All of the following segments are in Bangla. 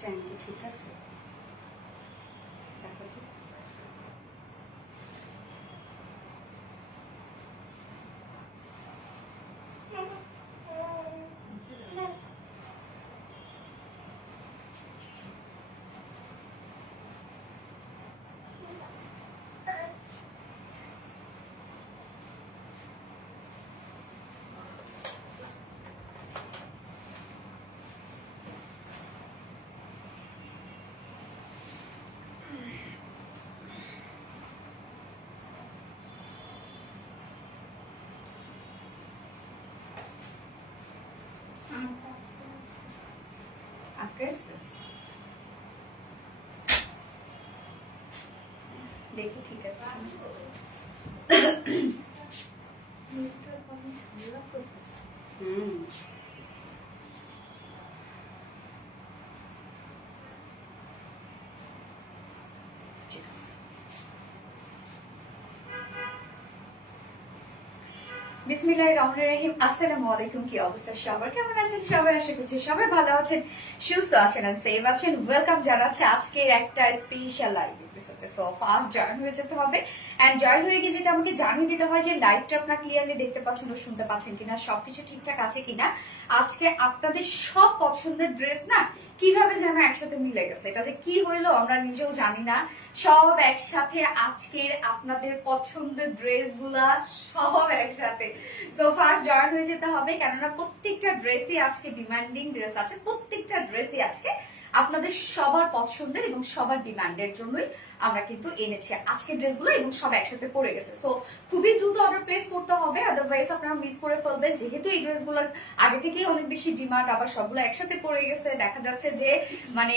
স্ট্যান্ডে ঠিক আছে দেখো তো আঁকেছে দেখি ঠিক আছে হুম ঠিক আছে বিসমিল্লাহির রহমানির রহিম। আসসালামু আলাইকুম। কি অবস্থা সবার, কেমন আছেন সবাই? আশা করছি সবাই ভালো আছেন, সুস্থ আছেন আর সেফ আছেন। ওয়েলকাম জানাচ্ছি আজকের একটা স্পেশাল লাইভ এপিসোডে। সো ফার্স্ট জয়েন হয়ে যেতে হবে এন্ড জয়েন হয়ে গিয়ে যেটা আমাকে জানিয়ে দিতে হয় যে লাইভটা আপনারা ক্লিয়ারলি দেখতে পাচ্ছেন ও শুনতে পাচ্ছেন কিনা, সবকিছু ঠিকঠাক আছে কিনা। আজকে আপনাদের সব পছন্দের ড্রেস না কিভাবে যেন একসাথে মিলে গেছে, এটা যে কি হইলো আমরা নিজেও জানি না। সব একসাথে আজকের আপনাদের পছন্দের ড্রেস গুলা সব একসাথে। সো ফার্স্ট জয়েন হয়ে যেতে হবে, কেননা প্রত্যেকটা ড্রেসই আজকে ডিমান্ডিং ড্রেস আছে, প্রত্যেকটা ড্রেসই আজকে আপনাদের সবার পছন্দের এবং সবার ডিমান্ডের জন্যই আমরা কিন্তু এনেছি আজকের ড্রেসগুলো এবং সব একসাথে পড়ে গেছে। সো খুবই দ্রুত অর্ডার প্লেস করতে হবে, আদারওয়াইজ আপনারা মিস করে ফেলবেন, যেহেতু এই ড্রেসগুলোর আগে থেকেই অনেক বেশি ডিমান্ড, আবার সবগুলো একসাথে পড়ে গেছে। দেখা যাচ্ছে যে মানে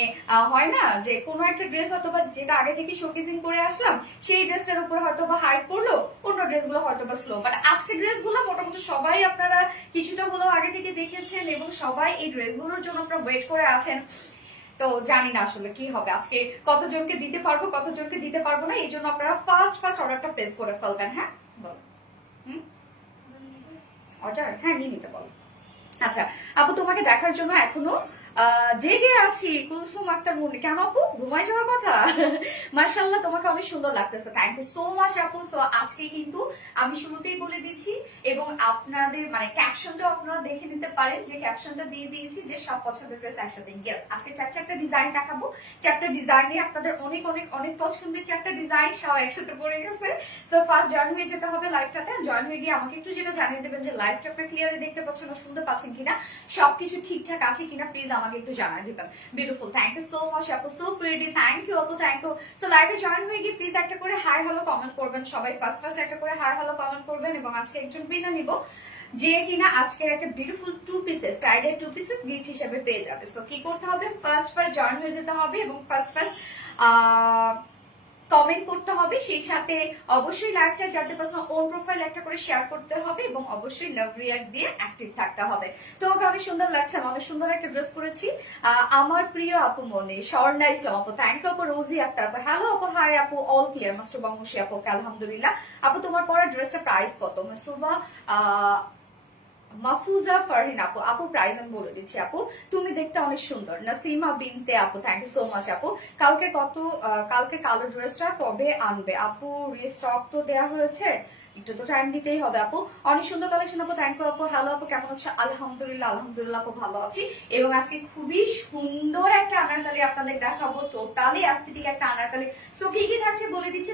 হয় না যে কোনো একটা ড্রেস হয়তো বা যেটা আগে থেকে শোকেসিং করে আসলাম সেই ড্রেসটার উপর হয়তো বা হাইট পড়লো, অন্য ড্রেসগুলো হয়তো বা স্লো, বাট আজকের ড্রেসগুলো মোটামুটি সবাই আপনারা কিছুটা হলেও আগে থেকে দেখেছেন এবং সবাই এই ড্রেসগুলোর জন্য আপনারা ওয়েট করে আছেন। তো জানি না আসলে কি হবে, আজকে কতজনকে দিতে পারবো কতজনকে দিতে পারবো না, এই জন্য আপনারা ফার্স্ট অর্ডারটা প্লেস করে ফেলবেন। হ্যাঁ বল অর্ডার, হ্যাঁ নিয়ে নিতে বলো। আচ্ছা আপু, তোমাকে দেখার জন্য এখনো জেগে আছি। কুলসুম আক্তার মুন্নি, কেন আপু ঘুমাই যাওয়ার কথা? মাশাআল্লাহ তোমাকে অনেক সুন্দর লাগতেছে, থ্যাংক ইউ সো মাচ আপু। সো আজকে কিন্তু আমি শুরুতেই বলে দিচ্ছি এবং আপনাদের মানে ক্যাপশনটাও আপনারা দেখে নিতে পারেন, যে ক্যাপশনটা দিয়ে দিয়েছি যে সব পছন্দের ড্রেস একসাথে। ইয়েস, আজকে চারটা ডিজাইন দেখাবো, চারটা ডিজাইনে আপনাদের অনেক অনেক অনেক পছন্দের চারটা ডিজাইন সব একসাথে পড়ে গেছে। সো ফার্স্ট জয়েন হয়ে যেতে হবে লাইভটাতে, জয়েন হয়ে গিয়ে আমাকে একটু যেটা জানিয়ে দেবেন যে লাইভটা আপনারা ক্লিয়ারলি দেখতে পাচ্ছেন না শুনতে পাচ্ছেন কিনা, সবকিছু ঠিকঠাক আছে কিনা প্লিজ আমাকে একটু জানাই দিবেন। Beautiful, thank you so much আপু, সো প্রিটি, থ্যাংক ইউ আপু, থ্যাংক ইউ। সো লাইভে জয়েন হয়ে গিয়ে প্লিজ একটা করে হাই হ্যালো কমেন্ট করবেন, সবাই ফার্স্ট একটা করে হাই হ্যালো কমেন্ট করবেন। এবং আজকে একজন উইনার নিব যে কিনা আজকের একটা বিউটিফুল টু পিসেস স্টাইলের টু পিসেস গিফট হিসেবে পেয়ে যাবে। সো কি করতে হবে, ফার্স্ট জয়েন হয়ে যেতে হবে এবং ফার্স্ট কমেন্ট করতে হবে, সেই সাথে অবশ্যই লাইভটা যার যার পার্সোনাল ওন প্রোফাইল একটা করে শেয়ার করতে হবে এবং অবশ্যই লাভ রিয়াক্ট দিয়ে অ্যাক্টিভ থাকতে হবে। তোমাকে অনেক সুন্দর লাগছে, আমি অনেক সুন্দর একটা ড্রেস পরেছি। আমার প্রিয় আপু মনে স্বর্ণা ইসলাম আপু, থ্যাংক ইউ আপু। রোজি আক্তার আপু, হ্যালো আপু, হাই আপু, অল ক্লিয়ার। মাস্টুবা মুশি আপু, আলহামদুলিল্লাহ। আপু তোমার পরা ড্রেসটা প্রাইস কত? মাস্টুবা মাহফুজা ফারহিন আপু, আপু প্রাইস আমি বলে দিচ্ছি আপু, তুমি দেখতে অনেক সুন্দর। নাসিমা বিনতে আপু, থ্যাংক ইউ সো মাচ আপু। কালকে কালো ড্রেসটা কবে আনবে আপু? রিস্টক তো দেওয়া হয়েছে, একটু তো টাইম দিতেই হবে আপু। অনেক সুন্দর কালেকশন আপু, থ্যাংক ইউ আপু। হ্যালো আপু, কেমন হচ্ছে? আলহামদুলিল্লাহ আপু ভালো আছি। এবং আজকে খুবই সুন্দর একটা আনারকালি আপনাদের দেখাবো, টোটালি অ্যাস্থেটিক একটা আনারকালি। সো কি কি থাকছে বলে দিচ্ছি।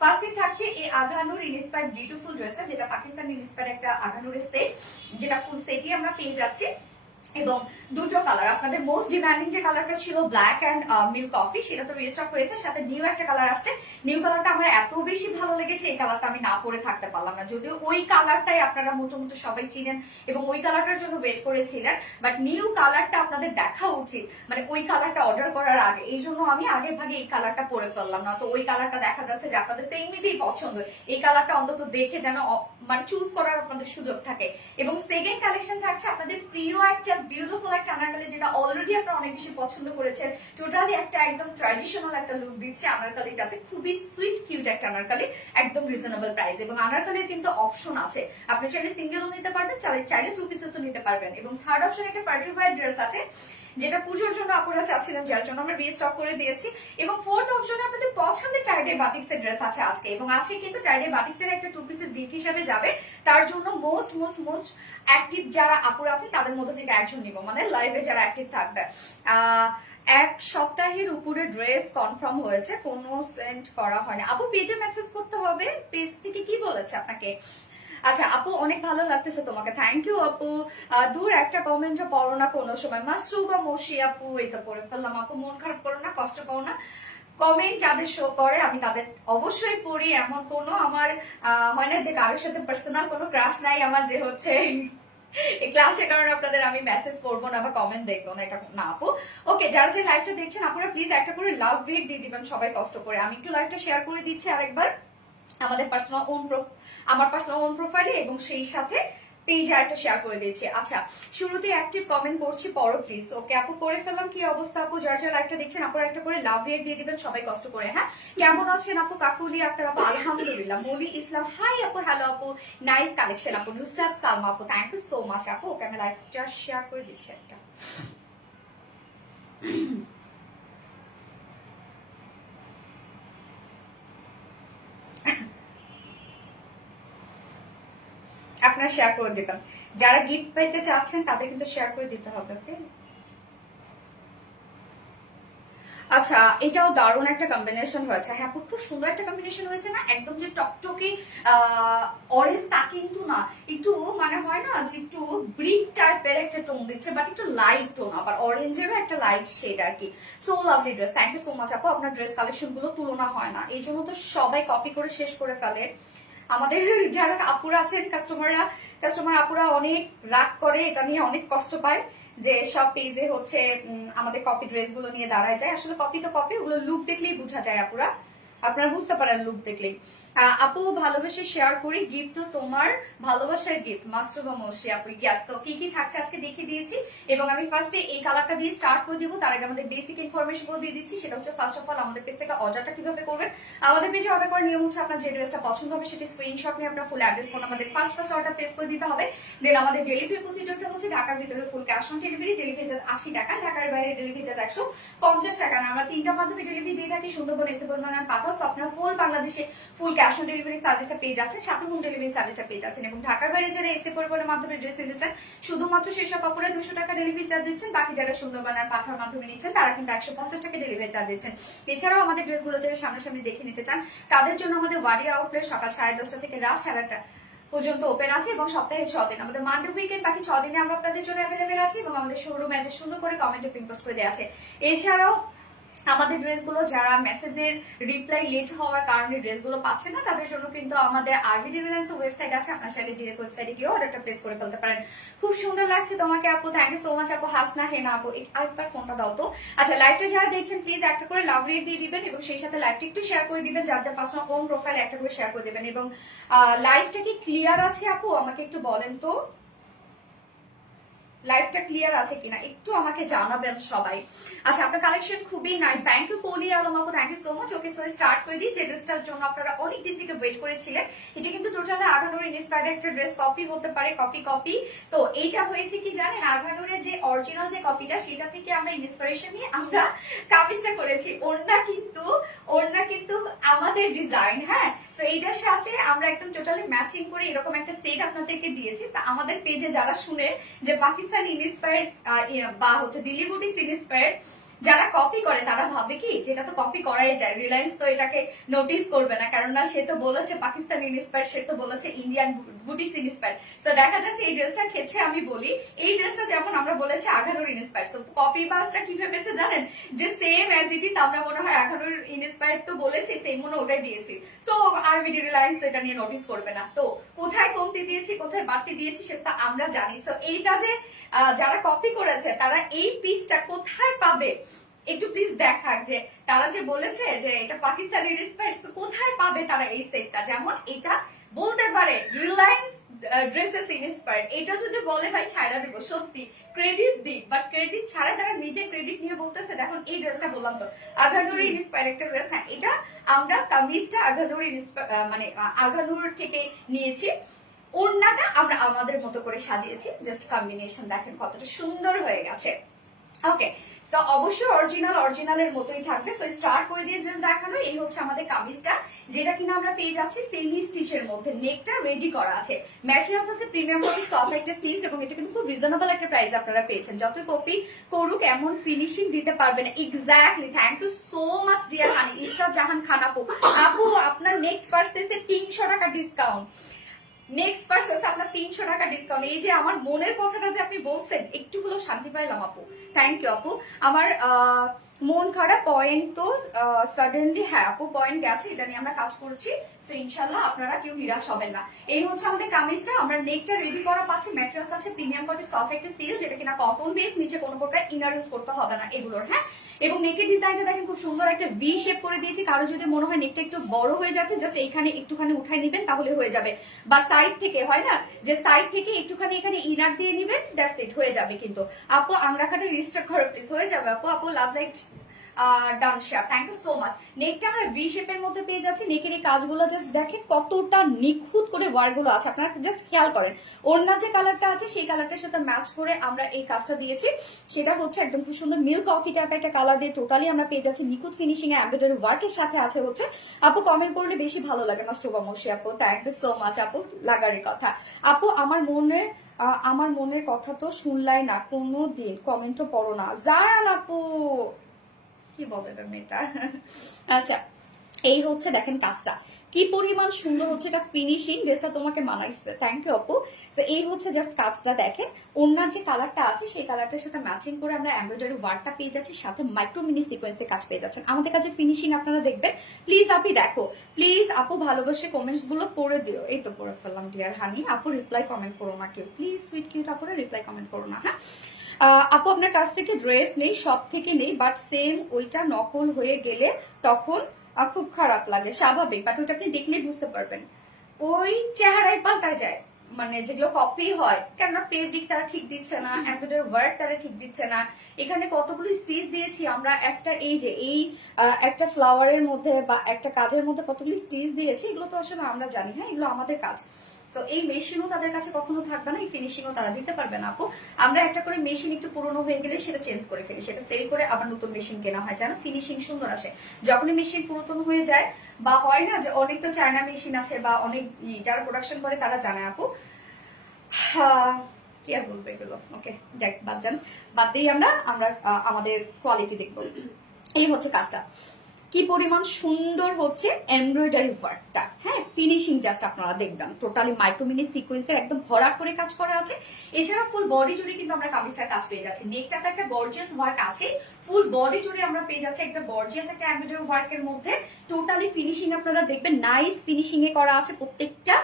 ফার্স্টে থাকছে এই আঘানুর ইনস্পায়ার্ড বিউটিফুল ড্রেসটা, যেটা পাকিস্তান ইনস্পায়ার্ড একটা আঘানুর সেট, যেটা ফুল সেটই আমরা পেয়ে যাচ্ছি। এবং দুটো কালার, আপনাদের মোস্ট ডিমান্ডিং যে কালারটা ছিল ব্ল্যাক অ্যান্ড মিল্ক কফি, সেটা তো রিস্টক হয়েছে, সাথে নিউ একটা কালার আসছে। নিউ কালারটা আমার এত বেশি ভালো লেগেছে, এই কালারটা আমি না পরে থাকতে পারলাম না, যদিও ওই কালারটাই আপনারা মোটামুটি সবাই চিনেন এবং ওই কালারটার জন্য ওয়েট করেছিলেন, বাট নিউ কালারটা আপনাদের দেখা উচিত মানে ওই কালারটা অর্ডার করার আগে, এই জন্য আমি আগে ভাগে এই কালারটা পরে ফেললাম না। তো ওই কালারটা দেখা যাচ্ছে যে আপনাদের তো এমনিতেই পছন্দ, এই কালারটা অন্তত দেখে যেন মানে চুজ করার আপনাদের সুযোগ থাকে। এবং সেকেন্ড কালেকশন থাকছে আপনাদের প্রিয় একটা বিউটিফুল একটা আনারকালি, যেটা অলরেডি আপনারা অনেক বেশি পছন্দ করেছেন। টোটালি একটা একদম ট্র্যাডিশনাল একটা লুক দিচ্ছে আনারকালিটাতে, খুবই সুইট কিউট একটা আনারকালি, একদম রিজনেবল প্রাইস। এবং আনারকালির কিন্তু অপশন আছে, আপনি চাইলে সিঙ্গেলও নিতে পারবেন, চাইলে টু পিসেসও নিতে পারবেন। এবং থার্ড অপশন একটা পার্টি ওয়্যার ড্রেস আছে, যেটা পুজোর জন্য আপনারা চাচ্ছিলেন, যার জন্য আমরা রিস্টক করে দিয়েছি। এবং 4th অপশনে আপনাদের পছন্দের টাইডে বাটিক্সের ড্রেস আছে আজকে, এবং আছে কিন্তু টাইডে বাটিক্সের একটা 2 পিসেস গিফট হিসেবে যাবে। তার জন্য মোস্ট অ্যাক্টিভ যারা আপুরা আছে তাদের মধ্যে থেকে একজন নিব, মানে লাইভে যারা অ্যাক্টিভ থাকবে। এক সপ্তাহের উপরে ড্রেস কনফার্ম হয়েছে, কোনো সেন্ড করা হয়নি। আপু পেজে মেসেজ করতে হবে, পেজ থেকে কি বলেছে আপনাকে? আচ্ছা আপু, অনেক ভালো লাগতেছে তোমাকে, থ্যাংক ইউ আপু। দূর একটা কমেন্টও পড়ো না কোনো সময়, মাসরুবা মৌসি আপু, এই তো পড়ে ফেললাম। আপু মন খারাপ করো না, কষ্ট পাও না, কমেন্ট যাদের শো করে আমি তাদের অবশ্যই পড়ি। এমন কোনো আমার হয় না যে কারোর সাথে পার্সোনাল কোনো ক্রাশ নাই আমার, যে হচ্ছে এই ক্লাসের কারণে আপনাদের আমি মেসেজ করবো না বা কমেন্ট দেখবো না, এটা না আপু। ওকে, যারা যে লাইভটা দেখছেন আপনারা প্লিজ একটা করে লাভ ব্রেক দিয়ে দিবেন সবাই কষ্ট করে। আমি একটু লাইভটা শেয়ার করে দিচ্ছি আরেকবার আমাদের আমার পার্সোনাল ওন প্রোফাইলে, এবং সেই সাথে পেজে একটা শেয়ার করে দিয়েছি। আচ্ছা, শুরুতে অ্যাক্টিভ কমেন্ট করছি, পড়ো প্লিজ। ওকে আপু, করে ফেললাম। কি অবস্থা আপু? যার যার লাইভটা দেখছেন আপনারা একটা করে লাভ রিয়েক্ট দিয়ে দিবেন সবাই কষ্ট করে। হ্যাঁ, কেমন আছেন আপু? কাকুলি আক্তার আপু, আলহামদুলিল্লাহ। মলি ইসলাম, হাই আপু, হ্যালো আপু, নাইস কালেকশন আপু। নুসরাত সালমা আপু, থ্যাংক ইউ সো মাচ আপু। ওকে, আমি লাইভটা শেয়ার করে দিচ্ছি একটা। আপনারা শেয়ার করে দিবেন, যারা গিফট পেতে চাচ্ছেন তাদের কিন্তু শেয়ার করে দিতে হবে। ওকে, আচ্ছা, এটাও দারুণ একটা কম্বিনেশন হয়েছে। হ্যাঁ, খুব সুন্দর একটা কম্বিনেশন হয়েছে না? একদম যে টকটকে অরেঞ্জ তা কিন্তু না, একটু মানে হয় না যে একটু ব্রিক টাইপের একটা টোন দিচ্ছে, বাট একটু লাইট টোন, আবার অরেঞ্জেরও একটা লাইট শেড আর কি। So lovely dress, thank you so much আপু। আপনার ড্রেস কালেকশন গুলো তুলনা হয় না, এই জন্য তো সবাই কপি করে শেষ করে ফেলে। আমাদের যারা আপুরা আছেন, কাস্টমার আপুরা অনেক রাগ করে, এটা নিয়ে অনেক কষ্ট পায় যে সব পেজে হচ্ছে আমাদের কপি ড্রেস গুলো নিয়ে দাঁড়ায় যায়। আসলে কপি তো কপি, ওগুলো লুক দেখলেই বোঝা যায় আপুরা, আপনারা বুঝতে পারেন লুক দেখলেই। আপু ভালোবেসে শেয়ার করি, গিফট তো তোমার ভালোবাসার গিফট, মাস্টারবা মৌসি আপু। ইয়াস, তো কি কি থাকছে আজকে দেখিয়ে দিয়েছি, এবং আমি ফার্স্টে এই কালারটা দিয়ে স্টার্ট করে দিব। তার আগে আমাদের বেসিক ইনফরমেশন গুলো দিয়ে দিচ্ছি। সেটা হচ্ছে ফার্স্ট অফ অল আমাদের পেজ থেকে অর্ডারটা কিভাবে করবেন। আমাদের পেজে অর্ডার করার নিয়ম হচ্ছে আপনার যে ড্রেসটা পছন্দ হবে সেটি স্ক্রিনশট নিয়ে আপনার ফুল অ্যাড্রেস ফোন আমাদের ফার্স্ট অর্ডার প্লেস করে দিতে হবে। দেন আমাদের ডেলিভারি প্রসিডিউরটা হচ্ছে ঢাকার ভিতরে full cash on delivery, delivery charge 80 টাকা, ঢাকার বাইরে ডেলিভারি চার্জ 150 টাকা। আমরা 3টা মাধ্যমে ডেলিভারি দিয়ে থাকি, সুন্দরবন, এসে পরিমাণ পাঠাও। তো আপনার ফুল বাংলাদেশে ফুল ক্যাশ অন ডেলিভারি সার্ভিসটা পেয়ে যাচ্ছেন, সাথে হোম ডেলিভারি সার্ভিসটা পেয়ে যাচ্ছেন। এবং ঢাকার বাইরে যারা এসে পরিবহনের মাধ্যমে ড্রেস নিতে চান, শুধুমাত্র সেই সব আপুরা 200 টাকা ডেলিভারি চার্জ দিচ্ছেন। বাকি যারা সুন্দরবন আর পাঠার মাধ্যমে নিচ্ছেন তারা কিন্তু 150 টাকা ডেলিভারি চার্জ দিচ্ছেন। এছাড়াও আমাদের ড্রেসগুলো যারা সামনাসামনি দেখে নিতে চান তাদের জন্য আমাদের ওয়ারি আউটলেট সকাল 10:30 থেকে রাত 8:30 পর্যন্ত ওপেন আছে, এবং সপ্তাহে 6 দিন আমাদের মানডে উইকেন্ড, বাকি 6 দিনে আমরা আপনাদের জন্য অ্যাভেলেবেল আছি। এবং আমাদের শোরুম অ্যাড্রেস সুন্দর করে কমেন্টে পিন পোস্ট করে দেওয়া আছে। এছাড়াও আমাদের ড্রেসগুলো যারা মেসেজের রিপ্লাই লেট হওয়ার কারণে ড্রেসগুলো পাচ্ছে না, তাদের জন্য কিন্তু আমাদের আরবিডি রিলায়েন্সের ওয়েবসাইট আছে, আপনার চাইলে ডিরেক্ট ওয়েবসাইটে গিয়ে অর্ডারটা প্লেস করে ফেলতে পারেন। খুব সুন্দর লাগছে তোমাকে আপু, থ্যাংক ইউ সো মাচ আপু। হাসনা হেনা আপু, আরেকবার ফোনটা দাও তো। আচ্ছা, লাইভটা যারা দেখছেন প্লিজ একটা করে লাভ রেট দিয়ে দিবেন, এবং সেই সাথে লাইভটা একটু শেয়ার করে দিবেন, যার যার পার্সোনাল ওন প্রোফাইল একটা করে শেয়ার করে দিবেন। এবং লাইভটা কি ক্লিয়ার আছে আপু, আমাকে একটু বলেন তো, লাইভটা ক্লিয়ার আছে কিনা একটু আমাকে জানাবেন সবাই। আচ্ছা, আপনার কালেকশন খুবই nice, thank you Koli Alam আপু, thank you so much. Okay, so start করে দিই। যে ড্রেসটার জন্য আপনারা অনেক দিন থেকে ওয়েট করেছিলেন, এটা কিন্তু টোটালি আঘানুর ইন্সপায়ার্ড একটা ড্রেস, কপি হতে পারে, কপি। তো এইটা হয়েছে কি জানেন, আঘানুরের যে অরিজিনাল যে কপিটা সেটা থেকে আমরা ইন্সপিরেশন নিয়ে আমরা কামিজটা করেছি। ওড়না কিন্তু আমাদের ডিজাইন। হ্যাঁ, তো এইটার সাথে আমরা একদম টোটালি ম্যাচিং করে এরকম একটা সেট আপনাদেরকে দিয়েছি। তা আমাদের পেজে যারা শুনে যে পাকিস্তান ইন্সপায়ার্ড বা হচ্ছে দিল্লি বুটিক্স ইন্সপায়ার্ড, যারা কপি করে তারা ভাবে কি যেটা তো কপি করাই যায়, রিলায়েন্স তো এটাকে নোটিস করবে না, কারণ না সে তো বলেছে পাকিস্তান ইন্সপায়ার্ড, সে তো বলেছে ইন্ডিয়ান বুটিক্স ইন্সপায়ার্ড। তো দেখা যাচ্ছে এই ড্রেসটা ক্ষেত্রে আমি বলি, এই ড্রেসটা যেমন আমরা বলেছি আঘানুর ইন্সপায়ার্ড, তো কপি বাসটা কি ভেবেছে জানেন, যে সেম অ্যাজ ইট ইজ আমরা মনে হয় আঘানুর ইন্সপায়ার্ড তো বলেছি, সেম মনে ওটাই দিয়েছি। তো আরবিডি রিলায়েন্স তো এটা নিয়ে নোটিস করবে না। তো কোথায় কমতি দিয়েছি কোথায় বাড়তি দিয়েছি সেটা আমরা জানি। তো এইটা যে যারা কপি করেছে তারা এই পিসটা কোথায় পাবে একটু প্লিজ দেখাক, যে তারা যে বলেছে যে এটা পাকিস্তানি ইন্সপায়ার্ড, কোথায় পাবে তারা এই সেটটা। যেমন এটা বলতে পারে রিলায়েন্স ড্রেসেস ইন্সপায়ার্ড, এটা যদি বলে ভাই ছাড়া দিব, সত্যি ক্রেডিট দিই, বাট ক্রেডিট ছাড়া তারা নিজে ক্রেডিট নিয়ে বলতেছে। দেখুন এই ড্রেসটা বললাম তো আঘানুরি ইন্সপায়ার্ড একটা ড্রেস। হ্যাঁ, এটা আমরা কামিজটা আঘানুরি মানে আঘানুর থেকে নিয়েছি, ওড়নাটা আমরা আমাদের মতো করে সাজিয়েছি। জাস্ট কম্বিনেশন দেখেন কতটা সুন্দর হয়ে গেছে। ওকে, সো অবশ্যই অরিজিনালের মতোই থাকবে। সো স্টার্ট করে দিয়ে জাস্ট দেখানো, এই হচ্ছে আমাদের কামিজটা, যেটা কিনা আমরা পেয়ে যাচ্ছি সেমি স্টিচের মধ্যে। নেকটা রেডি করা আছে, ম্যাটেরিয়ালস আছে প্রিমিয়াম কোয়ালিটি সফট একটা সিল্ক, এবং এটা কিন্তু খুব রিজনেবল একটা প্রাইস আপনারা পেয়েছেন। যতই কপি করুক এমন ফিনিশিং দিতে পারবেন। Exactly, thank you so much dear honey Israt Jahan Khan আপু। আপু আপনার নেক্সট পারচেজে 300 টাকা ডিসকাউন্ট, নেক্সট পারচেজ আপনার 300 টাকা ডিসকাউন্ট। এই যে আমার মনের কথাটা যে আপনি বলছেন, একটু হলেও শান্তি পাইলাম আপু, থ্যাংক ইউ আপু। আমার মন খারাপ পয়েন্ট তো সাডেনলি, হ্যাঁ আপু পয়েন্ট গেছে, এটা নিয়ে আমরা কাজ করছি। তো ইনশাল্লাহ আপনারা কেউ নিরাশ হবেন না। এই হচ্ছে আমাদের কামিজটা, আমরা নেকটা রেডি করা পাচ্ছি, ম্যাটেরিয়ালস আছে প্রিমিয়াম কোয়ালিটি সফট একটা সিল্ক, যেটা কিনা কটন বেস, নিচে কোনো প্রকার ইনার ইউজ করতে হবে না এগুলোর, হ্যাঁ। এবং নেকের ডিজাইনটা দেখেন খুব সুন্দর একটা ভি শেপ করে দিয়েছি। কারো যদি মনে হয় নেকটা একটু বড় হয়ে যাচ্ছে, জাস্ট এখানে একটুখানি উঠাই নেবেন তাহলে হয়ে যাবে, বা সাইড থেকে হয় না যে সাইড থেকে একটুখানি এখানে ইনার দিয়ে নেবেন, দ্যাটস ইট, হয়ে যাবে। কিন্তু আপু আংরাখাটা রিস্টার করো প্লিজ, হয়ে যাবে আপু। আপু love like done share, thank you so much. নেকটা আমরা ভি শেপের মধ্যে পেয়ে যাচ্ছি। নেকের এই কাজগুলো জাস্ট দেখেন কতটা নিখুঁত করে ওয়ার্ক গুলো আছে, আপনারা জাস্ট খেয়াল করেন। ওড়নার যে কালারটা আছে সেই কালারটার সাথে ম্যাচ করে আমরা এই কাজটা দিয়েছি, সেটা হচ্ছে একদম খুব সুন্দর মিল্ক কফি টাইপের একটা কালার দিয়ে টোটালি আমরা পেয়ে যাচ্ছি নিখুঁত ফিনিশিং এ এমব্রয়ডারি ওয়ার্কের সাথে আছে হচ্ছে। আপু কমেন্ট করলে বেশি ভালো লাগে মাস্টুবা মশি আপু, থ্যাংক ইউ সো মাচ আপু। লাগারের কথা আপু, আমার মনের কথা তো শুনলাই না কোনো দিন, কমেন্টও পড়ো না জায়ান আপু, কি বলে মেয়েটা। আচ্ছা, এই হচ্ছে দেখেন কাজটা কি পরিমাণ সুন্দর হচ্ছে, এটা ফিনিশিং ড্রেসটা তোমাকে মানাইছে, থ্যাংক ইউ আপু। তো এই হচ্ছে জাস্ট কাজটা দেখেন, ওনার যে কালারটা আছে সেই কালারটার সাথে ম্যাচিং করে আমরা এমব্রয়ডারি ওয়ার্কটা পেয়ে যাচ্ছি, সাথে মাইক্রো মিনি সিকোয়েন্সের কাজ পেয়ে যাচ্ছেন। আমাদের কাছে ফিনিশিং আপনারা দেখবেন, প্লিজ আপনি দেখো, প্লিজ আপু ভালোবাসে কমেন্টস গুলো পড়ে দিও। এই তো পড়ে ফেললাম ডিয়ার হানি আপু, রিপ্লাই কমেন্ট করো না কেউ প্লিজ, সুইট কিউট আপুরা রিপ্লাই কমেন্ট করো না, হ্যাঁ। আপু আপনার কাছ থেকে ড্রেস নেই, সব থেকে নেই, বাট সেম ওইটা নকল হয়ে গেলে তখন খুব খারাপ লাগে, স্বাভাবিক, বাট ওইটা আপনি দেখলেই বুঝতে পারবেন। ওই চেহারায় পাল্টা যায়, মানে যেগুলো কপি হয়, কেননা ফেব্রিক তারা ঠিক দিচ্ছে না, এমব্রয়ডারি ওয়ার্ক তারা ঠিক দিচ্ছে না। এখানে কতগুলো স্টিচ দিয়েছি আমরা, একটা এই যে এই একটা ফ্লাওয়ারের মধ্যে বা একটা কাজের মধ্যে কতগুলো স্টিচ দিয়েছি, এগুলো তো আসলে আমরা জানি, হ্যাঁ এগুলো আমাদের কাজ। তো এই মেশিনও তাদের কাছে কখনো থাকবে না, এই ফিনিশিংও তারা দিতে পারবে না আপু। আমরা একটা করে মেশিন একটু পুরনো হয়ে গেলে সেটা চেঞ্জ করে ফেলি, সেটা সেল করে আবার নতুন মেশিন কেনা হয়, যেন ফিনিশিং সুন্দর আসে। যখনই মেশিন পুরাতন হয়ে যায়, বা হয় না যে অনেক তো চায়না মেশিন আছে বা অনেক যারা প্রোডাকশন করে তারা জানে আপু, কি আর বলবো এগুলো। ওকে যাক, বাদ দিই আমরা আমাদের কোয়ালিটি দেখবো। এই হচ্ছে কাজটা, কি পরিমাণ সুন্দর হচ্ছে এমব্রয়ডারি ওয়ার্কটা, হ্যাঁ ফিনিশিং জাস্ট আপনারা দেখবেন, টোটালি মাইক্রোমিনি সিকোয়েন্সের একদম ভরা করে কাজ করা আছে। এছাড়া ফুল বডি জুড়ে কিন্তু আমরা কামিজটার কাজ পেয়ে যাচ্ছি, নেকটাতে একটা গর্জিয়াস ওয়ার্ক আছে, ফুল বডি জুড়ে আমরা পেয়ে যাচ্ছি একটা গর্জিয়াস একটা এমব্রয়ডারি ওয়ার্কের মধ্যে। টোটালি ফিনিশিং আপনারা দেখবেন নাইস ফিনিশিং এ করা আছে প্রত্যেকটা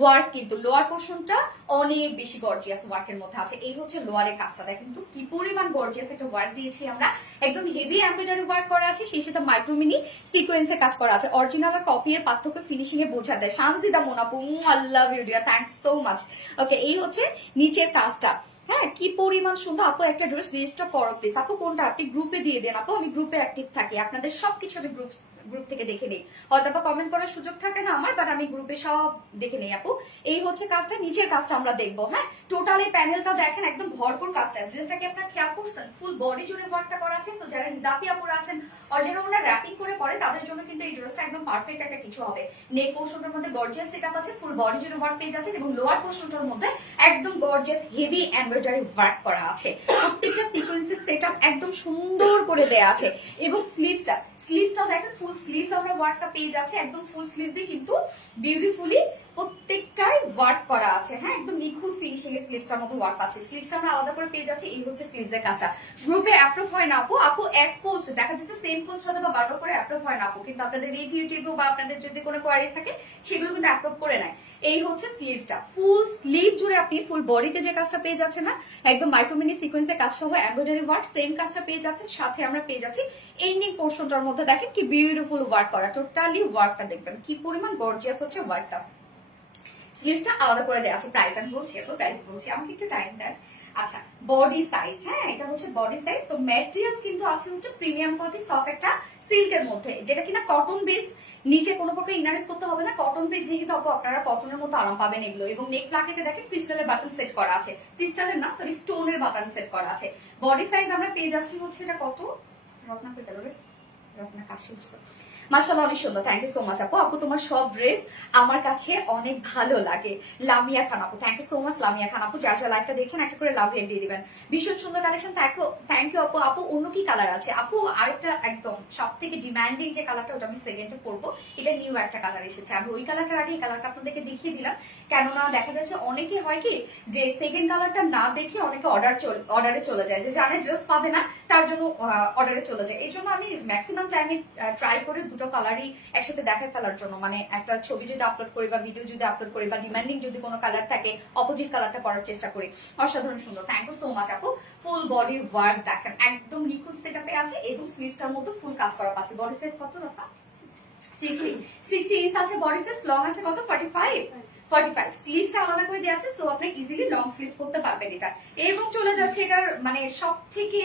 ওয়ার্ক, কিন্তু লোয়ার পোর্শনটা অনেক বেশি গর্জিয়াস ওয়ার্কের মধ্যে আছে। এই হচ্ছে লোয়ারের কাজটা দেখেন তো কি পরিমাণ গর্জিয়াস একটা ওয়ার্ক দিয়েছি আমরা, একদম হেভি এমব্রয়ডারি ওয়ার্ক করা আছে, সেই সাথে মাইক্রোমিনি সিকোয়েন্সের কাজ করা আছে। অরিজিনাল আর কপি এর পার্থক্য ফিনিশিং এ বোঝা যায়। শানজিদা মোনাপু, আল্লাহ ভিডিও, থ্যাংকস সো মাচ। ওকে, এই হচ্ছে নিচের কাজটা, হ্যাঁ কি পরিমাণ সুন্দর। আপু একটা ড্রেস রেজিস্টার করো প্লিজ আপু, কোনটা আপনি গ্রুপে দিয়ে দেন আপু, আমি গ্রুপে অ্যাক্টিভ থাকি, আপনাদের সবকিছু আমি গ্রুপ থেকে দেখে নেই, হয়তো বা কমেন্ট করার সুযোগ থাকে না আমার, বাট আমি গ্রুপে সব দেখে নেই আপু। এই হচ্ছে কাজটা, নিচের কাজটা আমরা দেখবো, হ্যাঁ টোটাল এই প্যানেলটা দেখেন একদম ভরপুর কাজটা, ড্রেসটাকে আপনার খেয়াল করছেন ফুল বডি জুড়ে ওয়ার্কটা করা আছে। তো যারা হিজাবি আপুরা আছেন আর যারা ওনারা র্যাপিং করে পরে তাদের জন্য কিন্তু এই ড্রেসটা একদম পারফেক্ট একটা কিছু হবে। নেক পোর্শনটার মধ্যে গর্জিয়াস সেটআপ আছে, ফুল বডি জুড়ে ওয়ার্ক পেয়ে যাচ্ছেন, এবং লোয়ার পোর্শনটার মধ্যে একদম গর্জিয়াস হেভি এমব্রয়ডারি ওয়ার্ক করা আছে। প্রত্যেকটা সিকোয়েন্সের সেটআপ একদম সুন্দর করে দেয়া আছে, এবং স্লিভসটাও দেখেন ফুল স্লিভস আমরা ওয়ার্কটা পেয়ে যাচ্ছে, একদম ফুল স্লিভসই কিন্তু বিউটিফুলি প্রত্যেকটাই ওয়ার্ক করা আছে, হ্যাঁ একদম নিখুঁত ফিনিশিং এর স্লিভসটার মধ্যে ওয়ার্ক আছে। স্লিভসটা আমরা আলাদা করে পেয়ে যাচ্ছি। এই হচ্ছে স্লিভসের কাজটা, গ্রুপে অ্যাপ্রুভ হয় না আপু এক পোস্ট দেখা যাচ্ছে, সেম পোস্ট হয়তো বা বারবার করে অ্যাপ্রুভ হয় না আপু, কিন্তু আপনাদের রিভিউ টিভিউ বা আপনাদের যদি কোনো কোয়ারিজ থাকে সেগুলো কিন্তু অ্যাপ্রুভ করে নেয়। এই হচ্ছে স্লিভসটা, ফুল স্লিভ জুড়ে আপনি ফুল বডিতে যে কাজটা পেয়ে যাচ্ছেন না, একদম মাইক্রোমিনি সিকোয়েন্সের কাজ সহ এমব্রয়ডারি ওয়ার্ক সেম কাজটা পেয়ে যাচ্ছেন, সাথে আমরা পেয়ে যাচ্ছি এন্ডিং পোর্শনটার মধ্যে দেখেন কি বিউটিফুল ওয়ার্ক করা, টোটালি ওয়ার্কটা দেখবেন কি পরিমাণ গর্জিয়াস হচ্ছে ওয়ার্কটা। স্লিভসটা আলাদা করে দেওয়া আছে। প্রাইস আমি বলছি, এখন প্রাইস বলছি, আমাকে একটু টাইম দেন। আচ্ছা, বডি সাইজ, হ্যাঁ এটা হচ্ছে বডি সাইজ। তো ম্যাটেরিয়ালস কিন্তু আছে হচ্ছে প্রিমিয়াম কোয়ালিটি সফট একটা সিল্কের মধ্যে, যেটা কিনা কটন বেস, নিচে কোনো প্রকার ইনারেস করতে হবে না, কটন বেস যেহেতু আপনারা কটনের মতো আরাম পাবেন এগুলো। এবং নেক প্লাকেটে দেখেন ক্রিস্টালের বাটন সেট করা আছে, ক্রিস্টালের না সরি স্টোনের বাটন সেট করা আছে। বডি সাইজ আমরা পেয়ে যাচ্ছি হচ্ছে এটা কত, রত্না কই গেল রে, রত্না কাশি উঠছে। মাশাআল্লাহ অনেক সুন্দর, থ্যাংক ইউ সো মাচ আপু। আপু তোমার সব ড্রেস আমার কাছে অনেক ভালো লাগে। লামিয়া খান আপু, thank you so much Lamia Khan আপু। যার যা লাইভটা দেখছেন একটা করে লাভ রেট দিয়ে দিবেন। ভীষণ সুন্দর কালেকশন, থ্যাংক ইউ আপু। আপু অন্য কি কালার আছে আপু? আরেকটা একদম সব থেকে ডিমান্ডিং যে কালারটা, ওটা আমি সেকেন্ডে পরবো। এটা নিউ একটা কালার এসেছে, আমি ওই কালারটার আগে এই কালারটা আপনাদেরকে দেখিয়ে দিলাম। কেননা দেখা যাচ্ছে অনেকে হয় কি যে সেকেন্ড কালারটা না দেখে অনেকে অর্ডারে চলে যায়, যে জানে ড্রেস পাবে না তার জন্য অর্ডারে চলে যায়। এই জন্য আমি ম্যাক্সিমাম টাইমে ট্রাই করে দুটো কালারই একসাথে দেখায় ফেলার জন্য, মানে একটা ছবি যদি আপলোড করি বা ভিডিও যদি আপলোড করি বা ডিমান্ডিং যদি কোনো কালার থাকে অপোজিট কালারটা পরার চেষ্টা করি। অসাধারণ সুন্দর, থ্যাংক ইউ সো মাচ আপু। ফুল বডি ওয়ার্ক দেখেন, একদম নিখুঁত সেটআপে আছে এবং স্লিভসটার মধ্যে ফুল কাজ করা আছে। বডি সাইজ কত রাখা? 60 ইঞ্চ আছে বডি সাইজ। লং আছে কত? 45 স্লিভসটা আলাদা করে দেওয়া আছে, সো আপনি ইজিলি লং স্লিভস করতে পারবেন এটা। এবং চলে যাচ্ছে এটার মানে সব থেকে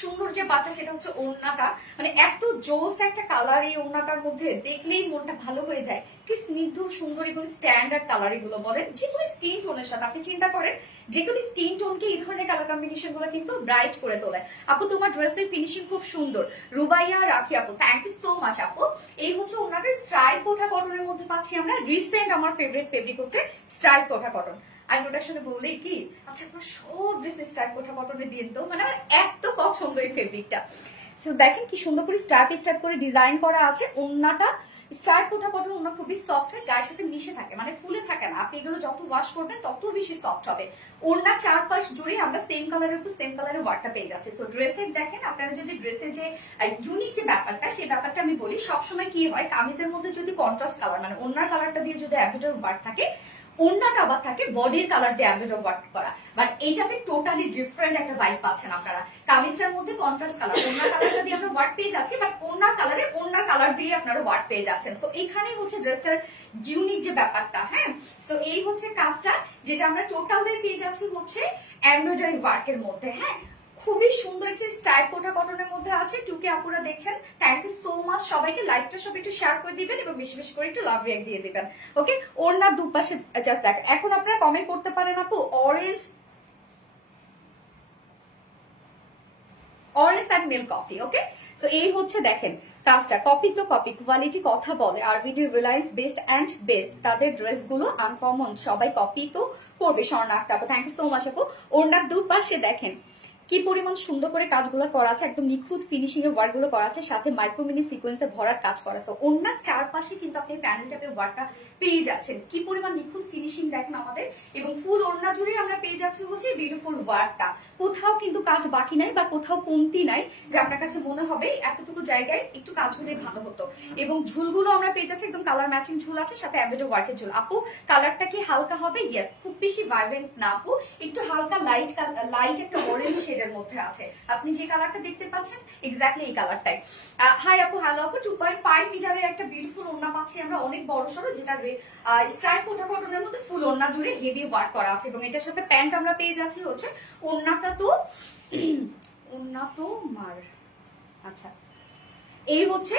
সুন্দর যে পার্টটা, সেটা হচ্ছে ওড়নাটা। মানে এত জোস একটা কালার এই ওড়নাটার মধ্যে, দেখলেই মনটা ভালো হয়ে যায়। কি স্নিগ্ধ সুন্দর, এগুলো স্ট্যান্ডার্ড কালার, এগুলো বলেন যে কোনো স্কিন টোনের সাথে আপনি চিন্তা করেন যে কোনো স্কিন টোনকে এই ধরনের কালার কম্বিনেশন গুলো কিন্তু ব্রাইট করে তোলে। আপু তোমার ড্রেসের ফিনিশিং খুব সুন্দর। রুবাইয়া রাখি আপু, থ্যাংক ইউ সো মাচ আপু। এই হচ্ছে ওনাটা স্ট্রাইপ কোঠা কটনের মধ্যে পাচ্ছি আমরা। রিসেন্ট আমার ফেভারিট ফেব্রিক হচ্ছে স্ট্রাইপ কোঠা কটন। আমি ওটার সাথে বললেই কি, আচ্ছা আপনার সব ড্রেস স্ট্রাইপ কোঠা কটনে দিয়ে তো, মানে আমার এত পছন্দ এই ফেব্রিকটা। তো দেখেন কি সুন্দর করে স্ট্রাইপ করে ডিজাইন করা আছে। ওন্নাটা স্ট্রাইপ কোঠা কটন, ওনা খুবই সফট হয়, গায়ের সাথে মিশে থাকে, মানে ফুলে থাকে না। আপনি এগুলো যত ওয়াশ করবেন তত বেশি সফট হবে। ওড়না চারপাশ জুড়ে আমরা সেম কালারের উপর সেম কালারের ওয়ার্কটা পেয়ে যাচ্ছে। সো ড্রেসের দেখেন আপনারা যদি ড্রেসের যে ইউনিক যে ব্যাপারটা, সেই ব্যাপারটা আমি বলি, সবসময় কি হয় কামিজের মধ্যে যদি কন্ট্রাস্ট কালার মানে ওড়নার কালারটা দিয়ে যদি অ্যাভেটার ওয়ার্ক থাকে, ওড়নাটা আবার থাকে বডির কালার দিয়ে অ্যাভেটার ওয়ার্ক করা, বাট এইটাতে টোটালি ডিফারেন্ট একটা ভাইব পাচ্ছেন আপনারা। কামিজটার মধ্যে কন্ট্রাস্ট কালার, ওড়নার কালারটা দিয়ে আমরা ওয়ার্ক পেয়ে যাচ্ছি, বাট ওড়নার কালারে ওড়নার কালার দিয়ে আপনারা ওয়ার্ক পেয়ে যাচ্ছেন। তো এখানেই হচ্ছে ড্রেসটার ইউনিক যে ব্যাপারটা। হ্যাঁ, তো এই হচ্ছে কাজটা, যেটা আমরা টোটাল দিয়ে পেয়ে যাচ্ছি হচ্ছে এমব্রয়ডারি ওয়ার্কের মধ্যে। হ্যাঁ, খুবই সুন্দর একটি স্টাইল কোঠা কটনের মধ্যে আছে। টুকে আপুরা দেখছেন, থ্যাংক ইউ সো মাচ সবাইকে। লাইভটা সব একটু শেয়ার করে দিবেন এবং বেশি বেশি করে একটু লাভ রিঅ্যাক্ট দিয়ে দিবেন। ওকে, ওড়নার দুপাশে জাস্ট দেখ। এখন আপনারা কমেন্ট করতে পারেন আপু orange and milk coffee. Okay, so এই হচ্ছে দেখেন কাজটা, কপি তো কপি, কোয়ালিটি কথা বলে। RBD, Reliance, best and best, তাদের ড্রেসগুলো আনকমন, সবাই কপি তো করবে। স্বর্ণাক্তা আপু, থ্যাংক ইউ সো মাচ আপু। ওড়নার দুপাশে দেখেন কি পরিমাণ সুন্দর করে কাজগুলো করা আছে, একদম নিখুঁত ফিনিশিং এর ওয়ার্ক গুলো করা আছে, সাথে মাইক্রো মিনি সিকোয়েন্সে ভরার কাজ করা আছে। ওড়নার চারপাশে কিন্তু আপনি প্যানেল টাইপের ওয়ার্কটা পেয়ে যাচ্ছেন। কি পরিমাণ নিখুঁত ফিনিশিং দেখেন আমাদের, এবং ফুল ওড়না জুড়ে আমরা পেয়ে যাচ্ছি হচ্ছে বিউটিফুল ওয়ার্কটা। কোথাও কিন্তু কাজ বাকি নাই বা কোথাও কমতি নাই যে আপনার কাছে মনে হবে এতটুকু জায়গায় একটু কাজ হলে ভালো হতো। এবং ঝুলগুলো আমরা পেয়ে যাচ্ছি একদম কালার ম্যাচিং ঝুল আছে, সাথে এমব্রয়ডারি ওয়ার্কের ঝুল। আপু কালারটা কি হালকা হবে? ইয়েস, খুব বেশি ভাইব্রেন্ট না আপু, একটু হালকা লাইট একটা অরেঞ্জ শেডের মধ্যে আছে। আপনি যে কালারটা দেখতে পাচ্ছেন এক্স্যাক্টলি এই কালারটাই। হাই আপু, হ্যালো আপু। 2.5 মিটারের একটা বিউটিফুল ওড়না পাচ্ছি আমরা, অনেক বড় সড়ো, যেটা স্ট্রাইপ কোঠা কটনের মধ্যে ফুল ওড়না জুড়ে হেভি ওয়ার্ক করা আছে। এবং এটার সাথে প্যান্ট আমরা পেয়ে যাচ্ছি হচ্ছে ওড়নাটা তো মার, আচ্ছা এই হচ্ছে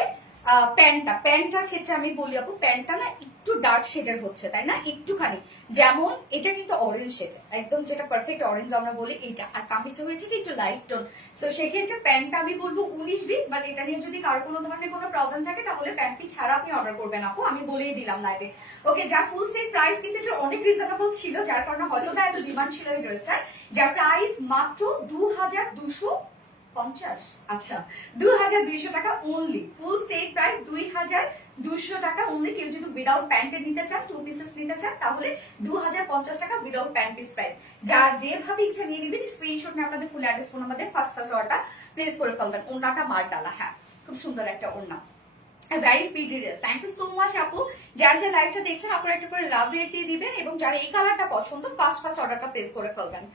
প্যান্টটার ক্ষেত্রে আমি বলি আপু, প্যান্টটা না একটু ডার্ক শেডের হচ্ছে, তাই না? একটুখানি, যেমন এটা কিন্তু অরেঞ্জ শেড, একদম যেটা পারফেক্ট অরেঞ্জ আমরা বলি এটা, আর কামিজটা হয়েছে কি একটু লাইট টোন। তো সেক্ষেত্রে প্যান্টটা আমি বলবো 19-20, বাট এটা নিয়ে যদি কারো কোনো ধরনের কোনো প্রবলেম থাকে তাহলে প্যান্টটি ছাড়া আপনি অর্ডার করবেন আপু, আমি বলেই দিলাম লাইভে। ওকে, যার ফুল সেট প্রাইস কিন্তু এটা অনেক রিজনেবল ছিল, যার কারণে হয়তো এত ডিমান্ড ছিল এই ড্রেসটার, যার প্রাইস মাত্র 2250। আচ্ছা, 2200 টাকা অনলি। ফুল সেট প্রাইস 2200 টাকা অনলি। কেউ যদি উইদাউট প্যান্টের নিতে চান, 2 পিসেস নিতে চান, তাহলে 2050 টাকা উইদাউট প্যান্ট পিস প্রাইস। যার যেভাবে ইচ্ছা নিয়ে নেবেন, স্ক্রিনশট নিয়ে আপনাদের ফুল অ্যাড্রেস ফোন আমাদের ফার্স্ট অর্ডারটা প্লেস করে ফেলবেন। ওড়নাটা মারডালা, হ্যাঁ খুব সুন্দর একটা ওড়না, very pretty dress. Thank you so much আপু। যার যে লাইভটা দেখছেন আপনারা একটা করে লাভ রেট দিয়ে দিবেন, এবং যারা এই কালারটা পছন্দ ফার্স্ট অর্ডারটা প্লেস করে ফেলবেন।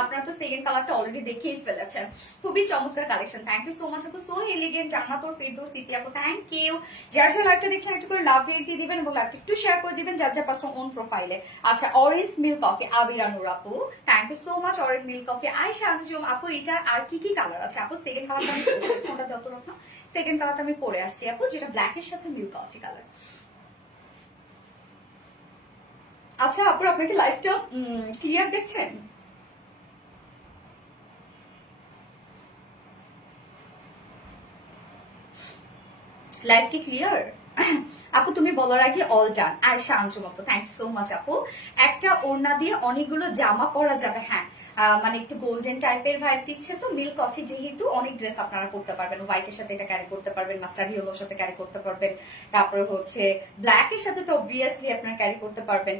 আপনার তো সেকেন্ড কালারটা অলরেডি দেখেই ফেলেছেন। খুবই চমৎকার collection. Thank you so much আপু, সো এলিগেন্ট। জান্নাত ওর ফিরদৌস ইতি আপু, থ্যাংক ইউ। যারা যারা লাইভটা দেখছেন একটু করে লাভ রেট দিয়ে দিবেন এবং লাইভটা একটু শেয়ার করে দিবেন যার যার পার্সোনাল ওন প্রোফাইলে। আচ্ছা, orange milk coffee Abira Noor আপু, thank you so much. Orange milk coffee Ayesha Anjum আপু, এটার আর কি কি কালার আছে আপু? সেকেন্ড কালারটা আমি ফোনটা যত রকম সেকেন্ড কালারটা আমি পরে আসছি আপু, যেটা ব্ল্যাকের সাথে মিল্ক কফি কালার। আচ্ছা আপু, আপনার কি লাইভটা ক্লিয়ার দেখছেন? লাইভ কি ক্লিয়ার? আপু তুমি বলার আগে অল ডান। আয়েশা আনজুম আপু, থ্যাংক ইউ সো মাচ আপু। একটা ওড়না দিয়ে অনেকগুলো জামা পরা যাবে, হ্যাঁ মানে একটু গোল্ডেন টাইপের ভাইব দিচ্ছে তো। মিল্ক কফি যেহেতু অনেক ড্রেস আপনারা করতে পারবেন, হোয়াইটের সাথে এটা ক্যারি করতে পারবেন, মাস্টার্ড ইয়েলোর সাথে ক্যারি করতে পারবেন, তারপরে হচ্ছে ব্ল্যাক এর সাথে তো অবভিয়াসলি আপনারা ক্যারি করতে পারবেন।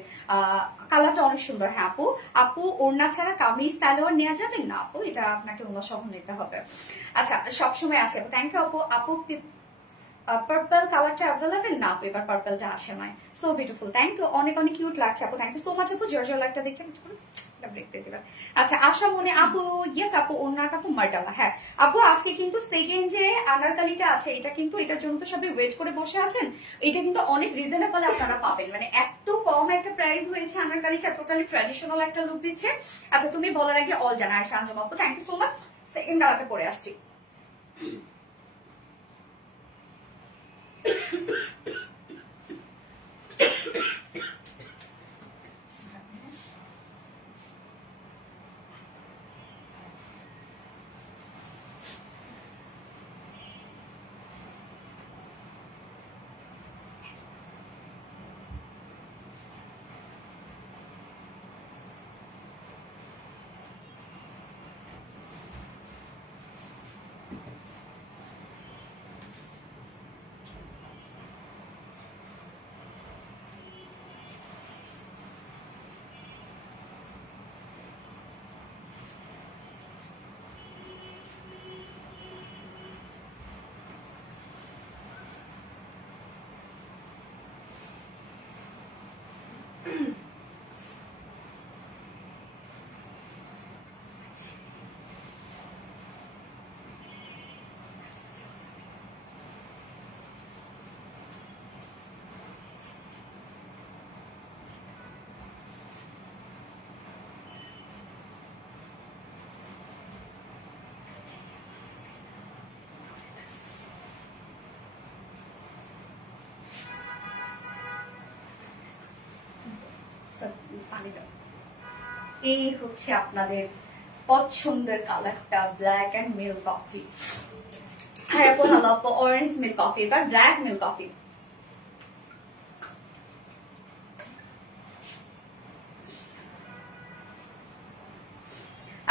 কালারটা অনেক সুন্দর। হ্যাঁ আপু, আপু ওড়না ছাড়া কামিজ সালোয়ার নেওয়া যাবেন না আপু, এটা আপনাকে ওড়না সহ নিতে হবে। আচ্ছা, সবসময় আছে আপু, থ্যাংক ইউ আপু। আপু পার্পল কালারটা অ্যাভেলেবেল না আপু, এবার পার্পলটা আসে নাই। সো বিউটিফুল, থ্যাংক ইউ, অনেক অনেক কিউট লাগছে আপু, থ্যাংক ইউ সো মাচ আপু। জর্জর লাইকটা দেখছেন আচ্ছা, আশা মনে আপু, ইয়েস আপু ওড়নাটা তো মার্ডালা। হ্যাঁ আপু, আজকে কিন্তু সেকেন্ড যে আনারকালিটা আছে এটা কিন্তু, এটার জন্য তো সবাই ওয়েট করে বসে আছেন। এটা কিন্তু অনেক রিজনেবল আপনারা পাবেন, মানে এত কম একটা প্রাইস হয়েছে। আনারকালিটা টোটালি ট্র্যাডিশনাল একটা লুক দিচ্ছে। আচ্ছা, তুমি বলার আগে অল জানা আয়শা আঞ্জুম আপু, thank you so much. Second কালারটা পরে আসছি। এই হচ্ছে আপনাদের পছন্দের কালারটা, ব্ল্যাক এন্ড মিল্ক কফি। হ্যাঁ আপু, হ্যালো আপু, অরেঞ্জ মিল্ক কফি, এবার ব্ল্যাক মিল্ক কফি।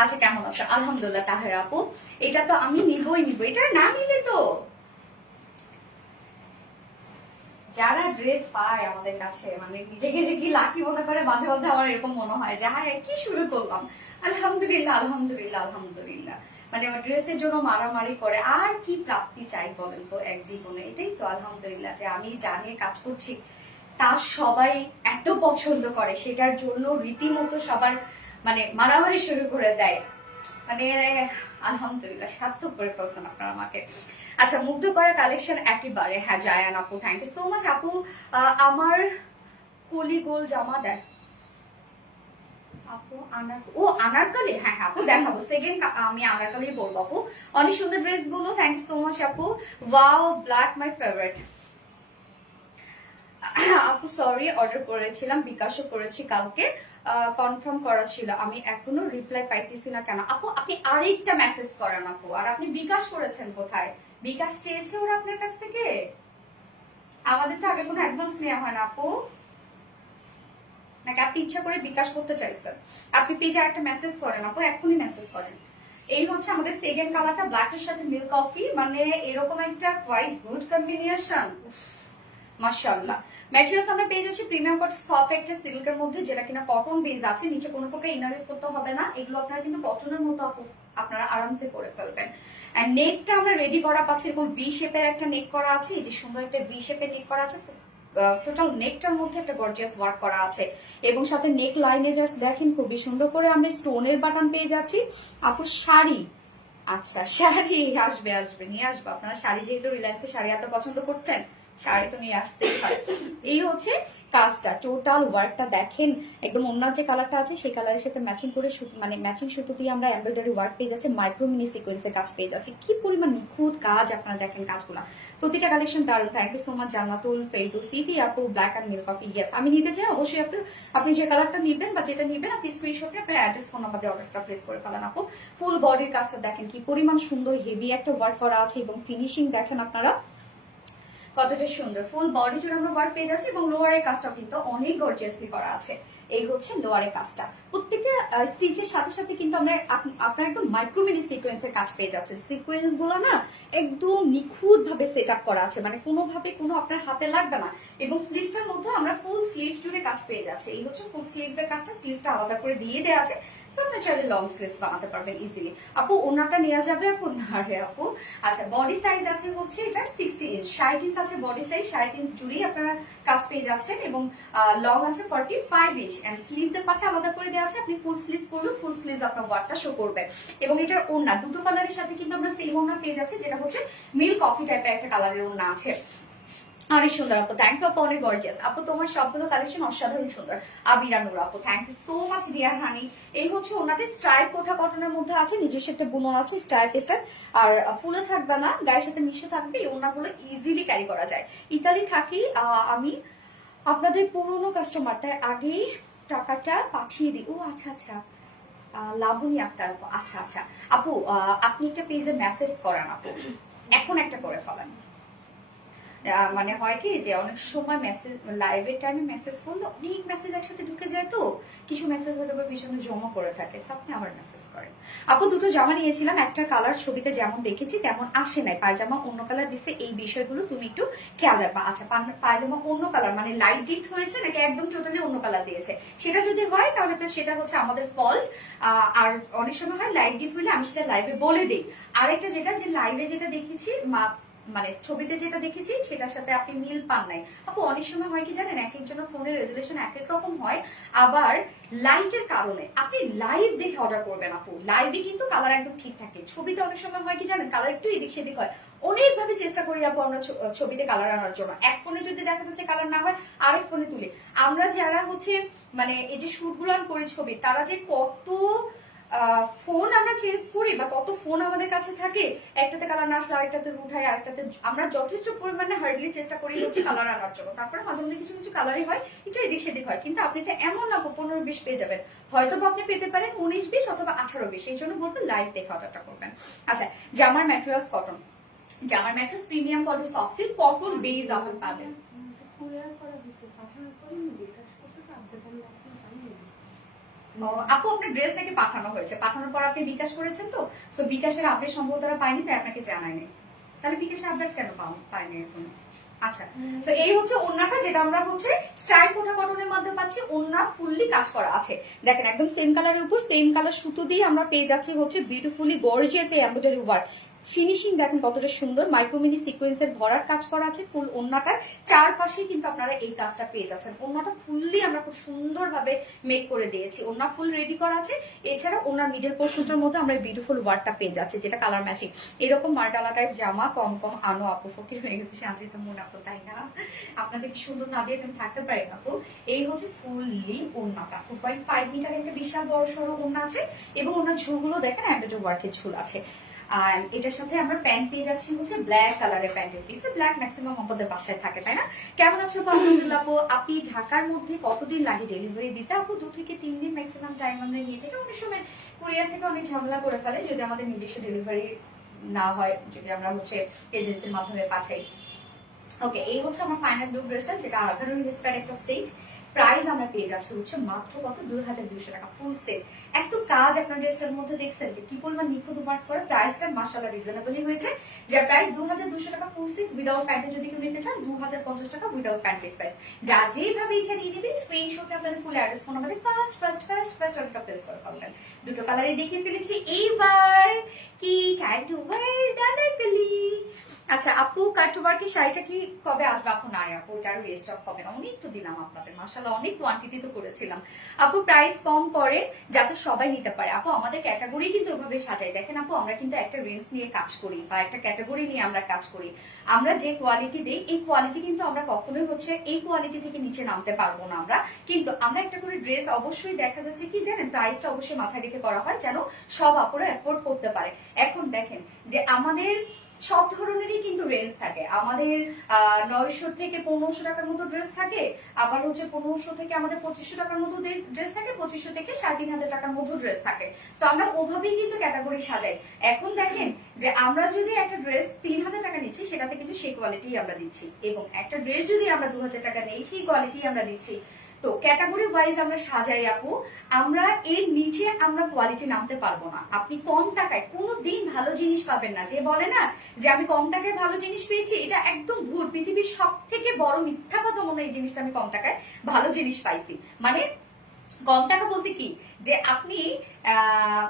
আচ্ছা, কেমন আছে? আলহামদুলিল্লাহ তাহের আপু, এটা তো আমি নিবই নিব, এটা না নিলে তো। যারা ড্রেস পায় আমাদের কাছে, মানে নিজেকে যে কি লাকি মনে করে, মাঝে মধ্যে আমার এরকম মনে হয় যে হ্যাঁ কি শুরু করলাম। আলহামদুলিল্লাহ আলহামদুলিল্লাহ আলহামদুলিল্লাহ, মানে আমার ড্রেসের জন্য মারামারি করে আর কি প্রাপ্তি চাই বলেন তো এক জীবনে। এটাই তো আলহামদুলিল্লাহ, যে আমি জানিয়ে কাজ করছি তা সবাই এত পছন্দ করে, সেটার জন্য রীতিমতো সবার মানে মারামারি শুরু করে দেয়। মানে আলহামদুলিল্লাহ, সার্থক করে ফেলছেন আপনারা আমাকে। আচ্ছা, মুগ্ধ করা কালেকশন একেবারে। হ্যাঁ জায়ান আপু, থ্যাংক ইউ সো মাচ আপু। আমার কলি গোল জামা দেখ আপু, আনারকলি। হ্যাঁ হ্যাঁ আপু, দেখাবো সেকেন্ড, আমি আনারকলি পরবো আপু। অনেক সুন্দর ড্রেস গুলো, থ্যাংক ইউ সো মাচ আপু। ওয়াও, ব্ল্যাক মাই ফেভারিট আপু। সরি, অর্ডার করেছিলাম, বিকাশও করেছি কালকে, কনফার্ম করা ছিল, আমি এখনো রিপ্লাই পাইতেছি না কেন আপু? আপনি আরেকটা মেসেজ করেন আপু। আর আপনি বিকাশ করেছেন কোথায়? বিকাশ চেয়েছে ওরা আপনার কাছ থেকে? আমাদের তো আগে কোনো অ্যাডভান্স নেওয়া হয় না আপু, নাকি আপনি ইচ্ছা করে বিকাশ করতে চাইছেন? আপনি পেজে একটা মেসেজ করেন আপু, এখনই মেসেজ করেন। এই হচ্ছে আমাদের সেকেন্ড কালারটা, ব্ল্যাকের সাথে মিল্ক কফি, মানে এরকম একটা কোয়াইট গুড কম্বিনেশন, মাশাআল্লাহ। ম্যাটেরিয়ালস আমরা পেয়ে যাচ্ছি প্রিমিয়াম কট সফট একটা সিল্কের মধ্যে, যেটা কিনা কটন বেজ আছে, নিচে কোনো প্রকার ইনার ইউজ করতে হবে না। এগুলো আপনারা কিন্তু কটনের মতো আপনারা আরামসে করে ফেলবেন। এন্ড নেকটা আমরা রেডি করা পাচ্ছি, এরকম ভি শেপের একটা নেক করা আছে, এই যে সুন্দর একটা ভি শেপের নেক করা আছে, টোটাল নেকটার মধ্যে একটা গর্জিয়াস ওয়ার্ক করা আছে এবং সাথে নেক লাইনে জাস্ট দেখেন খুবই সুন্দর করে আমরা স্টোনের বাটন পেয়ে যাচ্ছি। আপু শাড়ি, আচ্ছা শাড়ি আসবে আসবে নিয়ে আসবো। আপনারা শাড়ি যেহেতু রিলায়েন্সে শাড়ি এত পছন্দ করছেন, শাড়ি তো নিয়ে আসতেই হয়। এই হচ্ছে কাজটা, টোটাল ওয়ার্কটা দেখেন একদম অন্য যে কালারটা আছে সেই কালারের সাথে ম্যাচিং করে মানে ম্যাচিং সুতো দিয়ে আমরা এমব্রয়ডারি ওয়ার্ক পেয়ে যাচ্ছি, মাইক্রো মিনি সিকোয়েন্সের কাজ পেয়ে যাচ্ছি। কি পরিমাণ নিখুঁত কাজ আপনারা দেখেন কাজগুলা, প্রতিটা কালেকশন দারুণ। থ্যাংক ইউ সো মাচ জান্নাতুল ফেরদৌসি দি আপু, black and milk coffee. Yes আমি নিতে চাই অবশ্যই। আপনি যে কালারটা নেবেন বা যেটা নেবেন আপনি স্ক্রিনশটে আপনার অ্যাড্রেস ফোন নাম্বার দিয়ে অর্ডারটা প্লেস করে ফেলেন আপু। ফুল বডির কাজটা দেখেন কি পরিমাণ সুন্দর, হেভি একটা ওয়ার্ক করা আছে এবং ফিনিশিং দেখেন আপনারা কতটা সুন্দর। ফুল বডি জুড়ে আমরা ওয়ার্ক পেয়ে যাচ্ছি এবং লোয়ারের কাজটা কিন্তু অনেক গর্জিয়াসলি করা আছে। এই হচ্ছে লোয়ারের কাজটা, প্রত্যেকটা স্টিচের সাথে সাথে কিন্তু আমরা আপনার একদম মাইক্রোমিনি সিকোয়েন্সের কাজ পেয়ে যাচ্ছে। সিকোয়েন্স গুলো না একদম নিখুঁত ভাবে সেট আপ করা আছে, মানে কোনোভাবে কোনো আপনার হাতে লাগবে না। এবং স্লিভসটার মধ্যে আমরা ফুল স্লিভ জুড়ে কাজ পেয়ে যাচ্ছে। এই হচ্ছে ফুল স্লিভস এর কাজটা, স্লিভসটা আলাদা করে দিয়ে দেওয়া আছে। আপনি চাইলে লং স্লিভস বানাতে পারবেন ইজিলি। আপু ওনাটা নেওয়া যাবে আপু? না রে আপু। আচ্ছা বডি সাইজ আছে হচ্ছে এটা 60 ইঞ্চ, 60 ইঞ্চ আছে বডি সাইজ, 60 ইঞ্চ জুড়েই আপনারা কাজ পেয়ে যাচ্ছেন এবং লং আছে 45 ইঞ্চ এন্ড স্লিভস এর পাটে আলাদা করে দেওয়া আছে। আপনি ফুল স্লিভস করলে ফুল স্লিভস আপনার ওয়ার্কটা শো করবে। এবং এটার ওড়না দুটো কালারের সাথে কিন্তু আমরা সেম ওড়না পেয়ে যাচ্ছি, যেটা হচ্ছে মিল্ক কফি টাইপের একটা কালারের ওড়না আছে। অনেক সুন্দর আপু, থ্যাংক ইউ আপু, অনেক গর্জিয়াস আপু, তোমার সবগুলো কালেকশন অসাধারণ সুন্দর। আবিরা নূর আপু, thank you so much dear honey. এই হচ্ছে ওনাতে স্ট্রাইপ কোঠা কটনের মধ্যে আছে, নিজস্ব একটা বুনন আছে স্ট্রাইপ স্টাইপ, আর ফুলে থাকবে না, গায়ের সাথে মিশে থাকবে। এই ওনাগুলো ইজিলি ক্যারি করা যায়। ইতালি থাকি আমি, আপনাদের পুরনো কাস্টমার, তাই আগেই টাকাটা পাঠিয়ে দিই। ও আচ্ছা আচ্ছা, লাবণী আক্তার আপু, আচ্ছা আচ্ছা আপু, আপনি একটা পেজে মেসেজ করেন আপু, এখন একটা করে ফেলেন। মানে হয় কি যে অনেক সময় মেসেজ লাইভের টাইমে মেসেজ করলে অনেক মেসেজ একসাথে ঢুকে যায়, তো কিছু মেসেজ হয়তো পিছনে জমা করে থাকে, আপনি আবার মেসেজ করেন। আপু দুটো জামা নিয়েছিলাম, একটা কালার ছবিতে যেমন দেখেছি তেমন আসে নাই, পায়জামা অন্য কালার দিছে, এই বিষয়গুলো তুমি একটু খেয়াল রাখবা। আচ্ছা পায়জামা অন্য কালার মানে লাইট ডিপ হয়েছে নাকি একদম টোটালি অন্য কালার দিয়েছে, সেটা যদি হয় তাহলে তো সেটা হচ্ছে আমাদের ফল্ট। আর অনেক সময় হয় লাইট ডিপ হইলে আমি সেটা লাইভে বলে দিই। আরেকটা যেটা যে লাইভে যেটা দেখেছি মানে ছবিতে যেটা দেখেছি সেটার সাথে আপনি মিল পান নাই আপু। অনেক সময় হয় কি জানেন, এক একজনের ফোনের রেজুলেশন এক এক রকম হয়, আবার লাইটের কারণে আপনি লাইভ দেখে অর্ডার করবেন আপু। লাইভে কিন্তু কালার একদম ঠিক থাকে, ছবিতে অনেক সময় হয় কি জানেন কালার একটু এদিক সেদিক হয়। অনেকভাবে চেষ্টা করি আপু আমরা ছবিতে কালার আনার জন্য, এক ফোনে যদি দেখা যাচ্ছে কালার না হয় আরেক ফোনে তুলি। আমরা যারা হচ্ছে মানে এই যে শুট গুলান করি ছবি, তারা যে কত ফোন আমরা চেঞ্জ করি বা কত ফোন আমাদের কাছে থাকে, একটাতে কালার না আসলে আরেকটাতে উঠাই, আরেকটাতে আমরা যথেষ্ট পরিমাণে হার্ডলি চেষ্টা করি হচ্ছে কালার আনার জন্য। তারপরে মাঝে মধ্যে কিছু কিছু কালারই হয় একটু এদিক সেদিক হয়, কিন্তু আপনি তো এমন না 15-20 পেয়ে যাবেন, হয়তো বা আপনি পেতে পারেন 19-20 অথবা 18-20। এই জন্য বলবেন লাইভ দেখে অর্ডারটা করবেন। আচ্ছা জামার ম্যাটেরিয়ালস কটন, জামার materials premium cotton, soft silk cotton base আপনি পাবেন। আপু আপনার ড্রেস থেকে পাঠানো হয়েছে, পাঠানোর পর আপনি বিকাশ করেছেন, তো বিকাশের আপডেট সম্ভবত পাইনি, তাই আপনাকে জানায়নি। তাহলে বিকাশের আপডেট কেন পাইনি এখন? আচ্ছা তো এই হচ্ছে ওন্নাটা, যেটা আমরা হচ্ছে স্টাইল কোটা কটনের মধ্যে পাচ্ছি। ওন্না ফুললি কাজ করা আছে, দেখেন একদম সেম কালারের উপর সেম কালার সুতো দিয়ে আমরা পেয়ে যাচ্ছি হচ্ছে বিউটিফুলি গর্জিয়াস এই এমব্রয়ডারি ওয়ার্ক। ফিনিশিং দেখেন কতটা সুন্দর, মাইক্রোমিনি সিকোয়েন্সের ভরার কাজ করা আছে। ফুল ওন্নাটার চারপাশে কিন্তু আপনারা এই কাজটা পেয়ে যাচ্ছেন। ওন্নাটা ফুললি আমরা খুব সুন্দরভাবে মেক করে দিয়েছি, ওন্না ফুল রেডি করা আছে। এছাড়া ওনার মিডল পোর্শনটার মধ্যে আমরা বিউটিফুল ওয়ার্কটা পেয়ে যাচ্ছি, যেটা কালার ম্যাচিং। এরকম মার্টালা টাইপ জামা কম কম আনো আপু, ফকির হয়ে গেছে সাজিত মন আপু, তাই না? আপনাদের কি সুন্দর না দিয়ে তুমি থাকতে পারি না আপু। এই হচ্ছে ফুললি ওন্নাটা, 2.5 মিটার একটা বিশাল বড় সড়ো ওন্না আছে এবং ওনার ঝুলগুলো দেখেন এমব্রয়ডারি ওয়ার্কের ঝুল আছে। আর এটার সাথে আমরা প্যান্ট পেয়ে যাচ্ছি হচ্ছে ব্ল্যাক কালারের প্যান্টের পিস, ব্ল্যাক ম্যাক্সিমাম আমাদের বাসায় থাকে, তাই না? কেমন আছো আলহামদুলিল্লাহ আপু। আপনি ঢাকার মধ্যে কতদিন লাগে ডেলিভারি দিতে আপু? 2 থেকে 3 দিন ম্যাক্সিমাম টাইম আমরা নিয়ে থাকি। অনেক সময় কুরিয়ার থেকে অনেক ঝামেলা করে ফেলে যদি আমাদের নিজস্ব ডেলিভারি না হয়, যদি আমরা হচ্ছে এজেন্সির মাধ্যমে পাঠাই। ওকে এই হচ্ছে আমার ফাইনাল লুক ড্রেসটা, যেটা আরাকানুন ডিসপ্লের একটা সেট। প্রাইস আমরা পেয়ে যাচ্ছি হচ্ছে মাত্র কত 2200 টাকা ফুল সেট। এত কাজ আপনার ড্রেসটার মধ্যে দেখছেন যে কি পরিমাণ নিখুঁত ওয়ার্ক করে। প্রাইসটা মাশাআল্লাহ রিজনেবলই হয়েছে, যার প্রাইস 2200 টাকা ফুল সেট। উইদাউট প্যান্টে যদি কেউ নিতে চান 2050 টাকা উইদাউট প্যান্ট প্রাইস। যা যেভাবে ইচ্ছা নিয়ে নেবেন, স্ক্রিনশটে আপনাদের ফুল অ্যাড্রেস ফোন আমাদের ফার্স্ট অর্ডারটা প্লেস করে ফেলবেন। দুটো কালারে দেখিয়ে ফেলেছি, এইবার কি টাইম টু ওয়্যার ডালার কালি। আচ্ছা আপু, কাটওয়ার্ক এর শাড়িটা কি কবে আসবে? আপু না আপু, ওটার রেস্টক হবে না, অনেক তো দিলাম আপনাদের, মাশাআল্লাহ অনেক কোয়ান্টিটি তো করেছিলাম। আপু প্রাইস কম করে যাতে সবাই নিতে পারে। আপু আমাদের ক্যাটাগরি কিন্তু ওইভাবে সাজাই, দেখেন আপু আমরা কিন্তু একটা রেঞ্জ নিয়ে কাজ করি বা একটা ক্যাটাগরি নিয়ে আমরা কাজ করি। আমরা যে কোয়ালিটি দেই এই কোয়ালিটি কিন্তু আমরা কখনোই হচ্ছে এই কোয়ালিটি থেকে নিচে নামতে পারবো না আমরা। কিন্তু আমরা একটা করে ড্রেস অবশ্যই দেখা যাচ্ছে কি জানেন, প্রাইসটা অবশ্যই মাথায় রেখে করা হয় যেন সব আপুরা অ্যাফোর্ড করতে পারে। এখন দেখেন যে আমাদের সব ধরনেরই কিন্তু রেঞ্জ থাকে। আমাদের 900 থেকে 1500 টাকার মতো ড্রেস থাকে, আবার হচ্ছে 1500 থেকে আমাদের 2500 টাকার মতো ড্রেস থাকে, 2500 থেকে 3500 টাকার মতো ড্রেস থাকে। তো আমরা ওভাবেই কিন্তু ক্যাটাগরি সাজাই। এখন দেখেন যে আমরা যদি একটা ড্রেস 3000 টাকা নিচ্ছি সেটাতে কিন্তু সেই কোয়ালিটি আমরা দিচ্ছি, এবং একটা ড্রেস যদি আমরা 2000 টাকা নেই সেই কোয়ালিটি আমরা দিচ্ছি। তো ক্যাটাগরি ওয়াইজ আমরা সাজাই আপু, আমরা এর নিচে আমরা কোয়ালিটি নামতে পারবো না। আপনি কম টাকায় কোনো দিন ভালো জিনিস পাবেন না। যে বলে না যে আমি কম টাকায় ভালো জিনিস পেয়েছি, এটা একদম ভুল। পৃথিবীর সব থেকে বড় মিথ্যা কথা মনে হয় এই জিনিসটা, আমি কম টাকায় ভালো জিনিস পাইছি। মানে কম টাকা বলতে কি, যে আপনি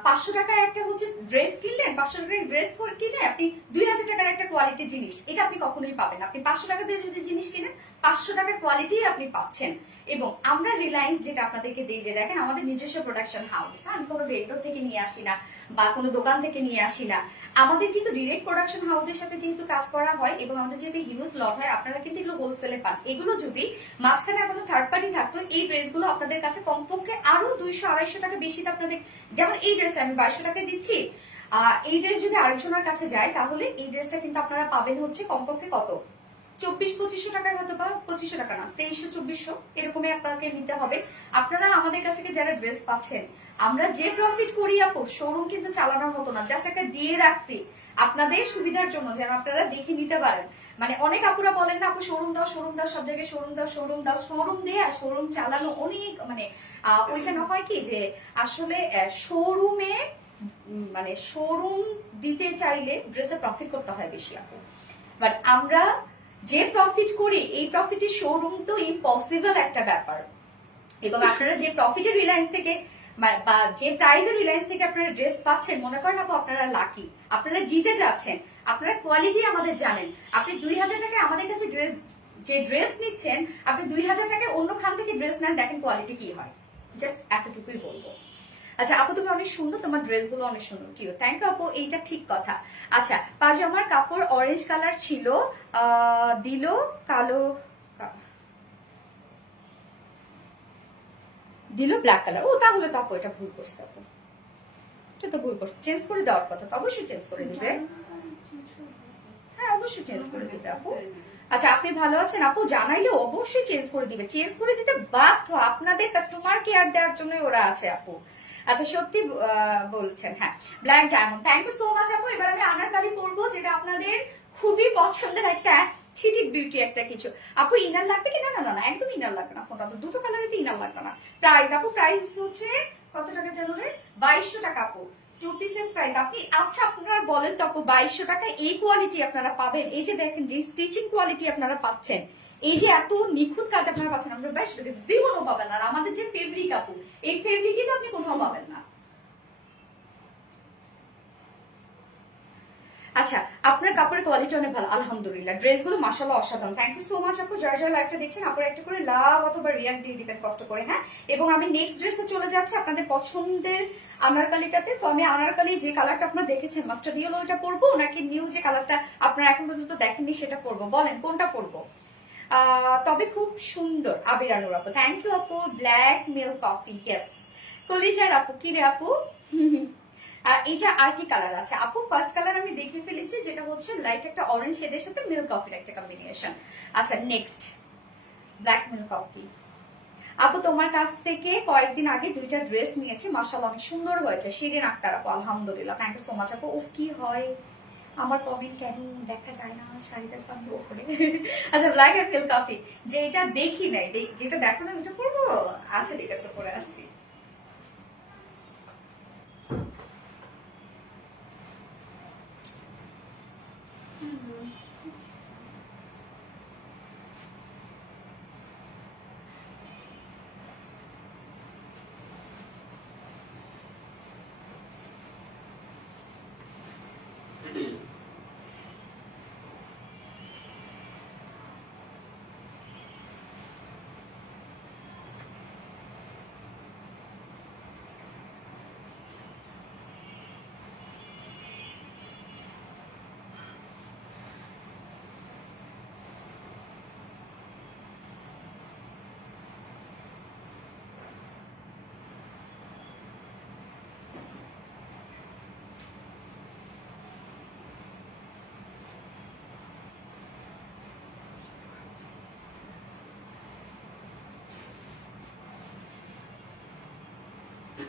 500 টাকায় একটা হচ্ছে ড্রেস কিনলেন, 500 টাকায় ড্রেস কিনে আপনি 2000 টাকার একটা কোয়ালিটির জিনিস, এটা আপনি কখনোই পাবেন। আপনি 500 টাকা দিয়ে যদি জিনিস কিনেন 500 টাকার কোয়ালিটি আপনি পাচ্ছেন। এবং আমরা রিলায়েন্স যেটা আপনাদেরকে দিই, যে দেখেন আমাদের নিজস্ব প্রোডাকশন হাউস, আমি কোনো ভেন্ডর থেকে নিয়ে আসি না বা কোনো দোকান থেকে নিয়ে আসি না। আমাদের কিন্তু ডিরেক্ট প্রোডাকশন হাউসের সাথে যেহেতু কাজ করা হয় এবং আমাদের যেহেতু হিউজ লট হয়, আপনারা কিন্তু এগুলো হোলসেলে পান। এগুলো যদি মাঝখানে কোনো থার্ড পার্টি থাকতো, এই ড্রেসগুলো আপনাদের কাছে কমপক্ষে আরো 200-250 টাকা বেশি আপনাদের, যেমন এই ড্রেসটা আমি 2200 টাকায় দিচ্ছি, এই ড্রেস যদি আরেকজনের কাছে যায় তাহলে এই ড্রেসটা কিন্তু আপনারা পাবেন হচ্ছে কমপক্ষে কত, 2400-2500 টাকায়, হয়তো বা 2500 টাকা না, 2300-2400 এরকমই আপনাকে নিতে হবে। আপনারা আমাদের কাছ থেকে যারা ড্রেস পাচ্ছেন, আমরা যে প্রফিট করি আপু, শোরুম কিন্তু চালানোর মতো না, জাস্ট একটা দিয়ে রাখছি আপনাদের সুবিধার জন্য যেন আপনারা দেখে নিতে পারেন। মানে অনেক আপুরা বলেন না আপু শোরুম দাও, শোরুম দাও, সব জায়গায় শোরুম দাও, শোরুম দাও, শোরুম দিয়ে শোরুম চালানো অনেক মানে ওইখানে হয় কি যে আসলে শোরুমে মানে শোরুম দিতে চাইলে ড্রেসে প্রফিট করতে হয় বেশি আপু। বাট আমরা যে প্রফিট করি এই প্রফিটের শোরুম তো ইম্পসিবল একটা ব্যাপার। এবং আপনারা যে প্রফিটের রিলায়েন্স থেকে বা যে প্রাইজের রিলায়েন্স থেকে আপনারা ড্রেস পাচ্ছেন, মনে করেন আপু আপনারা লাকি, আপনারা জিতে যাচ্ছেন। আপনারা কোয়ালিটি আমাদের জানেন। আপনি 2000 টাকায় আমাদের কাছে যে ড্রেস নিচ্ছেন, আপনি 2000 টাকায় অন্য খান থেকে ড্রেস নেন, দেখেন কোয়ালিটি কি হয়। জাস্ট এতটুকুই বলবো। আচ্ছা আপু তুমি অনেক সুন্দর, তোমার ড্রেসগুলো অনেক সুন্দর, কিউ, থ্যাংক ইউ আপু, এইটা ঠিক কথা। আচ্ছা পাজামার কাপড় অরেঞ্জ কালার ছিল, দিল কালো, দিল ব্ল্যাক কালার। ও তাহলে তো আপু এটা ভুল করছে, আপু এটা তো ভুল করছে, চেঞ্জ করে দেওয়ার কথা, তো অবশ্যই চেঞ্জ করে দিবে। হ্যাঁ অবশ্যই চেঞ্জ করে দিবে আপু। আচ্ছা আপনি ভালো আছেন আপু, জানাইলে অবশ্যই চেঞ্জ করে দিবে, চেঞ্জ করে দিতে বাধ্য, আপনাদের কাস্টমার কেয়ার দেওয়ার জন্য ওরা আছে আপু। আচ্ছা সত্যি বলছেন, হ্যাঁ black diamond, thank you so much আপু। এবার আমি আনারকালি করবো, যেটা আপনাদের খুবই পছন্দের একটা অ্যাস্থেটিক বিউটি একটা কিছু। আপু ইনার লাগবে কি? না না না একদম ইনার লাগবে না, ফোনটা তো দুটো কালারেতে ইনার লাগবে না। প্রাইস আপু, প্রাইস হচ্ছে কত টাকা জানো রে? 2200 টাকা আপু, 2 পিসেস প্রাইস। আপনি আচ্ছা আপনারা বলেন তো আপু, 2200 টাকায় এই কোয়ালিটি আপনারা পাবেন? এই যে দেখেন যে স্টিচিং কোয়ালিটি আপনারা পাচ্ছেন, এই যে এত নিখুঁত কাজ আপনারা পাচ্ছেন, আপনারা 2200 টাকা জীবনও পাবেন না। আর আমাদের যে ফেব্রিক আপু, এই ফেব্রিকই তো আপনি কোথাও পাবেন না। আচ্ছা আপনার কাপড়ের কোয়ালিটি অনেক ভালো, আলহামদুলিল্লাহ। ড্রেসগুলো মাশাআল্লাহ অসাধারণ, থ্যাংক ইউ সো মাচ আপু। যারা যারা লাইভটা দেখছেন আপনারা একটা করে লাভ অথবা রিয়াক্ট দিয়ে দিবেন কষ্ট করে, হ্যাঁ। এবং আমি নেক্সট ড্রেসে চলে যাচ্ছি আপনাদের পছন্দের আনারকালিটাতে। সো আমি আনারকালি যে কালারটা আপনারা দেখেছেন মাস্টার্ড ইয়েলো, ওইটা পরবো নাকি নিউ যে কালারটা আপনারা এখন পর্যন্ত দেখেননি সেটা পরবো? বলেন কোনটা পরবো? তবে খুব সুন্দর, আবিরানুর আপু, থ্যাংক ইউ আপু। Black milk coffee, yes. কলিজার আপু, কি রে আপু? এইটা আর কি কালার আছে আপু? ফার্স্ট কালার আমি দেখে ফেলেছি, যেটা হচ্ছে লাইট একটা অরেঞ্জ শেডের সাথে মিল্ক কফির একটা কম্বিনেশন। আচ্ছা নেক্সট ব্ল্যাক মিল্ক কফি। আপু তোমার কাছ থেকে কয়েকদিন আগে 2টা ড্রেস নিয়েছি, মাশাআল্লাহ অনেক সুন্দর হয়েছে। শিরিন আক্তার আপু, আলহামদুলিল্লাহ, থ্যাংক ইউ সো মাচ আপু। উফ কি হয় আমার কমেন্ট কেন দেখা যায় না শাড়িটা সামনে করে। আচ্ছা ব্ল্যাক আর মিল্ক কফি, যেটা দেখি নাই, যেটা দেখো না ওইটা পরবো। আচ্ছা ঠিক আছে, পরে আসছি।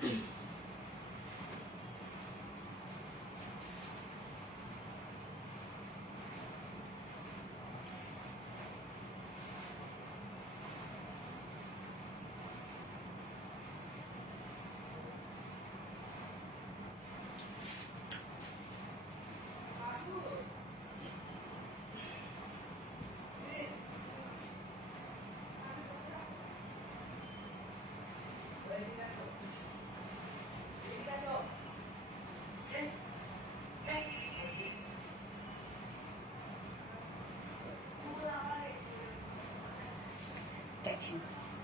দেখেন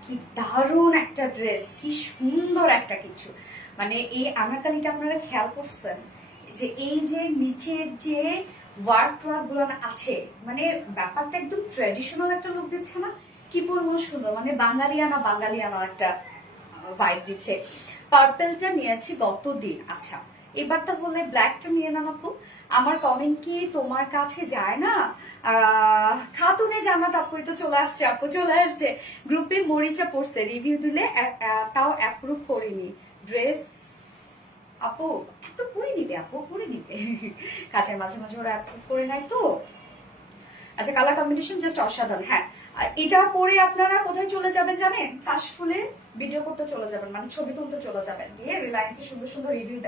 কি দারুণ একটা ড্রেস, কি সুন্দর একটা কিছু। মানে এই আনারকালিটা আপনারা খেয়াল করছেন যে এই যে নিচের যে ওয়ার্ক গুলো আছে, মানে ব্যাপারটা একদম ট্রেডিশনাল একটা লুক দিচ্ছে না? কি পরিমাণ সুন্দর, মানে বাঙালিয়ানা বাঙালিয়ানা একটা ভাইব দিচ্ছে। পার্পেলটা নিয়েছি গতদিন, আচ্ছা এবার তাহলে ব্ল্যাকটা নিয়ে না আপু। আমার কমেন্ট কি তোমার কাছে যায় না? খাতুনে জান্নাত আপু তো চলে আসছে, আপু চলে আসছে। গ্রুপে মরিচা পড়ছে, রিভিউ দিলে তাও অ্যাপ্রুভ করিনি ড্রেস। আপু অ্যাপ্রুভ করে নিবে, আপু করে নিবে, কাজের মাঝে মাঝে ওরা অ্যাপ্রুভ করে নাই তো। আচ্ছা কালার কম্বিনেশন জাস্ট অসাধারণ। হ্যাঁ এটা পরে আপনারা কোথায় চলে যাবেন জানেন? কাশফুলে ভিডিও করতে চলে যাবেন, মানে ছবি তুলতে চলে যাবেন, দিয়ে রিলায়েন্সে সুন্দর সুন্দর রিভিউ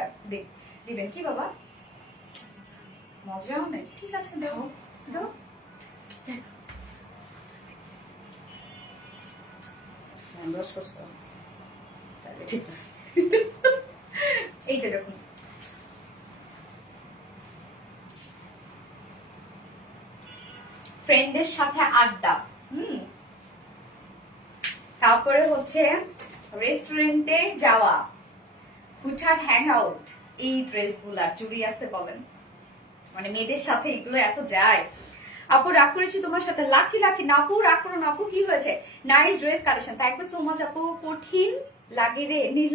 দিবেন। কি বাবা মজা অনেক, ঠিক আছে দাও দাও। ঠিক আছে এইটা দেখুন, ফ্রেন্ডদের সাথে আড্ডা, তারপরে হচ্ছে রেস্টুরেন্টে যাওয়া, হুটহাট হ্যাং আউট, এই ড্রেস গুলা জুড়ি আছে বলেন, মানে মেয়েদের সাথে এগুলো এত যায়। আপু রাগ করেছি তোমার সাথে, লাকি লাকি নাপু রাগ করো নাপু, কি হয়েছে? Nice dress collection, thank you so much আপু। কঠিন লাগে রে নীল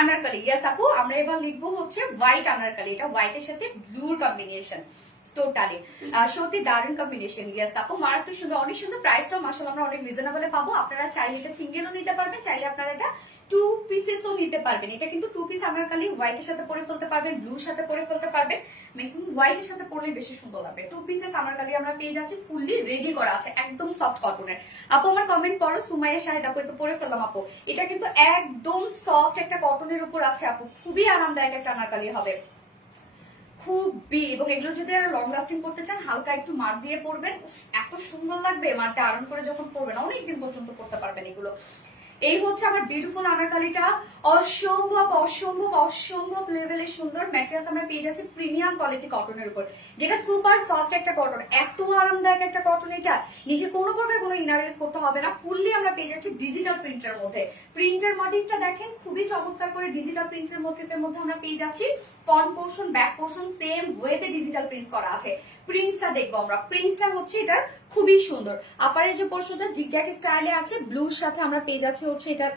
আনারকালি, ইয়েস আপু আমরা এবার লিখবো হচ্ছে হোয়াইট আনারকালি, এটা হোয়াইটের সাথে ব্লুর কম্বিনেশন, টোটালি সত্যি দারুণ কম্বিনেশন। ইয়েস আপু মারাত্মক সুন্দর, অনেক সুন্দর, প্রাইসটাও মাশাআল্লাহ আমরা অনেক রিজনেবলে পাবো। আপনারা চাইলে এটা সিঙ্গেলও নিতে পারবেন, চাইলে আপনারা এটা 2 পিসেসও নিতে পারবেন। এটা কিন্তু 2 পিস আনারকালি, হোয়াইটের সাথে পরে ফেলতে পারবেন, ব্লুর সাথে পরে ফেলতে পারবেন, ম্যাক্সিমাম হোয়াইটের সাথে পরলে বেশি সুন্দর লাগবে। 2 পিসেস আনারকালি আমরা পেয়ে যাচ্ছি, ফুললি রেডি করা আছে, একদম সফট কটনের। আপু আমার কমেন্ট পড়ো, সুমাইয়া শাহিদ আপু তো পরে ফেললাম আপু। এটা কিন্তু একদম সফট একটা কটনের উপর আছে আপু, খুবই আরামদায়ক একটা আনারকালি হবে, খুবই। এবং এগুলো যদি আরো লং লাস্টিং করতে চান, হালকা একটু মার দিয়ে পরবেন, এত সুন্দর লাগবে মারটা আয়রন করে যখন পরবেন, অনেকদিন পর্যন্ত পরতে পারবেন এগুলো। এই হচ্ছে আমার বিউটিফুল আনারকালিটা, অসম্ভব অসম্ভব অসম্ভব লেভেলের সুন্দর। ম্যাটেরিয়ালস আমরা পেয়ে যাচ্ছি প্রিমিয়াম কোয়ালিটি কটনের উপর, যেটা সুপার সফট একটা কটন, এত আরামদায়ক একটা কটন, এটা নিচে কোনো প্রকার কোনো ইনার ইউজ করতে হবে না। ফুললি আমরা পেয়ে যাচ্ছি ডিজিটাল প্রিন্টের মধ্যে। প্রিন্টের মোটিভটা দেখেন, খুবই চমৎকার করে ডিজিটাল প্রিন্টের মোটিভের মধ্যে আমরা পেয়ে যাচ্ছি। Front portion back portion same ওয়েতে ডিজিটাল প্রিন্ট করা আছে। প্রিন্টসটা দেখবো আমরা, প্রিন্টসটা হচ্ছে এটার খুবই সুন্দর। আপারে যে পোর্শনটা জিগজ্যাগ স্টাইলে আছে, ব্লুর সাথে আমরা পেয়ে যাচ্ছি হচ্ছে এটা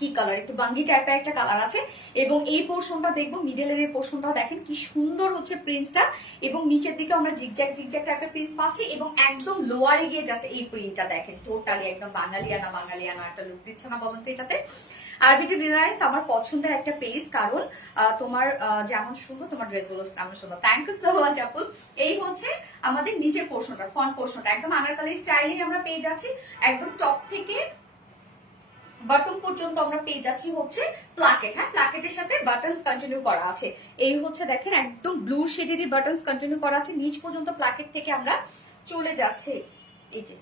কি কালার, একটু বাঙ্গি টাইপের একটা কালার আছে। এবং এই পোর্শনটা দেখবো, মিডলের এই পোর্শনটা দেখেন কি সুন্দর হচ্ছে প্রিন্টসটা, এবং নিচের দিকে আমরা জিগজ্যাগ জিগজ্যাগ টাইপের প্রিন্টস পাচ্ছি। এবং একদম লোয়ারে গিয়ে জাস্ট এই প্রিন্টটা দেখেন, টোটালি একদম বাঙালিয়ানা বাঙালিয়ানা একটা লুক দিচ্ছে না বলুন তো এটাতে? আর বিটি রিলায়েন্স আমার পছন্দের একটা পেজ, কারণ তোমার যেমন সুন্দর তোমার ড্রেসগুলো তেমন সুন্দর। থ্যাংক ইউ সো মাচ আপু। এই হচ্ছে আমাদের নিচের পোর্শনটা, ফ্রন্ট পোর্শনটা একদম আনারকলি স্টাইলে আমরা পেয়ে যাচ্ছি, একদম টপ থেকে বটম পর্যন্ত আমরা পেয়ে যাচ্ছি হচ্ছে প্লাকেট। হ্যাঁ প্লাকেটের সাথে বাটনস কন্টিনিউ করা আছে। এই হচ্ছে দেখেন একদম ব্লু শেডেরই বাটনস কন্টিনিউ করা আছে, নিচ পর্যন্ত প্লাকেট থেকে আমরা চলে যাচ্ছে। এই যে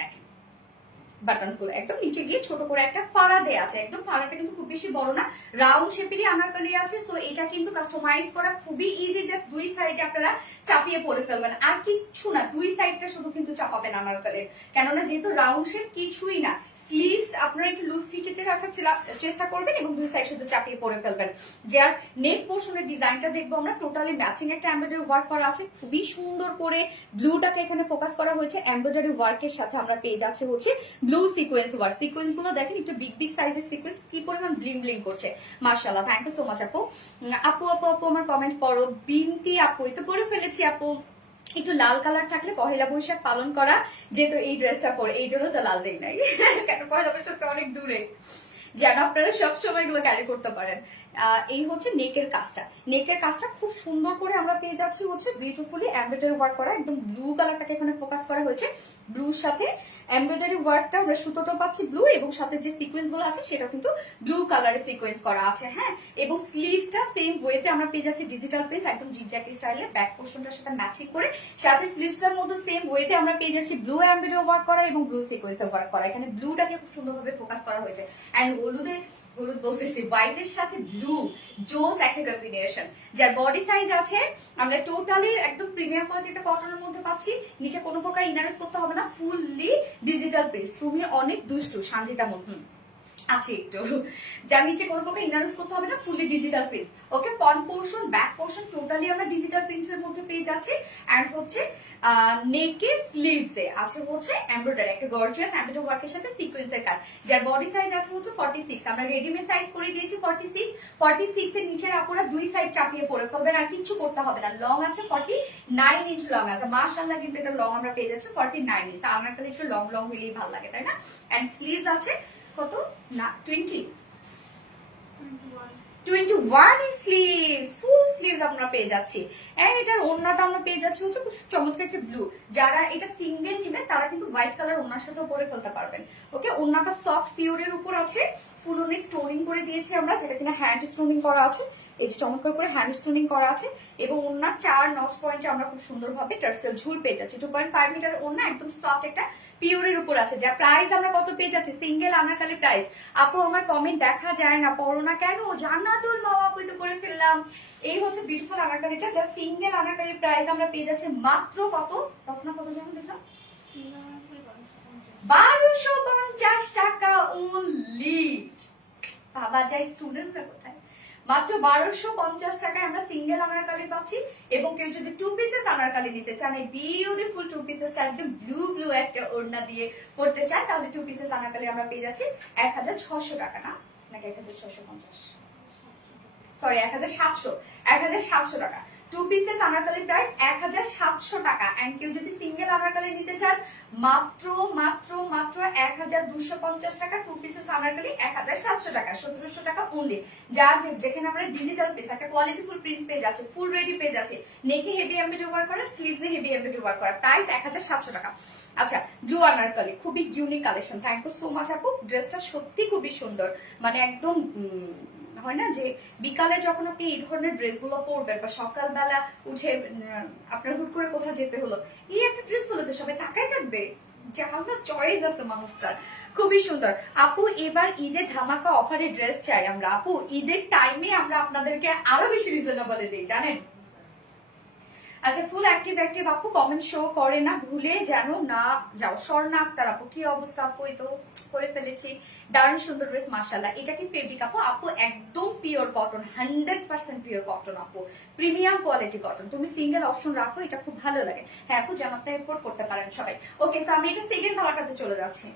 দেখেন বাটনস গুলো একদম নিচে গিয়ে ছোট করে একটা ফাড়া দেয়া আছে, একদম ফাড়াটা কিন্তু খুব বেশি বড় না, রাউন্ড শেপেরই আনারকলি আছে। সো এটা কিন্তু কাস্টমাইজ করা খুবই ইজি, জাস্ট দুই সাইডে আপনারা চাপিয়ে পরে ফেলবেন, আর কিচ্ছু না, দুই সাইডটা শুধু কিন্তু চাপাবেন আনারকলির, কেননা যেহেতু রাউন্ড শেপ কিছুই না। স্লিভস আপনারা একটু লুজ ফিটেতে রাখার চেষ্টা করবেন এবং দুই সাইড শুধু চাপিয়ে পরে ফেলবেন। যার নেক পোর্শনের ডিজাইনটা দেখবো আমরা, টোটালি ম্যাচিং একটা এমব্রয়ডারি ওয়ার্ক করা আছে, খুবই সুন্দর করে ব্লুটাকে এখানে ফোকাস করা হয়েছে। এমব্রয়ডারি ওয়ার্কের সাথে আমরা পেয়ে যাচ্ছে হচ্ছে ব্লু সিকোয়েন্স ওয়ার্ক। সিকোয়েন্স গুলো দেখেন একটু বিগ বিগ সাইজের সিকোয়েন্স, কি পরিমাণ ব্লিং ব্লিং করছে, মাশাআল্লাহ। থ্যাংক ইউ সো মাচ আপু। আপু আপু আপু আমার কমেন্ট পড়ো, বিনতি আপু তো পরে ফেলেছি আপু। একটু লাল কালার থাকলে পহেলা বৈশাখ পালন করা যেহেতু এই ড্রেসটা পরে, এই জন্য তো লাল দেই নাই, কেন পহেলা বৈশাখ তো অনেক দূরে। যেন আপনারা সবসময় এগুলো ক্যারি করতে পারেন। এই হচ্ছে নেকের কাজটা, নেকের কাজটা খুব সুন্দর করে আমরা পেয়ে যাচ্ছি হচ্ছে বিউটিফুলি এমব্রয়ডারি ওয়ার্ক করা, একদম ব্লু কালারটাকে এখানে ফোকাস করা হয়েছে। ব্লুর সাথে এমব্রয়ডারি ওয়ার্কটা আমরা সুতোটা পাচ্ছি ব্লু, এবং সাথে যে সিকোয়েন্স গুলো আছে সেটা কিন্তু ব্লু কালারের সিকোয়েন্স করা আছে। হ্যাঁ, এবং স্লিভসটা সেম ওয়েতে আমরা পেয়ে যাচ্ছি ডিজিটাল প্রিন্ট, একদম জিগজ্যাগ স্টাইলে ব্যাক পোর্শনটার সাথে ম্যাচিং করে, সাথে স্লিভসটার মধ্যে সেম ওয়েতে আমরা পেয়ে যাচ্ছি ব্লু এমব্রয়ডারি ওয়ার্ক করা এবং ব্লু সিকোয়েন্স ওয়ার্ক করা। এখানে ব্লুটাকে খুব সুন্দরভাবে ফোকাস করা হয়েছে, এন্ড হলুদ বলতেছি হোয়াইটের সাথে ব্লু, জোস একটা কম্বিনেশন। যার বডি সাইজ আছে আমরা টোটালি একদম প্রিমিয়াম কোয়ালিটিটা কটনের মধ্যে পাচ্ছি, নিচে কোনো প্রকার ইনারেস করতে হবে না, ফুললি ডিজিটাল প্রিন্ট। তুমি অনেক দুষ্টু সানজিতা মন আছে একটু, যার নিচে কোনো প্রকার ইনারেস করতে হবে না, fully digital print. Okay, front portion back portion totally আমরা ডিজিটাল প্রিন্টস এর মধ্যে পেয়ে যাচ্ছি। এন্ড হচ্ছে নেকে স্লিভসে আছে হচ্ছে এমব্রয়ডারি, একটা গর্জিয়াস এমব্রয়ডারি ওয়ার্কের সাথে সিকোয়েন্সের কাজ। যার বডি সাইজ আছে হচ্ছে 46, আমরা রেডিমেড সাইজ করে দিয়েছি 46 এর নিচের আপুরা দুই সাইড চাপিয়ে পরে ফেলবেন, আর কিছু করতে হবে না। লং আছে 49 ইঞ্চ লং আছে, মাশাআল্লাহ, কিন্তু এটা লং আমরা পেয়ে যাচ্ছি 49 ইঞ্চ। আমার কাছে একটু লং লং হলেই ভালো লাগে, তাই না? এন্ড স্লিভস আছে কত না 21 ইঞ্চ স্লিভস, ফুল স্লিভস আমরা পেয়ে যাচ্ছি। এন্ড এটার ওড়নাটা আমরা পেয়ে যাচ্ছি হচ্ছে খুব চমৎকার একটা ব্লু। যারা এটা সিঙ্গেল নিবে তারা কিন্তু হোয়াইট কালার ওড়নার সাথেও পরে ফেলতে পারবেন। ওকে, ওড়নাটা সফট পিওরের উপর আছে, ফুল ওড়নায় স্টোনিং করে দিয়েছি আমরা, যেটা কিনা হ্যান্ড স্টোনিং করা আছে। এই যে চমৎকার করে হ্যান্ড স্টোনিং করা আছে, এবং ওড়নার 4 নচ পয়েন্টে আমরা খুব সুন্দরভাবে টার্সেল ঝুল পেয়ে যাচ্ছি। 2.5 মিটার ওড়না, একদম সফট একটা পিওরের উপর আছে। যা প্রাইস আমরা কত পেয়ে যাচ্ছি সিঙ্গেল আনারকলি প্রাইস। আপু আমার কমেন্ট দেখা যায় না, পড়ো না কেন? জান্নাতুল মা আপু তো করে ফেললাম। এই হচ্ছে বিউটিফুল আনারকলিটা, যা সিঙ্গেল আনারকলি প্রাইস আমরা পেয়ে যাচ্ছি মাত্র কত যেমন দেখলাম 1250 টাকা অনলি। বাবা যাই স্টুডেন্টরা কোথায়, মাত্র 1250 টাকায় আমরা সিঙ্গেল আনারকলি পাচ্ছি। এবং কেউ যদি 2 পিসেস আনারকলি নিতে চান, এই বিউটিফুল 2 পিসেসটা একদম ব্লু একটা ওড়না দিয়ে পড়তে চান, তাহলে 2 পিসেস আনারকলি আমরা পেয়ে যাচ্ছি 1600 টাকা, না নাকি 1650, সরি 1700 টাকা। 2 পিসেস আনারকলি প্রাইস 1700 টাকা। এন্ড কেউ যদি সিঙ্গেল আনারকলি নিতে চান, মাত্র 1250 টাকা। 2 পিসেস আনারকলি 1700 টাকা, 1700 টাকা অনলি। যার যেখানে আমরা ডিজিটাল পিস একটা কোয়ালিটিফুল প্রিন্ট পেয়ে যাচ্ছে, ফুল রেডি পেয়ে যাচ্ছে, নেকে হেভি এমব্রয়ডারি ওয়ার্ক করা, স্লিভসে হেভি এমব্রয়ডারি ওয়ার্ক করা, প্রাইস 1700 টাকা। আচ্ছা, ব্লু আনারকলি খুবই unique collection. Thank you so much আপু, ড্রেসটা সত্যি খুবই সুন্দর। মানে একদম হয় না যে বিকালে যখন আপনি এই ধরনের ড্রেসগুলো পরবেন, বা সকালবেলা উঠে আপনার হুট করে কোথাও যেতে হলো, এই একটা ড্রেস গুলোতে সবাই তাকায় থাকবে, যার চয়েস আছে মানুষটার, খুবই সুন্দর। আপু এবার ঈদে ধামাকা অফারে ড্রেস চাই আমরা। আপু ঈদের টাইমে আমরা আপনাদেরকে আরো বেশি রিজনেবলে দিই, জানেন। আচ্ছা, ফুল অ্যাক্টিভ আপু, কমেন্ট শো করে না, ভুলে যেন না যাও। স্বর্ণা আক্তার আপু, কি অবস্থা আপু? এই তো করে ফেলেছি, দারুণ সুন্দর ড্রেস মাশাআল্লাহ। এটা কি ফেব্রিক আপু? আপু একদম পিওর কটন, 100% পিওর কটন আপু, প্রিমিয়াম কোয়ালিটি কটন। তুমি সিঙ্গেল অপশন রাখো, এটা খুব ভালো লাগে। হ্যাঁ আপু, যেন আপনি এফোর্ড করতে পারেন সবাই। ওকে, সো আমি এটা সেকেন্ড কালারটাতে চলে যাচ্ছি।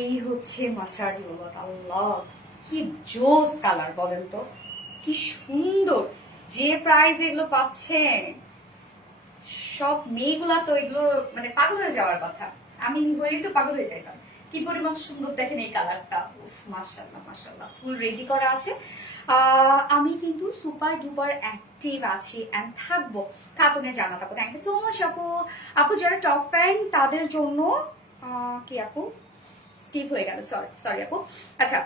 এই হচ্ছে মাস্টার্ড ইয়েলো, আল্লাহ কি জোস কালার, বলেন তো কি সুন্দর। যে প্রাইস এগুলো পাচ্ছে, সব মেয়েগুলা তো এগুলো মানে পাগল হয়ে যাওয়ার কথা। আমি হয়ে তো পাগল হয়ে যাইতাম। কি পরিমাণ সুন্দর দেখেন এই কালারটা, উফ মাশাআল্লাহ মাশাআল্লাহ। ফুল রেডি করা আছে। আমি কিন্তু সুপার ডুপার একটা অ্যাক্টিভ আছি অ্যান্ড থাকবো খাতুনের জান্নাত আপু। থ্যাংক ইউ সো মাচ আপু। আপু যারা টপ ফ্যান তাদের জন্য কি আপু স্কিপ হয়ে গেল, সরি সরি আপু। আচ্ছা,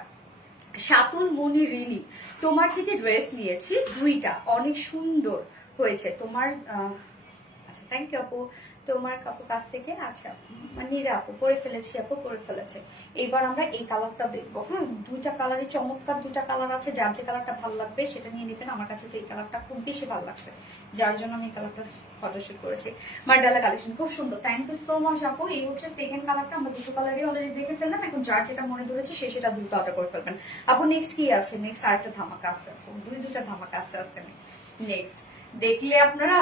শাতুল মনি রিনি, তোমার থেকে ড্রেস নিয়েছি দুইটা, অনেক সুন্দর হয়েছে তোমার। আচ্ছা থ্যাংক ইউ আপু, তোমার কাছ থেকে। আচ্ছা নীরা আপু পরে ফেলেছি, আপু পরে ফেলেছে। এবার আমরা এই কালারটা দেখবো। হ্যাঁ, দুইটা কালারই চমৎকার, দুইটা কালার আছে, যার যে কালারটা ভালো লাগবে সেটা নিয়ে নেবেন। আমার কাছে তো এই কালারটা খুব বেশি ভালো লাগছে, যার জন্য আমি এই কালারটা ফটোশুট করেছি। মার্ডালা কালেকশন খুব সুন্দর, থ্যাংক ইউ সো মাচ আপু। এই হচ্ছে সেকেন্ড কালারটা, আমরা দুটো কালারই অলরেডি দেখে ফেললাম। এখন যার যেটা মনে ধরেছে সে সেটা দ্রুত অর্ডার করে ফেলবেন আপু। নেক্সট কি আছে? নেক্সট আরেকটা ধামাকা আছে আপু, দুইটা ধামাকা আছে আজকে। নেক্সট দেখলে আপনারা,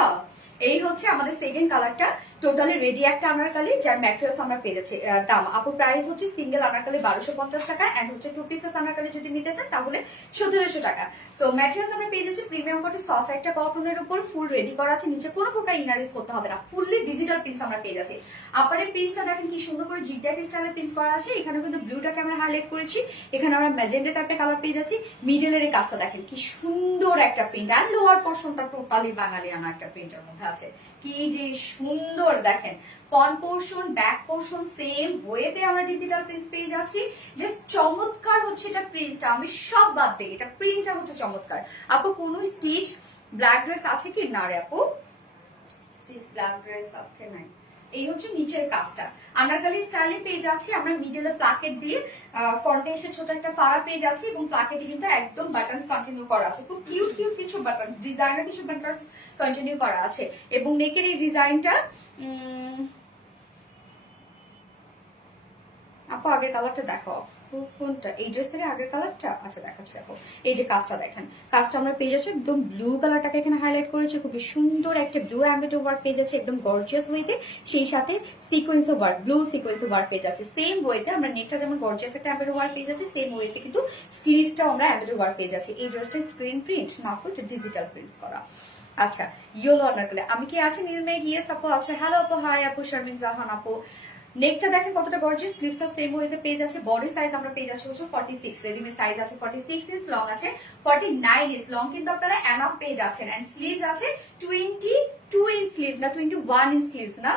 এই হচ্ছে আমাদের সেকেন্ড কালারটা, টোটালি রেডি একটা আনারকলি, যার ম্যাটেরিয়ালস আমরা পেয়ে যাচ্ছি। দাম আপু প্রাইস হচ্ছে সিঙ্গেল আনারকলি 1250 টাকা, এন্ড হচ্ছে 2 পিসেস আনারকলি যদি নিতে চান তাহলে 1700 টাকা। সো ম্যাটেরিয়ালস আমরা পেয়ে যাচ্ছি প্রিমিয়াম কটন, সফট একটা কটনের উপর ফুল রেডি করা আছে, নিচে কোনো প্রকার ইনার ইউজ করতে হবে না, ফুললি ডিজিটাল প্রিন্টস আমরা পেয়ে যাচ্ছি। আপনাদের প্রিন্টসটা দেখেন কি সুন্দর করে জিগজ্যাগ স্টাইলে প্রিন্টস করা আছে। এখানে কিন্তু ব্লুটাকে আমরা হাইলাইট করেছি, এখানে আমরা ম্যাজেন্ডা টাইপের কালার পেয়ে যাচ্ছি। মিডলের এই কাজটা দেখেন কি সুন্দর একটা প্রিন্ট, আর লোয়ার পোর্শনটা টোটালি বাঙালিয়ানা একটা প্রিন্টের মধ্যে আছে, কি যে সুন্দর দেখেন। Front portion back portion same ওয়েতে আমরা ডিজিটাল প্রিন্টস পেয়ে যাচ্ছি। জাস্ট চমৎকার হচ্ছে এটা প্রিন্টটা, আমি সব বাদ দিই, এটা প্রিন্টটা হচ্ছে চমৎকার। আপু কোনো স্টিচ ব্ল্যাক ড্রেস আছে কি? না রে আপু, স্টিচ ব্ল্যাক ড্রেস আজকে নাই। এই হচ্ছে নিচের কাজটা, আনারকলি স্টাইলে পেয়ে যাচ্ছি আমরা, মিডলে প্লাকেট দিয়ে ফ্রন্টে এসে ছোট একটা ফাড়া পেয়ে যাচ্ছি, এবং প্লাকেটে কিন্তু একদম বাটনস কন্টিনিউ করা আছে, খুব কিউট কিউট কিছু বাটন, ডিজাইনার কিছু বাটনস কন্টিনিউ করা আছে। এবং নেকের এই ডিজাইনটা আপু আগের কালারটা দেখো, কোনটা? এই ড্রেসের আগের কালারটা? আচ্ছা দেখাচ্ছি আপু। এই যে কাজটা দেখেন, কাজটা আমরা পেয়ে যাচ্ছি একদম ব্লু কালারটাকে এখানে হাইলাইট করেছি, খুবই সুন্দর একটা ব্লু এমব্রয়ডারি ওয়ার্ক পেয়ে যাচ্ছে একদম গর্জিয়াস ওয়েতে, সেই সাথে sequence work, blue sequence work পেয়ে যাচ্ছে। সেম ওয়েতে আমরা নেকটা যেমন গর্জিয়াস একটা এমব্রয়ডারি ওয়ার্ক পেয়ে যাচ্ছি, সেম ওয়েতে কিন্তু স্লিভসটাও আমরা এমব্রয়ডারি ওয়ার্ক পেয়ে যাচ্ছি। এই ড্রেসটা স্ক্রিন প্রিন্ট না আপু, এটা ডিজিটাল প্রিন্টস করা। আচ্ছা ইয়েলো আনারকলি, আমি কি আছে নীলমেঘ? ইয়েস আপু আচ্ছা, হ্যালো আপু, হাই আপু, শারমিন জাহান আপু। নেকটা দেখেন কতটা গর্জিয়াস, স্লিভসটা সেম ওয়েতে পেয়ে যাচ্ছে। বডি সাইজ আমরা পেয়ে যাচ্ছি হচ্ছে 46, রেডিমেড সাইজ আছে 46 ইঞ্চ, লং আছে 49 ইঞ্চ, লং কিন্তু আপনারা এনাফ পেয়ে যাচ্ছেন। এন্ড স্লিভস আছে 22 ইঞ্চ স্লিভস, না 21 ইঞ্চ স্লিভস, না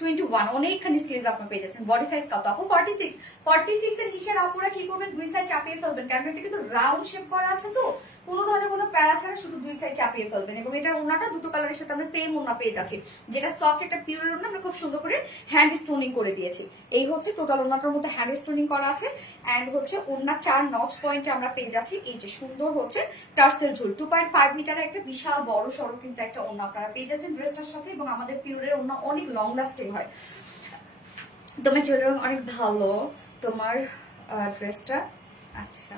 21, অনেকখানি স্লিভস আপনারা পেয়ে যাচ্ছেন। বডি সাইজ কত আপু? 46 এর নিচের আপুরা কি করবেন? দুই সাইড চাপিয়ে ফেলবেন, কারণ এটা কিন্তু রাউন্ড শেপ করা আছে, তো কোনো ধরনের কোনো প্যারা ছাড়া শুধু দুই সাইড চাপিয়ে ফেলবেন। এবং এটার ওনাটা দুটো কালারের সাথে আমরা সেম ওনা পেয়ে যাচ্ছি, যেটা সফট একটা পিওরের ওনা, আমরা খুব সুন্দর করে হ্যান্ড স্টোনিং করে দিয়েছি। এই হচ্ছে টোটাল ওনাটার মধ্যে হ্যান্ড স্টোনিং করা আছে, এন্ড হচ্ছে ওনা 4 নচ পয়েন্টে আমরা পেয়ে যাচ্ছি এই যে সুন্দর হচ্ছে টার্সেল ঝুল। 2.5 মিটারের একটা বিশাল বড় সড়ো কিন্তু একটা ওনা আপনারা পেয়ে যাচ্ছেন ড্রেসটার সাথে। এবং আমাদের পিওরের ওনা অনেক লং লাস্টিং হয়। তোমার জুয়েলারি অনেক ভালো, তোমার ড্রেসটা। আচ্ছা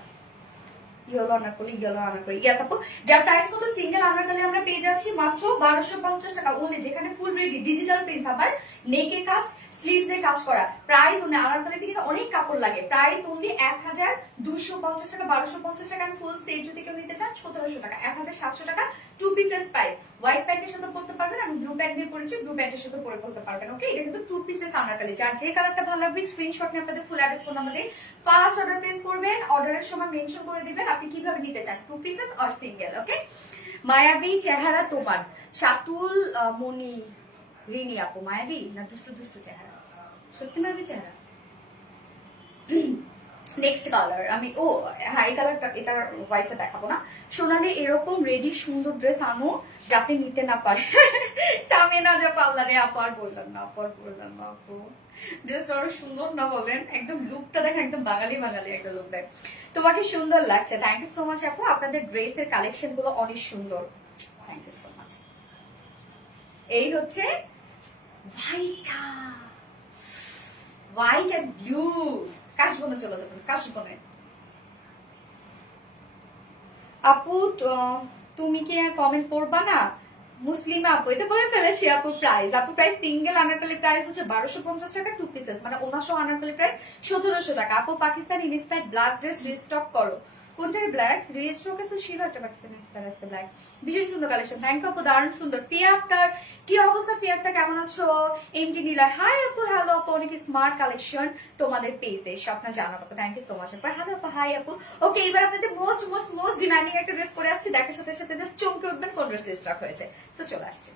yellow Anarkali, yellow Anarkali, yes আপু। যার প্রাইস কত? সিঙ্গেল আনারকলি আমরা পেয়ে যাচ্ছি মাত্র 1250 টাকা ওনলি, যেখানে ফুল রেডি ডিজিটাল প্রিন্টস, আবার নেকের কাজ, স্লিভস এর কাজ করা। প্রাইস ওনলি, আনারকলিতে কিন্তু অনেক কাপড় লাগে, প্রাইস ওনলি 1250 টাকা, 1250 টাকা। ফুল সেট যদি কেউ নিতে চান 1700 টাকা, 1700 টাকা 2 পিসেস প্রাইস। হোয়াইট প্যান্টের সাথে পরতে পারবেন, আমি ব্লু প্যান্ট দিয়ে পরেছি, ব্লু প্যান্টের সাথে পরে ফেলতে পারবেন। ওকে, এটা কিন্তু 2 পিসেস আনারকলি, যার যে কালারটা ভালো লাগবে স্ক্রিনশট নিয়ে আপনাদের ফুল অ্যাড্রেস ফোন নাম্বার দিয়ে ফার্স্ট অর্ডার প্লেস করবেন। অর্ডারের সময় মেনশন করে দিবেন আপনি কিভাবে নিতে চান, 2 পিসেস অর সিঙ্গেল। ওকে, মায়াবী চেহারা তোমার, শাতুল মনি রিনি আপু। মায়াবী না দুষ্টু দুষ্টু চেহারা? সত্যি মায়াবী চেহারা। নেক্সট কালার আমি এই কালারটা, এটার হোয়াইটটা দেখাবো না। সোনালি এরকম রেডি সুন্দর ড্রেস আনো যাতে নিতে না পারে। সামিনা যা পার্লারে আপু, আর বললাম না আপু, আর বললাম না আপু, ড্রেসটা আরো সুন্দর না বলেন? একদম লুকটা দেখেন, একদম বাঙালি বাঙালি একটা লুক দেয়। তোমাকে সুন্দর লাগছে, থ্যাংক ইউ সো মাচ আপু। আপনাদের ড্রেসের কালেকশন গুলো অনেক সুন্দর, থ্যাংক ইউ সো মাচ। এই হচ্ছে হোয়াইটটা, হোয়াইট এন্ড ব্লু। কাশবনে চলে যাবেন, কাশবনে। আপু তুমি কি কমেন্ট করবা না? মুসলিমা আপু, এটা করে ফেলেছি আপু। প্রাইস সিঙ্গেল আনারকলি প্রাইস হচ্ছে 1250 টাকা 2 পিসেস, মানে 1900 আনারকলি প্রাইস 1700 টাকা। আপু Pakistani inspired black dress restock করো, কোনটার ব্ল্যাক রেজিস্ট্রোকে তো ছিল একটা পাকিস্তানি ব্ল্যাক, ভীষণ সুন্দর কালেকশন। থ্যাংক ইউ আপু, দারুণ সুন্দর। ফিয়া আক্তার, কি অবস্থা ফিয়া আক্তার, কেমন আছো? এমটি নীলা, হাই আপু, হ্যালো আপু, অনেক স্মার্ট কালেকশন তোমাদের পেজে, স্বপ্ন জানাবো আপু, থ্যাংক ইউ সো মাচ আপু, হ্যালো আপু, হাই আপু। ওকে, এবার আপনাদের মোস্ট মোস্ট মোস্ট ডিমান্ডিং একটা ড্রেস পরে আসছি, দেখার সাথে সাথে জাস্ট চমকে উঠবেন কোন ড্রেস স্টক হয়েছে। তো চলে আসছে।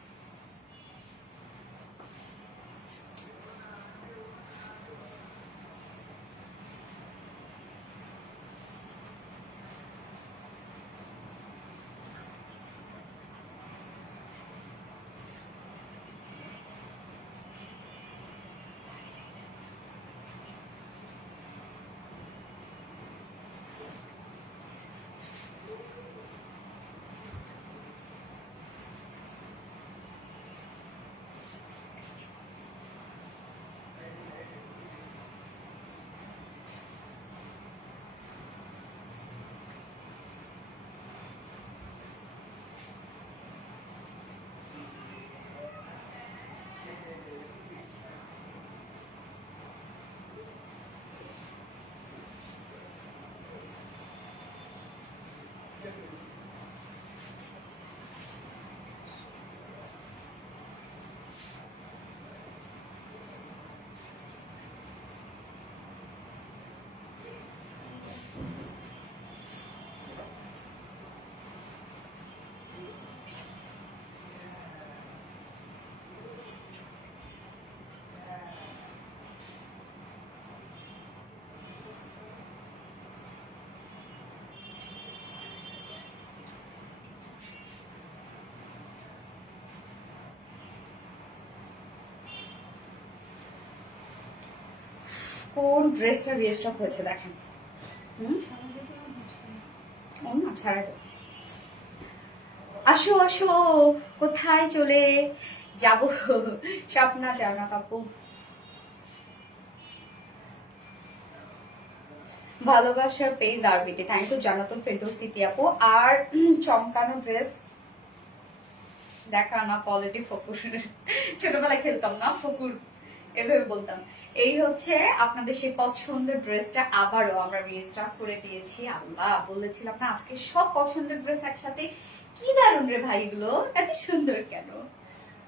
কোন ড্রেসটা রিস্টক হয়েছে দেখেন। না ছাড়া, আসো আসো, কোথায় চলে যাব স্বপ্না জানা আপু। ভালোবাসার পেজ আরবিতে, থ্যাংক ইউ জানাতুল ফেরদৌসি আপু। আর চমকানো ড্রেস দেখা না, কোয়ালিটি ফকুর, ছোটবেলায় খেলতাম না ফকুর, এভাবে বলতাম। এই হচ্ছে আপনাদের সেই পছন্দের ড্রেসটা আবারও আমরা রিস্টক করে দিয়েছি। আল্লাহ, বলেছিলাম না আজকে সব পছন্দের ড্রেস একসাথে, কি দারুণ রে ভাইগুলো, এত সুন্দর কেন,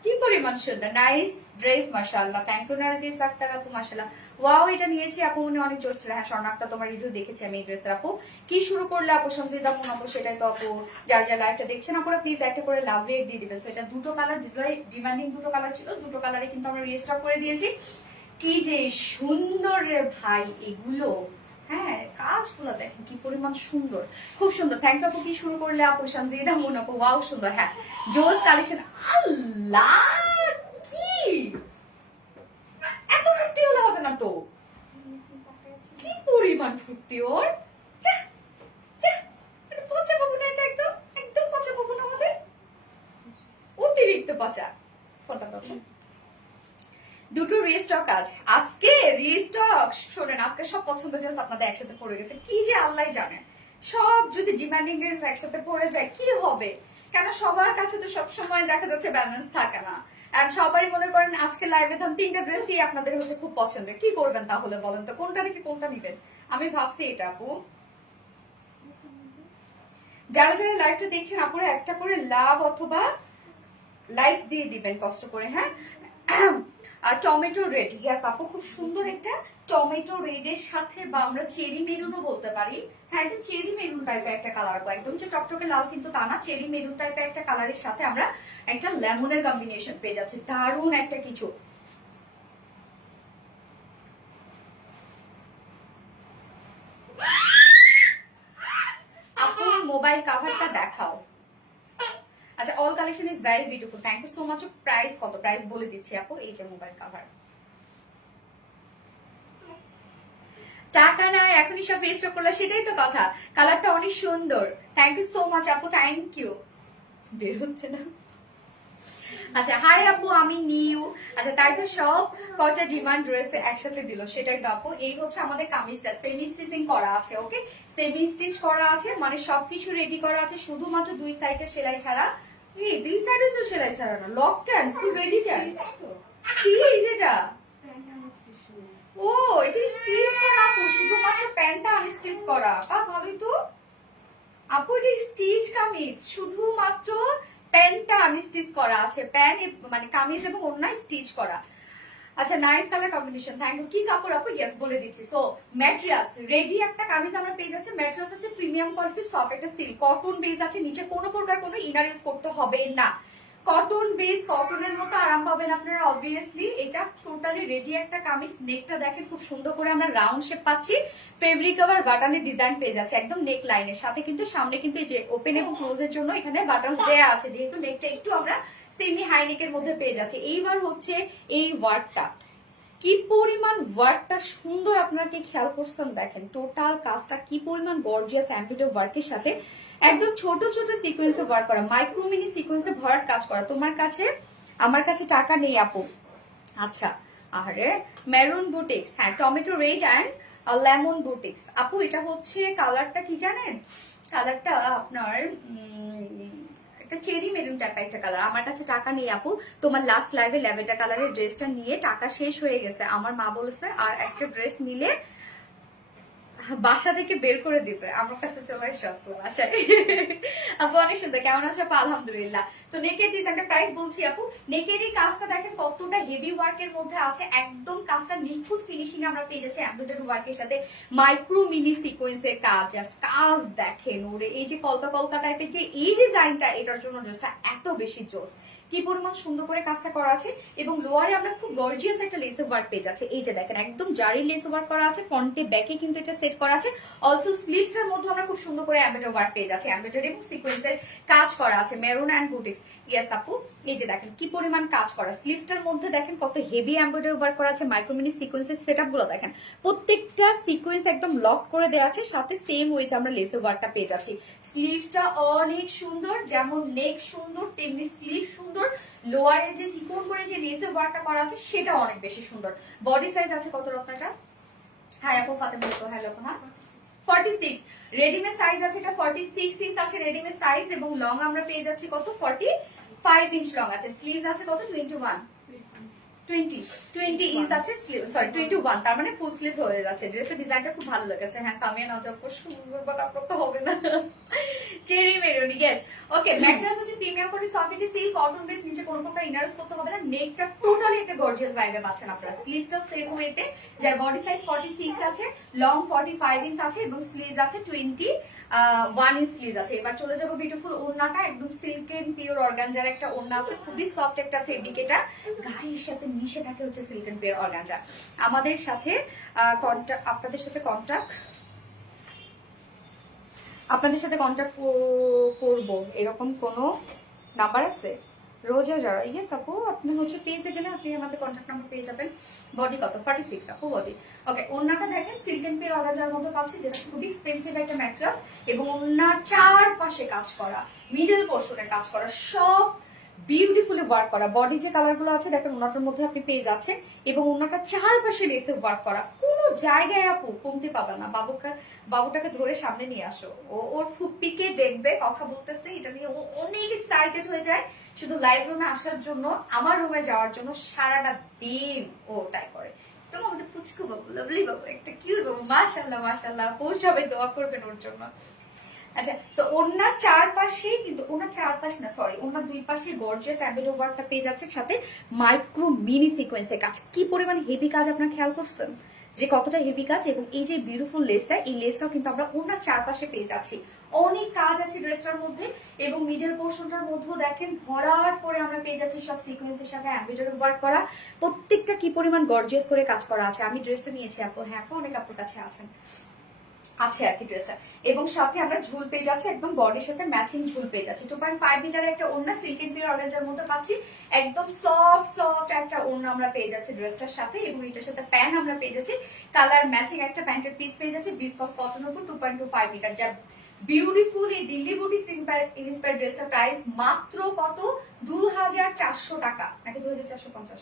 কি পরিমাণ সুন্দর, নাইস ড্রেস, মাশাআল্লাহ। থ্যাংক ইউ নারদিস আক্তার আপু, মাশাআল্লাহ। ওয়াও, এটা নিয়েছি আপু, মনে অনেক জোশ ছিল। হ্যাঁ স্বর্ণাক্তা, তোমার রিভিউ দেখেছি আমি এই ড্রেসের আপু। কি শুরু করলে আপু, সঞ্জিদা মন আপু, সেটাই তো আপু। যার যা লাইভটা দেখছেন আপনারা প্লিজ একটা করে লাভ রেট দিয়ে দিবেন। তো এটা দুটো কালার, ডিমান্ডিং দুটো কালার ছিল, দুটো কালারে কিন্তু আমরা রিস্টক করে দিয়েছি। কি যে সুন্দর রে ভাই এগুলো, হ্যাঁ কাজগুলো দেখেন কি পরিমাণ সুন্দর, খুব সুন্দর। থ্যাংক ইউ আপু। কি শুরু করলে আপু, সঞ্জিদা মন আপু, ওয়াও সুন্দর। হ্যাঁ জোস কালেকশন। আল্লাহ, কি এত ফুর্তি হলে হবে না তো, কি পরিমাণ ফুর্তি ওর, পচা পাবো না, এটা একদম একদম পচা পাবো না, আমাদের অতিরিক্ত পচা ফটা পাবো। দুটো রিস্টক আজ, আজকে রিস্টক। শোনেন, আজকে সব পছন্দের ড্রেস আপনাদের একসাথে পড়ে গেছে, কি যে আল্লাহ জানে। সব যদি ডিমান্ডিং ড্রেস একসাথে পড়ে যায় কি হবে, কেন সবার কাছে তো সবসময় দেখা যাচ্ছে ব্যালেন্স থাকে না। আর সবারই মনে করেন আজকে লাইভে ধরুন 3টা ড্রেসই আপনাদের হচ্ছে খুব পছন্দের, কি করবেন তাহলে বলেন তো, কোনটা রেখে কোনটা নিবেন? আমি ভাবছি এটা আপু, যারা যারা লাইভটা দেখছেন আপুরা একটা করে লাভ অথবা লাইক দিয়ে দিবেন কষ্ট করে। হ্যাঁ টমেটো রেড, ইয়াস আপু, খুব সুন্দর একটা টমেটো রেডের সাথে, বা আমরা চেরি মেরুনও বলতে পারি। হ্যাঁ এটা চেরি মেরুন টাইপের একটা কালার, একদম যে টকটকে লাল কিন্তু তা না, চেরি মেরুন টাইপের একটা কালারের সাথে আমরা একটা লেমনের কম্বিনেশন পেয়ে যাচ্ছি, দারুণ একটা কিছু। আপু মোবাইল কাভারটা দেখাও। আচ্ছা, all collection is very beautiful, thank you so much. Price কত, প্রাইস বলে দিচ্ছি আপু। এই যে মোবাইল কাভার, টাকা নাই এখনই সব রেজিস্টার করলে, সেটাই তো কথা। কালারটা অনেক সুন্দর, থ্যাংক ইউ সো মাচ আপু, থ্যাংক ইউ। বের হচ্ছে না। আচ্ছা হাই আপু, আমি নিউ। আচ্ছা তাই তো, সব কয়টা ডিমান্ড ড্রেসে একসাথে দিল, সেটাই তো আপু। এই হচ্ছে আমাদের কামিজটা, সেমি স্টিচিং করা আছে, ওকে সেমি স্টিচ করা আছে, মানে সবকিছু রেডি করা আছে, শুধুমাত্র দুই সাইডে সেলাই ছাড়া। এই দুই সাইডে তো সেলাই ছাড়া না, lock can full ready can stitch, এটা ও এটা স্টিচ করা আপু, শুধুমাত্র প্যান্টটা আনস্টিচ করা, তা ভালোই তো। আপু এটা স্টিচ কামিজ, শুধুমাত্র প্যান্টটা আনস্টিচ করা আছে, প্যান্ট মানে কামিজ এবং ওড়না স্টিচ করা। আচ্ছা nice colour combination, thank you. কি কাপড় আপু? ইয়েস বলে দিচ্ছি। সো ম্যাটেরিয়ালস রেডি একটা কামিজ আমরা পেয়ে যাচ্ছে, ম্যাটেরিয়ালস আছে প্রিমিয়াম কোয়ালিটি সফট একটা সিল্ক কটন বেস আছে, নিচে কোনো প্রকার কোনো ইনার ইউজ করতে হবে না, কটন বেস, কটনের মতো আরাম পাবেন আপনারা অবভিয়াসলি। এটা টোটালি রেডি একটা কামিজ। নেকটা দেখেন খুব সুন্দর করে আমরা রাউন্ড শেপ পাচ্ছি, ফেব্রিক কভার বাটনের ডিজাইন পেয়ে যাচ্ছে একদম নেক লাইনের সাথে, কিন্তু সামনে কিন্তু এই যে ওপেন এবং ক্লোজ এর জন্য এখানে বাটন দেয়া আছে, যেহেতু নেকটা একটু আমরা সেমি হাই নেকের মধ্যে পেয়ে যাচ্ছি। এইবার হচ্ছে এই ওয়ার্কটা, কি পরিমাণ ওয়ার্কটা সুন্দর, আপনারা কি খেয়াল করছেন? দেখেন টোটাল কাজটা কি পরিমাণ গর্জিয়াস এমব্রয়ডারি ওয়ার্কের সাথে একদম ছোট ছোট সিকোয়েন্সে ওয়ার্ক করা, মাইক্রো মিনি সিকোয়েন্সে ভরাট কাজ করা। তোমার কাছে আমার কাছে টাকা নেই আপু। আচ্ছা, আরে মেরুন বুটিক্স, হ্যাঁ tomato red and lemon boutiques. আপু এটা হচ্ছে কালারটা কি জানেন? কালারটা আপনার একটা চেরি মেরুন টাইপের একটা কালার। আমার কাছে টাকা নেই আপু, তোমার লাস্ট লাইভে ল্যাভেন্ডার কালারের ড্রেসটা নিয়ে টাকা শেষ হয়ে গেছে, আমার মা বলেছে আর একটা ড্রেস নিলে বাসা থেকে বের করে দিবে, আমার কাছে চলে এসো আপু বাসায়। আপু অনেক সুন্দর, কেমন আছো আপু? আলহামদুলিল্লাহ। তো নেকের ডিজাইনের প্রাইস বলছি আপু, নেকের এই কাজটা দেখেন কতটা হেভি ওয়ার্কের মধ্যে আছে, একদম কাজটা নিখুঁত ফিনিশিং আমরা পেয়ে যাচ্ছি এমব্রয়ডারি ওয়ার্কের সাথে মাইক্রো মিনি সিকোয়েন্সের কাজ। জাস্ট কাজ দেখেন ওরে, এই যে কলকা কলকা টাইপের যে এই ডিজাইনটা, এটার জন্য ড্রেসটা এত বেশি জোস, কি পরিমাণ সুন্দর করে কাজটা করা আছে। এবং লোয়ারে আমরা খুব গর্জিয়াস একটা লেস ওয়ার্ক পেয়ে যাচ্ছে, এই যে দেখেন একদম জারি লেস ওয়ার্ক করা আছে, ফ্রন্টে ব্যাকে কিন্তু এটা সেট করা আছে। অলসো স্লিভস এর মধ্যে আমরা খুব সুন্দর করে এমব্রয়ডারি ওয়ার্ক পেয়ে যাচ্ছি, এমব্রয়ডারি এবং সিকোয়েন্সের কাজ করা আছে, মেরুন এন্ড বুটিক্স। ইয়েস আপু, এই যে দেখেন কি পরিমাণ কাজ করা, স্লিভসটার মধ্যে দেখেন কত হেভি এমব্রয়ডারি ওয়ার্ক করা আছে, মাইক্রোমিনি সিকোয়েন্সের সেটআপ গুলো দেখেন, প্রত্যেকটা সিকোয়েন্স একদম লক করে দেওয়া আছে, সাথে সেম ওয়েতে আমরা লেসের ওয়ার্কটা পেয়ে যাচ্ছি। স্লিভসটা অনেক সুন্দর, যেমন নেক সুন্দর তেমনি স্লিভ সুন্দর, লোয়ারে যে চিকন করে যে লেসের ওয়ার্কটা করা আছে সেটা অনেক বেশি সুন্দর। বডি সাইজ আছে কত রত্নাটা? হ্যাঁ আপু ফাতে বলতো, হ্যালো হ্যাঁ 46 রেডিমেড সাইজ আছে, এটা 46 ইঞ্চ আছে রেডিমেড সাইজ, এবং লং আমরা পেয়ে যাচ্ছি কত 45 ইঞ্চ লং আছে, স্লিভ আছে কত 20 ইঞ্চ আছে স্লিভ, সরি 21, তার মানে ফুল স্লিভ হয়ে যাচ্ছে। ড্রেসের ডিজাইনটা খুব ভালো লেগেছে। হ্যাঁ সামিয়া নাও যাও সুন্দর, বাট আপনার তো হবে না। Cherry maroon, yes okay. Materials আছে premium quality soft silk cotton base, নিচে কোনো প্রকার ইনারস করতে হবে না, নেকটা টোটালি একটা গর্জিয়াস ভাইবে পাচ্ছেন আপনারা। স্লিভসটাও সেম ওয়েতে, যার বডি সাইজ 46 আছে, লং 45 ইঞ্চ আছে, এবং স্লিভস আছে 21 ইঞ্চ স্লিভ আছে। এবার চলে যাবো বিউটিফুল ওড়নাটা, একদম সিল্ক এন্ড পিওর অর্গানজার একটা ওড়না আছে, খুবই সফট একটা ফেব্রিক, এটা গায়ের সাথে মিশে থাকে হচ্ছে সিল্ক এন্ড পিওর অর্গানজা। আমাদের সাথে আপনাদের সাথে কন্ট্যাক্ট করব এরকম কোনো নাম্বার আছে? রোজা যারা, ইয়েস আপু আপনি হচ্ছে পেজে গেলে আপনি আমাদের কন্ট্যাক্ট নাম্বার পেয়ে যাবেন। বডি কত 46 আপু বডি। ওকে, ওড়নাটা দেখেন সিল্ক এন্ড পিওর অর্গানজার মধ্যে পাচ্ছি, যেটা খুবই এক্সপেন্সিভ একটা ম্যাটেরিয়াল, এবং ওড়নার চারপাশে কাজ করা, মিডল পোর্শনে কাজ করা, সব বিউটিফুলি ওয়ার্ক করা। বডি যে কালার গুলো আছে দেখেন ওনাটার মধ্যে আপনি পেয়ে যাচ্ছেন, এবং ওনাটা চারপাশে লেসে ওয়ার্ক করা, কোনো জায়গায় আপু কমতে পাবে না। বাবুটাকে ধরে সামনে নিয়ে আসো, ওর ফুপ্পিকে দেখবে কথা বলতেছে, এটা নিয়ে ও অনেক এক্সাইটেড হয়ে যায় শুধু লাইভ রুমে আসার জন্য, আমার রুমে যাওয়ার জন্য সারাটা দিন ও ওটাই করে। তো আমাদের পুচকু বাবু, লাভলি বাবু, একটা কিউট বাবু, মাশাল্লাহ মাশাল্লাহ, পৌঁছাবে, দোয়া করবেন ওর জন্য। আচ্ছা, তো ওনার চারপাশে, কিন্তু ওনার চারপাশে না সরি, ওনার দুই পাশে গর্জিয়াস এমব্রয়ডারি ওয়ার্কটা পেয়ে যাচ্ছে, সাথে মাইক্রো মিনি সিকোয়েন্সের কাজ। কি পরিমাণ হেভি কাজ আপনারা খেয়াল করছেন যে কতটা হেভি কাজ, এবং এই যে বিউটিফুল লেসটা, এই লেসটাও কিন্তু আমরা ওনার চারপাশে পেয়ে যাচ্ছি। অনেক কাজ আছে ড্রেসটার মধ্যে, এবং মিডল পোর্শনটার মধ্যেও দেখেন ভরাট করে আমরা পেয়ে যাচ্ছি সব সিকোয়েন্সের সাথে এমব্রয়ডারি ওয়ার্ক করা, প্রত্যেকটা কি পরিমাণ গর্জিয়াস করে কাজ করা আছে। আমি ড্রেসটা নিয়েছি আপু, হ্যাঁ আপু অনেক আপুর কাছে আছেন আছে আর কি ড্রেসটা, এবং সাথে আমরা ঝুল পেয়ে যাচ্ছি, একদম বডির সাথে ম্যাচিং ঝুল পেয়ে যাচ্ছি। 2.5 মিটারের একটা ওড়না সিল্ক এন্ড পিওর অর্গানজার মধ্যে পাচ্ছি, একদম সফট একটা ওড়না আমরা পেয়ে যাচ্ছি ড্রেসটার সাথে, এবং এটার সাথে প্যান্ট আমরা পেয়ে যাচ্ছি কালার ম্যাচিং একটা প্যান্টের পিস পেয়ে যাচ্ছি, বিসকস কটনের উপর 2.25 মিটার। যা বিউটিফুল এই দিল্লি বুটিক্স ইন্সপায়ার্ড ড্রেসটার প্রাইস মাত্র কত 2400 টাকা, নাকি 2450?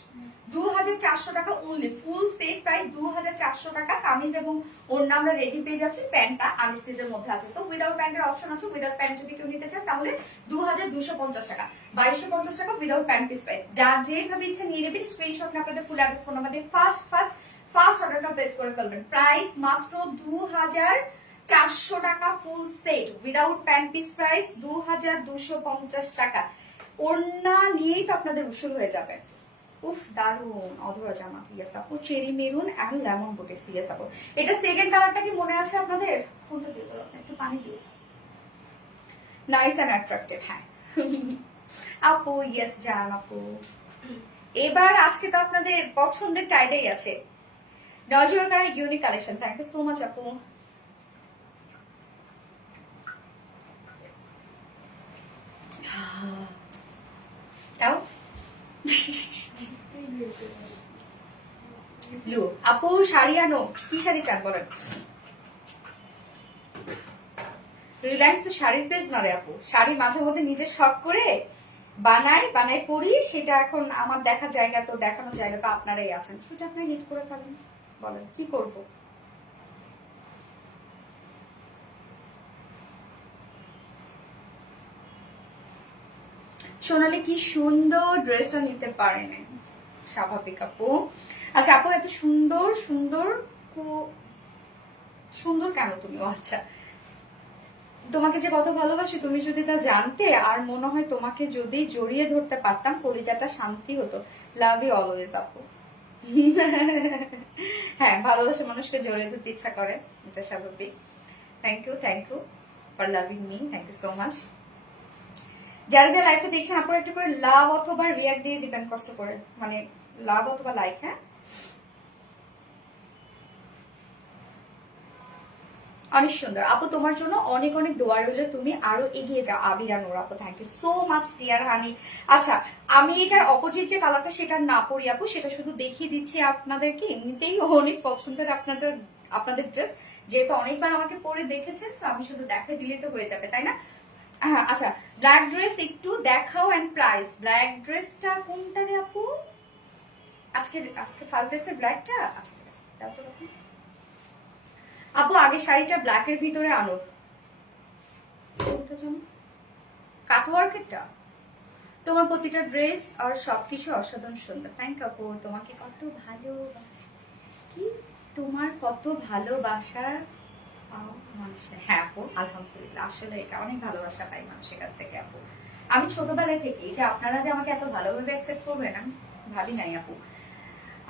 2400 টাকা অনলি, ফুল সেট প্রাইস 2400 টাকা। কামিজ এবং ওড়না আমরা রেডি পেয়ে যাচ্ছি, প্যান্টটা আনস্টিচের মধ্যে আছে, তো উইদাউট প্যান্টের অপশন আছে, উইদাউট প্যান্ট যদি কেউ নিতে চান তাহলে 2250 টাকা, 2250 টাকা উইদাউট প্যান্ট পিস প্রাইস। যার যেভাবে ইচ্ছা নিয়ে নেবেন, স্ক্রিনশট নিয়ে আপনাদের ফুল অ্যাড্রেস ফোন নাম্বার দিয়ে ফার্স্ট অর্ডারটা প্লেস করে ফেলবেন। প্রাইস মাত্র 400 টাকা full set without pant piece price 2250 টাকা। ওড়না নিয়েই তো আপনাদের উসুল হয়ে যাবে। উফ দারুন অধরা জামা। ইয়েস আপু, চেরি মেরুন এন্ড লেমন বুটেক্স। ইয়েস আপু, এটা সেকেন্ড কালারটা কি মনে আছে আপনাদের? ফোনটা দিয়ে দাও, একটু পানি দিও। Nice and attractive. হ্যাঁ আপু, ইয়েস জান আপু। এবার আজকে তো আপনাদের পছন্দের টাইডাই আছে, নজর করা unique collection. Thank you so much আপু। তাও লু আপু শাড়ি আনো, কি শাড়ি চান বলেন? রিলায়েন্স তো শাড়ির পেজ না রে আপু, শাড়ি মাঝে মধ্যে নিজে শখ করে বানাই পরি, সেটা এখন আমার দেখার জায়গা তো, দেখানোর জায়গা তো আপনারাই আছেন, সেটা আপনারা হিট করে ফেলেন, বলেন কি করব? সোনালি কি সুন্দর ড্রেসটা নিতে পারেন, স্বাভাবিক আপু। আচ্ছা আপু, এত সুন্দর সুন্দর সুন্দর কেন তুমি? আচ্ছা, তোমাকে যে কত ভালোবাসি তুমি যদি তা জানতে, আর মনে হয় তোমাকে যদি জড়িয়ে ধরতে পারতাম কলিজাটা শান্তি হতো। লাভ ইউ অলওয়েজ আপু। হ্যাঁ, ভালোবাসা মানুষকে জড়িয়ে ধরতে ইচ্ছা করে, এটা স্বাভাবিক। Thank you for loving me, thank you so much. যারা যারা লাইফে দেখছেন আপনারা একটু করে লাভ অথবা রিয়াক্ট দিয়ে দিবেন, কষ্ট করে, মানে লাভ অথবা লাইক। হ্যাঁ, অনেক সুন্দর আপু, তোমার জন্য অনেক অনেক দোয়া রইল, তুমি আরো এগিয়ে যাও। আবিরা নোর আপু, thank you so much dear honey. আচ্ছা, আমি এটার অপোজিট যে কালারটা সেটা না পরি আপু, সেটা শুধু দেখিয়ে দিচ্ছি আপনাদেরকে। এমনিতেই অনেক পছন্দের আপনাদের ড্রেস, যেহেতু অনেকবার আমাকে পরে দেখেছেন, আমি শুধু দেখাই দিলে তো হয়ে যাবে, তাই না? হ্যাঁ, আচ্ছা, ব্ল্যাক ড্রেস একটু দেখাও এন্ড প্রাইস। ব্ল্যাক ড্রেসটা কোনটা রে আপু? আজকে ফার্স্ট ড্রেসে ব্ল্যাকটা। আচ্ছা ঠিক আছে, তারপর আপু আগে শাড়িটা ব্ল্যাকের ভিতরে আনো, কাটওয়ার্কেরটা। তোমার প্রতিটা ড্রেস আর সবকিছু অসাধারণ সুন্দর। থ্যাংক ইউ আপু, তোমাকে কত ভালোবাসা, কি তোমার কত ভালোবাসার মানুষের। হ্যাঁ আপু, আলহামদুলিল্লাহ, আসলে এটা অনেক ভালোবাসা পাই মানুষের কাছ থেকে আপু। আমি ছোটবেলায় থেকেই যে আপনারা যে আমাকে এত ভালোভাবে অ্যাকসেপ্ট করবেন আমি ভাবি নাই আপু।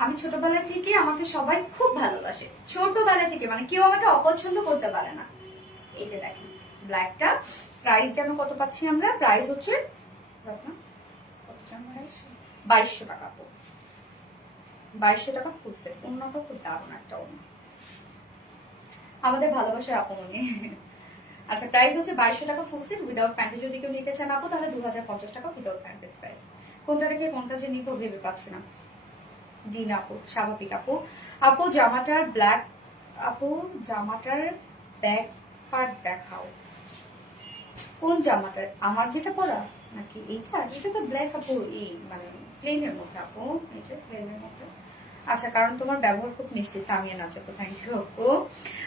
আমি ছোটবেলা থেকে আমাকে সবাই খুব ভালোবাসে, ছোটবেলা থেকে, মানে কেউ আমাকে অপছন্দ করতে পারে না। এই যে দেখেন ব্ল্যাকটা, প্রাইস যেন কত পাচ্ছি আমরা? প্রাইস হচ্ছে 2200 টাকা আপু, 2200 টাকা ফুল সেট। অন্যটা খুব দারুণ একটা অন্য, আমাদের ভালোবাসার আপমনি। আচ্ছা, প্রাইস হচ্ছে 2200 টাকা ফুল সেট উইদাউট প্যান্টি। যদি কেউ নিতে চান আপু তাহলে 2050 টাকা উইদাউট প্যান্টিস প্রাইস। কোনটা রেখে কোনটা যে নিবো ভেবে পাচ্ছি না। দিন আপু, স্বাভাবিক আপু। আপু জামাটার ব্ল্যাক, আপু জামাটার ব্যাক পার্ট দেখাও। কোন জামাটার? আমার যেটা পরা নাকি এইটা? এটা তো ব্ল্যাক আপু, এই মানে প্লেনের মধ্যে আপু, এই যে প্লেনের মধ্যে। আচ্ছা, কারণ তোমার ব্যবহার খুব মিষ্টি, সামিয়া নাচ আপু, থ্যাংক ইউ আপু।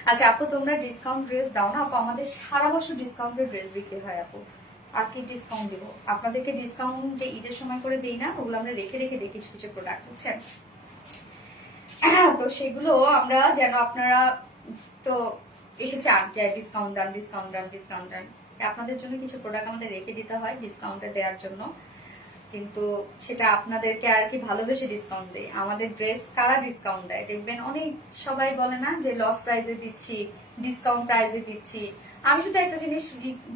আচ্ছা আপু, তোমরা ডিসকাউন্ট ড্রেস দাও না আপু? আমাদের সারা বছর ডিসকাউন্টের ড্রেস বিক্রি হয় আপু, আর কি ডিসকাউন্ট দিব আপনাদেরকে? ডিসকাউন্ট যে ঈদের সময় করে দেই না, ওগুলো আমরা রেখে রেখে দিই কিছু কিছু প্রোডাক্ট, বুঝছেন? তো সেগুলো আমরা যেন আপনারা তো এসে চান যে ডিসকাউন্ট দেন, ডিসকাউন্ট দেন, ডিসকাউন্ট দেন। আপনাদের জন্য কিছু প্রোডাক্ট আমাদের রেখে দিতে হয় ডিসকাউন্টে দেওয়ার জন্য, কিন্তু সেটা আপনাদেরকে আর কি ভালোবেসে ডিসকাউন্ট দেয়। আমাদের ড্রেস কারা ডিসকাউন্ট দেয় দেখবেন, অনেক সবাই বলে না যে লস প্রাইসে দিচ্ছি, ডিসকাউন্ট প্রাইসে দিচ্ছি। আমি শুধু একটা জিনিস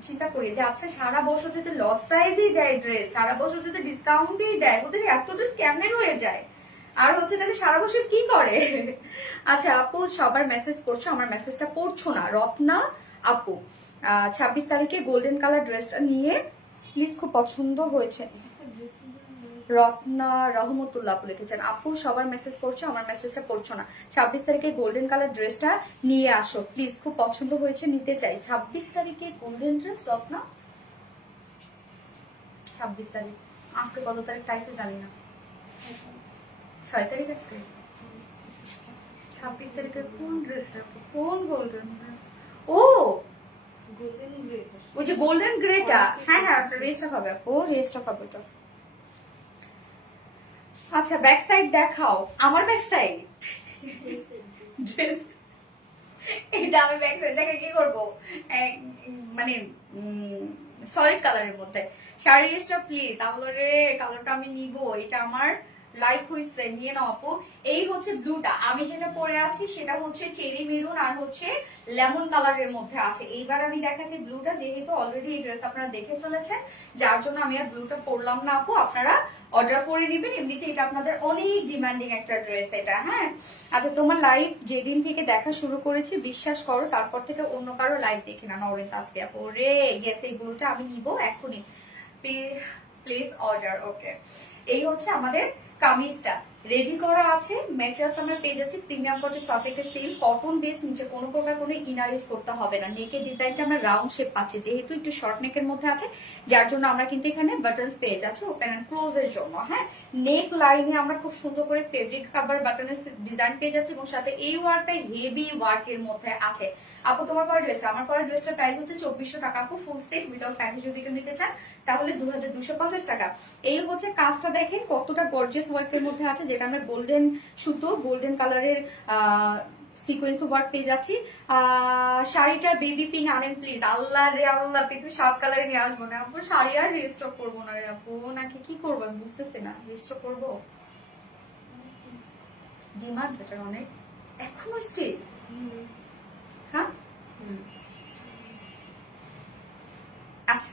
চিন্তা করি যে আচ্ছা, সারা বছর যদি লস প্রাইসেই দেয় ড্রেস, সারা বছর যদি ডিসকাউন্টেই দেয়, ওদের এত ড্রেস কেমনে হয়ে যায়? আর হচ্ছে তাহলে সারা বছর কি করে? আচ্ছা আপু, সবার মেসেজ পড়ছো, আমার মেসেজটা পড়ছো না। রত্না আপু 26 তারিখে গোল্ডেন কালার ড্রেসটা নিয়ে প্লিজ, খুব পছন্দ হয়েছে। রত্না রহমতুল্লাহ আপু লিখেছেন, আপু সবার মেসেজ পড়ছো, আমার মেসেজটা পড়ছো না। 26 তারিখে গোল্ডেন কালার ড্রেসটা নিয়ে আসো প্লিজ, খুব পছন্দ হয়েছে, নিতে চাই। 26 তারিখে গোল্ডেন ড্রেস রত্না, 26 তারিখ, আজকে কত তারিখ তাই তো জানি না। 6 তারিখ আজকে। 26 তারিখে কোন ড্রেসটা, কোন গোল্ডেন ড্রেস? ও গোল্ডেন গ্রে, ওই যে গোল্ডেন গ্রেটা। হ্যাঁ হ্যাঁ, রেস্টক হবে আপু, রেস্টক হবে ওটা। আচ্ছা, ব্যাক সাইড দেখাও। আমার ব্যাক সাইড ড্রেস এটা আমি ব্যাক সাইডটাকে কি করবো, মানে সলিড কালারের মধ্যে শাড়িটা প্লিজ আলোরে কালারটা আমি নিব, এটা আমার লাইক হইছে, নিয়ে নাও আপু। এই হচ্ছে ব্লুটা, আমি যেটা পরে আছি সেটা হচ্ছে চেরি মেরুন আর হচ্ছে লেমন কালারের মধ্যে আছে। এইবার আমি দেখাচ্ছি ব্লুটা, যেহেতু অলরেডি এই ড্রেস আপনারা দেখে ফেলেছেন যার জন্য আমি আর ব্লুটা পরলাম না আপু, আপনারা অর্ডার করে নেবেন। এমনিতে এটা আপনাদের অনেক ডিমান্ডিং একটা ড্রেস এটা। হ্যাঁ আচ্ছা, তোমার লাইভ যেদিন থেকে দেখা শুরু করেছি বিশ্বাস করো তারপর থেকে অন্য কারো লাইভ দেখি না। নরেন তাসফি আপু রে, গেছে এই ব্লুটা আমি নিব এখনই, প্লিজ অর্ডার। ওকে, এই হচ্ছে আমাদের কামিজটা রেডি করা আছে। ম্যাটেরিয়ালস আমরা পেয়ে যাচ্ছি premium quality soft silk cotton base, নিচে কোনো প্রকার কোনো ইনার ইউজ করতে হবে না। নেকের ডিজাইনটা আমরা রাউন্ড শেপ পাচ্ছি, যেহেতু একটু শর্ট নেকের মধ্যে আছে যার জন্য আমরা কিন্তু এখানে বাটনস পেয়ে যাচ্ছি ওপেন এন্ড ক্লোজ এর জন্য। হ্যাঁ, নেক লাইনে আমরা খুব সুন্দর করে ফেব্রিক কাভার বাটনের ডিজাইন পেয়ে যাচ্ছি এবং সাথে এই ওয়ার্কটাই হেভি ওয়ার্কের মধ্যে আছে। আপু তোমার পরে ড্রেসটা, আমার পরে ড্রেসটার প্রাইস হচ্ছে 2400 টাকা আপু, ফুল সেট উইদাউট প্যান্ট যদি কেউ নিতে চান তাহলে 2250 টাকা। এই হচ্ছে কাজটা দেখেন কতটা গর্জিয়াস ওয়ার্কের মধ্যে আছে, যেটা আমরা গোল্ডেন সুতো গোল্ডেন কালারের সিকোয়েন্স ওয়ার্ক পেয়ে যাচ্ছি। শাড়িটা বেবি পিঙ্ক আনেন প্লিজ। আল্লাহ রে আল্লাহ, তুমি সাত কালারে নিয়ে আসবো না আপু, শাড়ি আর রিস্টক করবো না রে আপু, নাকি কি করবো আমি বুঝতেছি না। রিস্টক করবো, ডিমান্ড বেটার অনেক এখনো স্টিল। হ্যাঁ আচ্ছা,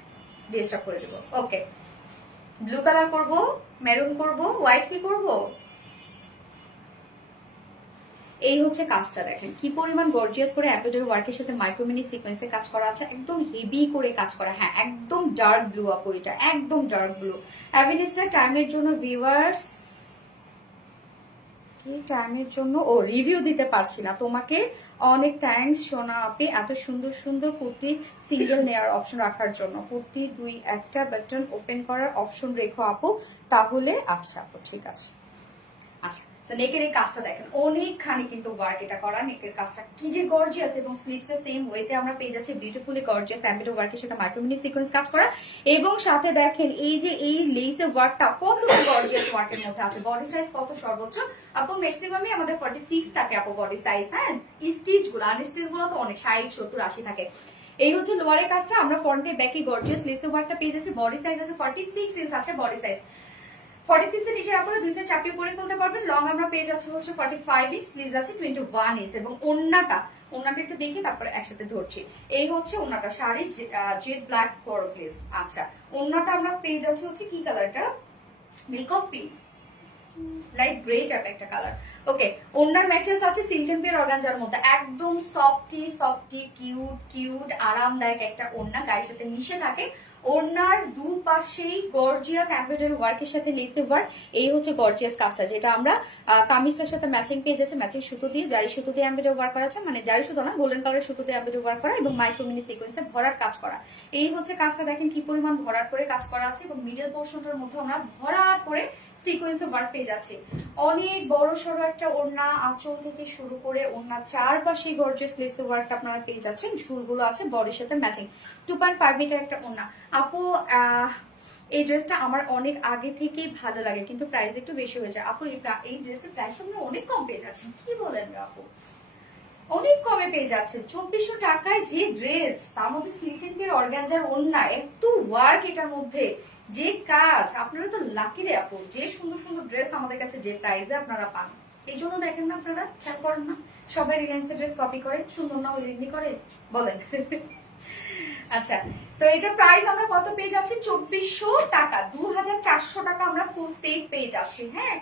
রিস্টক করে দেবো। ওকে, ব্লু কালার করব, মেরুন করব, হোয়াইট কি করব। এই হচ্ছে কাজটা দেখেন কি পরিমাণ গর্জিয়াস করে এমব্রয়ডারি ওয়ার্কের সাথে মাইক্রোমিনি সিকোয়েন্সে কাজ করা আছে, একদম হেভি করে কাজ করা। হ্যাঁ একদম ডার্ক ব্লু আপু, এটা একদম ডার্ক ব্লু। অ্যাভিনিস্টার টাইমের জন্য ভিউয়ার্স, কি টাইমের জন্য ও রিভিউ দিতে পারছি না তোমাকে, অনেক থ্যাঙ্কস সোনা আপি এত সুন্দর সুন্দর কুর্তি সিঙ্গেল নেয়ার অপশন রাখার জন্য। কুর্তি দুই একটা বাটন ওপেন করার অপশন রেখো আপু তাহলে। আচ্ছা আপু ঠিক আছে। আচ্ছা, তো নেকের এই কাজটা দেখেন অনেকখানি কিন্তু ওয়ার্ক এটা করা, নেকের কাজটা কি যে গর্জিয়াস এবং স্লিভসটা সেম ওয়েতে আমরা পেয়ে যাচ্ছি বিউটিফুলি গর্জিয়াস এমব্রয়ডারি ওয়ার্কের সাথে মাইক্রোমিনি সিকোয়েন্স কাজ করা এবং সাথে দেখেন এই যে এই লেসের ওয়ার্কটা কতটা গর্জিয়াস ওয়ার্কের মধ্যে আছে। বডি সাইজ কত সর্বোচ্চ আপু, ম্যাক্সিমামই আমাদের 46 থাকে আপু বডি সাইজ। হ্যাঁ, স্টিচ গুলো আনস্টিচ গুলো তো অনেক 60 70 80 থাকে। এই হচ্ছে লোয়ারের কাজটা, আমরা ফ্রন্টে ব্যাকে গর্জিয়াস লেসের ওয়ার্কটা পেয়ে যাচ্ছি। বডি সাইজ আছে 46 ইঞ্চ আছে বডি সাইজ, 46 এর নিচে আপনারা দুই সাইড চাপিয়ে পরে ফেলতে পারবেন। লং আমরা পেয়ে যাচ্ছি হচ্ছে 45 ইঞ্চ, স্লিভস আছে 21 ইঞ্চ এবং ওন্নাটা একটু দেখি তারপরে একসাথে ধরছি। এই হচ্ছে ওন্নাটা, শাড়ি জেড ব্ল্যাক করো প্লিজ। আচ্ছা, ওন্নাটা আমরা পেয়ে যাচ্ছি হচ্ছে কি কালারটা, milk coffee light grey type একটা কালার। ওকে, ওন্নার ম্যাটেরিয়ালস আছে সিল্কেন পেয়ার অর্গানজার মধ্যে, একদম সফটি কিউট আরামদায়ক একটা ওন্না গায়ের সাথে মিশে থাকে। ওন্নার দুপাশেই গর্জিয়াস এমব্রয়ডারি ওয়ার্কের সাথে লেসে ওয়ার্ক। এই হচ্ছে গর্জিয়াস কাজটা, যেটা আমরা কামিজটার সাথে ম্যাচিং পেয়ে যাচ্ছে। ম্যাচিং সুতো দিয়ে জারি সুতো দিয়ে এমব্রয়ডারি ওয়ার্ক করা আছে, মানে জারি সুতো না গোল্ডেন কালারের সুতো দিয়ে এমব্রয়ডারি ওয়ার্ক করা এবং মাইক্রোমিনি সিকোয়েন্সে ভরার কাজ করা। এই হচ্ছে কাজটা দেখেন কি পরিমাণ ভরাট করে কাজ করা আছে এবং মিডল পোর্শনটার মধ্যে আমরা ভরাট করে সিকোয়েন্সে ওয়ার্ক পেয়ে যাচ্ছি। অনেক বড় সড়ো একটা ওড়না, আঁচল থেকে শুরু করে ওড়নার চারপাশে গর্জিয়াস লেসে ওয়ার্কটা আপনারা পেয়ে যাচ্ছেন। ঝুলগুলো আছে বডির সাথে ম্যাচিং। 2.5 মিটার একটা ওড়না আপু। এই ড্রেসটা আমার অনেক আগে থেকেই ভালো লাগে কিন্তু প্রাইস একটু বেশি হয়ে যায় আপু। এই ড্রেসের প্রাইস আপনারা অনেক কম পেয়ে যাচ্ছেন, কি বলেন আপু, অনেক কমে পেয়ে যাচ্ছেন। 2400 টাকায় যে ড্রেস, তার মধ্যে সিল্কেন পেয়ার অর্গানজার ওড়না, এত ওয়ার্ক এটার মধ্যে, যে কাজ, আপনারা তো লাকি রে আপু, যে সুন্দর সুন্দর ড্রেস আমাদের কাছে যে প্রাইসে আপনারা পান। এই জন্য দেখেন না আপনারা, খেয়াল করেন না সবাই রিলায়েন্সের ড্রেস কপি করে, সুন্দর না হলে এমনি করে বলেন। আচ্ছা, তো এটা প্রাইস আমরা কত পেয়ে যাচ্ছি, 2400 টাকা, 2400 টাকা আমরা ফুল সেট পেয়ে যাচ্ছি। হ্যাঁ,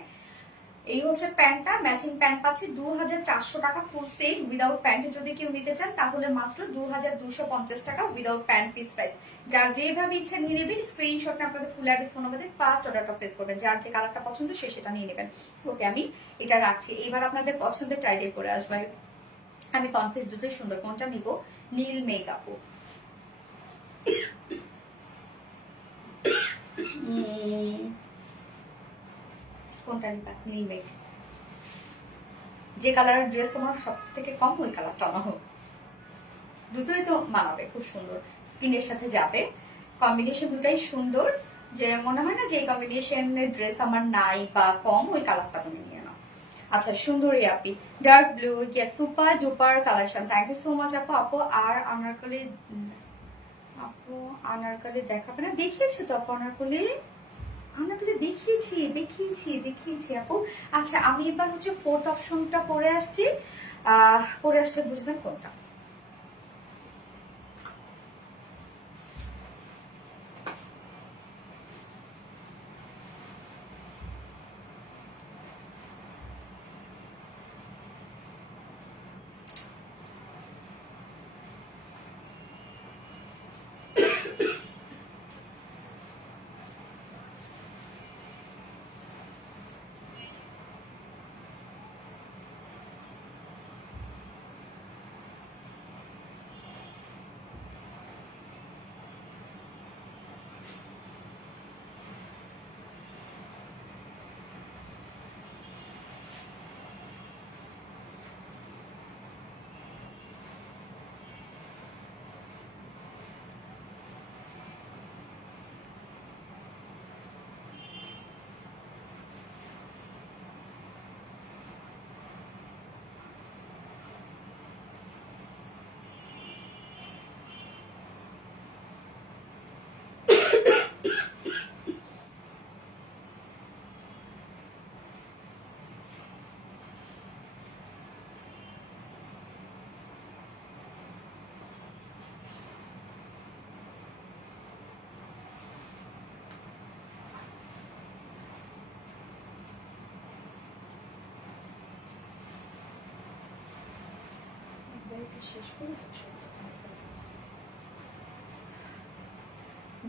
এই হচ্ছে প্যান্টটা, ম্যাচিং প্যান্ট পাচ্ছি 2400 টাকা ফুল সেট। উইদাউট প্যান্ট যদি কেউ নিতে চান তাহলে মাত্র 2250 টাকা উইদাউট প্যান্ট পিস প্রাইস। যার যেভাবে ইচ্ছা নিয়ে নেবেন, স্ক্রিনশটটা আপনাদের ফুল অ্যাড্রেস ফোন নাম্বার দিয়ে ফার্স্ট অর্ডারটা প্লেস করবেন। যার যে কালারটা পছন্দ সে সেটা নিয়ে নেবেন। ওকে, আমি এটা রাখছি। এবার আপনাদের পছন্দের টাইডে পরে আসবে। আমি কনফিউজ, দুটোই সুন্দর, কোনটা নিব, নীল মেকআপও কোনটা নিবা, নীল মেক, যে কালারের ড্রেস তোমার সব থেকে কম ওই কালারটা না হোক, দুটোই তো মানাবে, খুব সুন্দর স্কিনের সাথে যাবে। কম্বিনেশন দুটাই সুন্দর, যে মনে হয় না যে কম্বিনেশনের ড্রেস আমার নাই বা কম, ওই কালারটা তুমি নিয়ে নাও। আচ্ছা সুন্দরী আপি, dark blue, super duper collection, thank you so much আপু। আপু আর আনারকলি, আপু আনারকলি দেখাবে না? দেখিয়েছি তো আপু আনারকলি, আনারকলি দেখিয়েছি দেখিয়েছি দেখিয়েছি আপু। আচ্ছা আমি এবার হচ্ছে ফোর্থ অপশনটা পরে আসছি, পরে আসলে বুঝবেন কোনটা।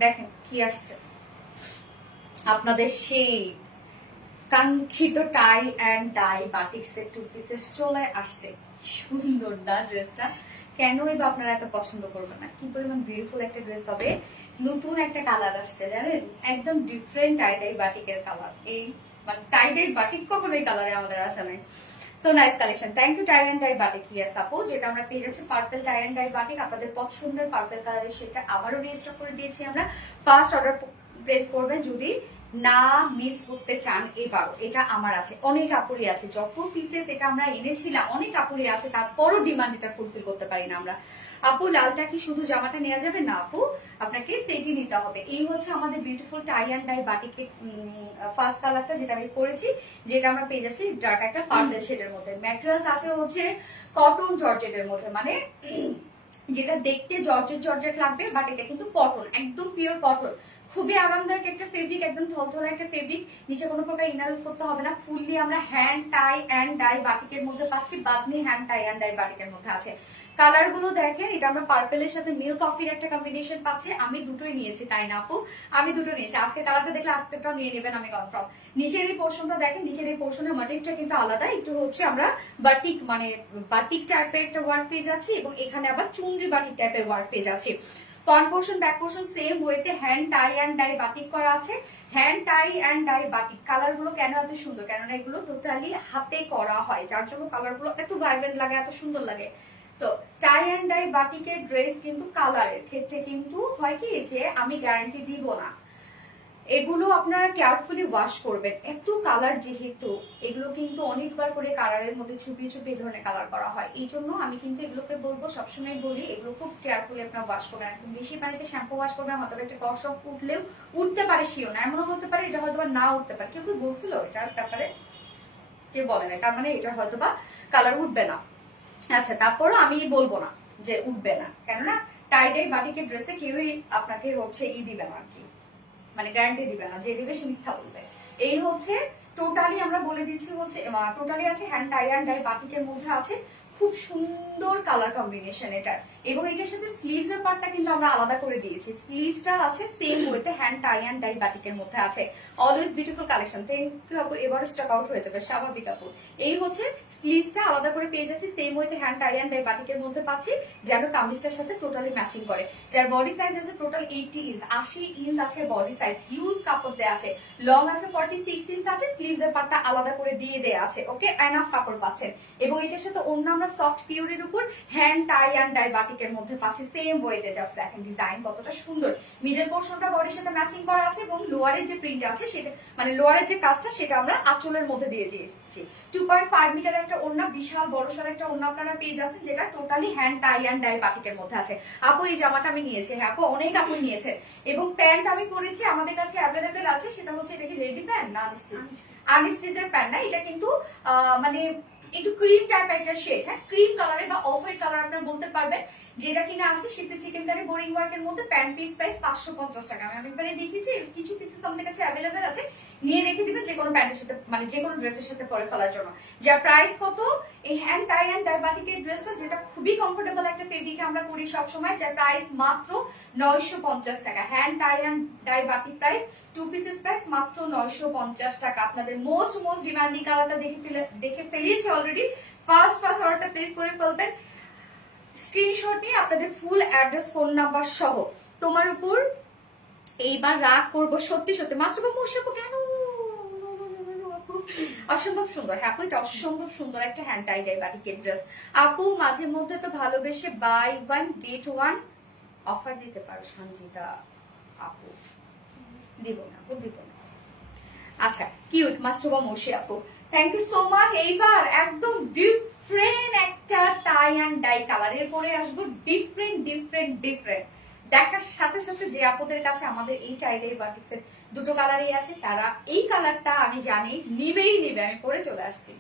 দেখেন কি আসছে আপনাদের, সেই কাঙ্ক্ষিত tie and dye batik set two pieces চলে আসছে। সুন্দর না ড্রেসটা? কেনই বা আপনারা এত পছন্দ করবেন না? কি পরিমাণ বিউটিফুল একটা ড্রেস। তবে নতুন একটা কালার আসছে জানেন, একদম ডিফারেন্ট টাই ডাই বাটিকের কালার। এই মানে টাই ডাই বাটিক কখনোই কালারে আমাদের আসা নাই। So nice collection, thank you tie and dye batik. Yes আপু, যেটা আমরা পেয়ে যাচ্ছি purple tie and dye batik, আপনাদের পছন্দের পার্পল কালারের সেটা আবারও রিস্টক করে দিয়েছি আমরা। ফার্স্ট অর্ডার প্লেস করবেন যদি না মিস করতে চান। এবারও এটা আমার আছে, অনেক আপুরি আছে, যত পিসেস এটা আমরা এনেছিলাম অনেক আপুরি আছে, তারপরও ডিমান্ড এটা ফুলফিল করতে পারি না আমরা। আপু লালটা কি শুধু জামাটা নেওয়া যাবে? না আপু, আপনাকে সেটই নিতে হবে। এই হচ্ছে আমাদের বিউটিফুল টাই অ্যান্ড ডাই বাটিকের ফার্স্ট কালারটা, যেটা আমি পরেছি, যেটা আমরা পেয়ে যাচ্ছি ডার্ক একটা পার্পল শেডের মধ্যে। ম্যাটেরিয়ালস আছে হচ্ছে কটন জর্জেটের মধ্যে, মানে যেটা দেখতে জর্জেট জর্জেট লাগবে, বাট এটা কিন্তু কটন, একদম পিওর কটন। খুবই আরামদায়ক একটা ফেব্রিক, একদম থলথলা একটা ফেব্রিক। নিচে কোনো প্রকার ইনার ইউজ করতে হবে না। ফুললি আমরা হ্যান্ড টাই অ্যান্ড ডাই বাটিকের মধ্যে পাচ্ছি, Bamni hand tie and die বাটিকের মধ্যে আছে। কালার গুলো দেখেন, এটা আমরা পার্পেলের সাথে মিল্ক কফির একটা কম্বিনেশন পাচ্ছি। আমি দুটোই নিয়েছি, তাই না আপু? আমি দুটো নিয়েছি। আজকে কালারটা দেখলে আজকেটাও নিয়ে নেবেন, আমি কনফার্ম। নিচের এই পোর্শনটা দেখেন, নিচের এই পোর্শনের মোটিভটা কিন্তু আলাদা, একটু হচ্ছে আমরা বাটিক মানে বাটিক টাইপের একটা ওয়ার্ক পেয়ে যাচ্ছি, এবং এখানে আবার চুনরি বাটিক টাইপের ওয়ার্ক পেয়ে যাচ্ছি। Front portion back portion same ওয়েতে hand tie and dye batik করা আছে। Hand tie and dye batik colour গুলো কেন এত সুন্দর, কেননা এগুলো টোটালি হাতে করা হয়, যার জন্য কালার গুলো এত ভাইব্রেন্ট লাগে, এত সুন্দর লাগে। সো টাই অ্যান্ড ডাই বাটিকের ড্রেস কিন্তু কালারের ক্ষেত্রে কিন্তু হয় কি যে আমি গ্যারান্টি দিব না, এগুলো আপনারা কেয়ারফুলি ওয়াশ করবেন। এত কালার যেহেতু, এগুলো কিন্তু অনেকবার করে কালারের মধ্যে ছুপিয়ে ছুপিয়ে এই ধরনের কালার করা হয়, এই জন্য আমি কিন্তু এগুলোকে বলবো, সবসময় বলি এগুলো খুব কেয়ারফুলি আপনারা ওয়াশ করবেন। একদম বেশি পানিতে শ্যাম্পু ওয়াশ করবেন, হয়তো একটা কষক উঠলেও উঠতে পারে, শিও না, এমনও হতে পারে এটা হয়তো না উঠতে পারে। কেউ বলছিল এটার ব্যাপারে? কেউ বলে না, তার মানে এটা হয়তো বা কালার উঠবে না। আচ্ছা তারপরও আমি বলবো না যে উঠবে না, কেননা টাই ডাই বাটিকের ড্রেসে কেউই আপনাকে হচ্ছে দিবে না আর কি, মানে গ্যারান্টি দিবে না, যে দিবে সে মিথ্যা বলবে। এই হচ্ছে টোটালি আমরা বলে দিচ্ছি হচ্ছে টোটালি আছে হ্যান্ড টাই অ্যান্ড ডাই বাটিকের মধ্যে আছে। খুব সুন্দর কালার কম্বিনেশন এটা, এবং এটার সাথে স্লিভস এর পার্টটা কিন্তু আমরা আলাদা করে দিয়েছি। স্লিভসটা আছে সেম ওয়েতে হ্যান্ড টাই অ্যান্ড ডাই বাটিকের মধ্যে আছে। Always beautiful collection, thank you আপু। এবার স্টক আউট হয়ে যাবে, স্বাভাবিক আপু। এই হচ্ছে স্লিভসটা আলাদা করে পেয়ে যাচ্ছি, সেম ওয়েতে হ্যান্ড টাই অ্যান্ড ডাই বাটিকের মধ্যে পাচ্ছি, যেন কামিজটার সাথে টোটালি ম্যাচিং করে। যার বডি সাইজ আছে টোটাল 80 ইঞ্চ, 80 ইঞ্চ আছে বডি সাইজ, হিউজ কাপড় দেওয়া আছে। লং আছে 46 ইঞ্চ আছে, স্লিভস এর পার্টটা আলাদা করে দিয়ে দেয়া আছে। ওকে, এনাফ কাপড় পাচ্ছেন। এবং এটার সাথে অন্য আমরা আমরা সফট পিওরের উপর হ্যান্ড টাই অ্যান্ড ডাই বাটিকের মধ্যে পাচ্ছি সেম ওয়েতে। জাস্ট দেখেন ডিজাইন কতটা সুন্দর, মিডল পোর্শনটা বডির সাথে ম্যাচিং করা আছে এবং লোয়ারের যে প্রিন্ট আছে সেটা মানে লোয়ারের যে কাজটা সেটা আমরা আঁচলের মধ্যে দিয়ে দিয়েছি। 2.5 মিটার একটা ওড়না, বিশাল বড়সড় একটা ওড়না আপনারা পেয়ে যাচ্ছেন, যেটা totally hand tie and die বাটিকের মধ্যে আছে। আপু এই জামাটা আমি নিয়েছি, হ্যাঁ আপু অনেক আপু নিয়েছে। এবং প্যান্ট আমি পরেছি, আমাদের কাছে অ্যাভেলেবেল আছে, সেটা হচ্ছে এটা কি রেডি প্যান্ট না আনস্টিচের প্যান্ট না, এটা কিন্তু মানে একটু ক্রিম টাইপ একটা শেড, হ্যাঁ ক্রিম কালারে বা অফ হোয়াইট কালার আপনারা বলতে পারবেন। যেটা কিনা আছে শিপে চিকেন কারি বোরিং ওয়ার্কের মধ্যে, প্যান্ট পিস প্রাইস 550 টাকা। আমি একবারে দেখিয়েছি, কিছু পিসেস আমাদের কাছে অ্যাভেলেবেল আছে, নিয়ে রেখে দিবে যে কোনো প্যান্টের সাথে মানে যে কোনো ড্রেসের সাথে পরে ফেলার জন্য। যা প্রাইস কত এই হ্যান্ড টাই অ্যান্ড ডাই বাটিকের ড্রেসটা, যেটা খুবই কমফোর্টেবল একটা ফেব্রিক আমরা করি সবসময়, যার প্রাইস মাত্র 950 টাকা। Hand tie and dye batik price, 2 pieces price মাত্র 950 টাকা। আপনাদের মোস্ট ডিমান্ডিং কালারটা দেখে ফেলিয়েছি অলরেডি। ফার্স্ট অর্ডারটা প্লেস করে ফেলবেন, স্ক্রিনশট নিয়ে আপনাদের ফুল অ্যাড্রেস ফোন নাম্বার সহ। তোমার উপর এইবার রাগ করবো সত্যি সত্যি, মাস্টার বাবু কেন, অসম্ভব সুন্দর। হ্যাঁ আপু এটা অসম্ভব সুন্দর একটা হ্যান্ড টাই ডাই বাটিকের ড্রেস। আপু মাঝে মধ্যে তো ভালোবেসে বাই 1 গেট 1 অফার দিতে পারো সঞ্জিতা আপু। দিব না আপু, দিব না। আচ্ছা কিউট মাস্টুবা মশি আপু, থ্যাংক ইউ সো মাচ। এইবার একদম ডিফারেন্ট একটা টাই অ্যান্ড ডাই কালারের পরে আসবো, ডিফারেন্ট দেখার সাথে সাথে যে আপুদের কাছে আমাদের এই টাই ডাই বাটিক্সের দুটো কালারই আছে, তারা এই কালারটা আমি জানি নিবেই নিবে। আমি পরে চলে আসছি।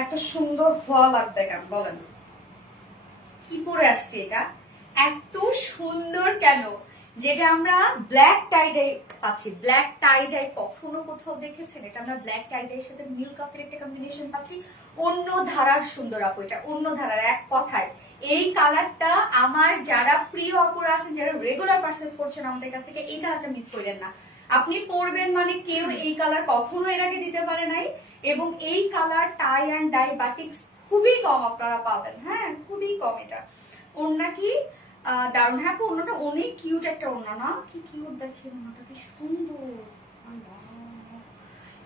এত সুন্দর হওয়া লাগবে কেন বলেন, কি পরে আসছে এটা এত সুন্দর কেন? যেটা আমরা ব্ল্যাক টাই ডাই পাচ্ছি, ব্ল্যাক টাই ডাই কখনো কোথাও দেখেছেন? এটা আমরা ব্ল্যাক টাই ডাই সাথে মিল্ক কাপের একটা কম্বিনেশন পাচ্ছি, অন্য ধারার সুন্দর আপু, এটা অন্য ধারার। এক কথায় এই কালারটা আমার যারা প্রিয় অপরা আছেন, যারা রেগুলার পারচেজ করছেন আমাদের কাছ থেকে, এই কালারটা মিস করেন না। আপনি পরবেন মানে কেউ এই কালার কখনো এর আগে দিতে পারে নাই, এবং এই colour tie and die batiks খুবই কম আপনারা পাবেন, হ্যাঁ খুবই কম। এটা ওড়না কি দারুণ, হ্যাঁ ওড়নাটা অনেক কিউট একটা ওড়না না, কি কিউট দেখে ওড়নাটা, কি সুন্দর।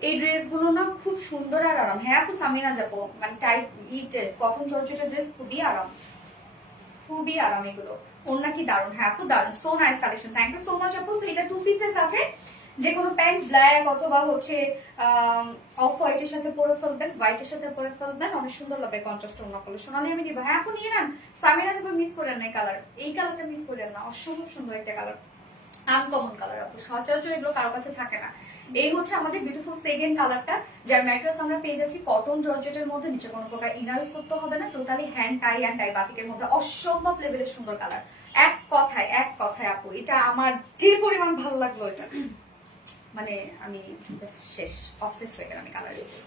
এই ড্রেসগুলো না খুব সুন্দর আর আরাম। হ্যাঁ আপু সামিনা যাবো, মানে টাইপ ই ড্রেস, কটন জর্জেটের ড্রেস খুবই আরাম, খুবই আরাম এগুলো। ওড়না কি দারুণ, হ্যাঁ আপু দারুণ, so nice collection, thank you so much আপু। তো এটা 2 পিসেস আছে, যে কোনো প্যান্ট ব্ল্যাক অথবা হচ্ছে অফ হোয়াইটের সাথে পরে ফেলবেন, হোয়াইটের সাথে পরে ফেলবেন, অনেক সুন্দর লাগবে কন্ট্রাস্ট ওড়না করলে। সোনালি আমি দিব, হ্যাঁ আপু নিয়ে নেন। সামিনা যাবো মিস করেন না, কালার এই কালারটা মিস করেন না, অসম্ভব সুন্দর একটা কালার, আনকমন কালার আপু, সচরাচর এগুলো কারো কাছে থাকে না। এই হচ্ছে আমাদের বিউটিফুল সেকেন্ড কালারটা, যার ম্যাটেরিয়ালস আমরা পেয়ে যাচ্ছি কটন জর্জেটের মধ্যে, নিচে কোনো প্রকার ইনার ইউজ করতে হবে না, totally hand tie and die বাটিকের মধ্যে, অসম্ভব লেভেলের সুন্দর কালার। এক কথায় আপু এটা আমার যে পরিমাণ ভালো লাগলো, এটা মানে আমি জাস্ট শেষ, অবসেসড হয়ে গেলাম আমি কালারের উপর।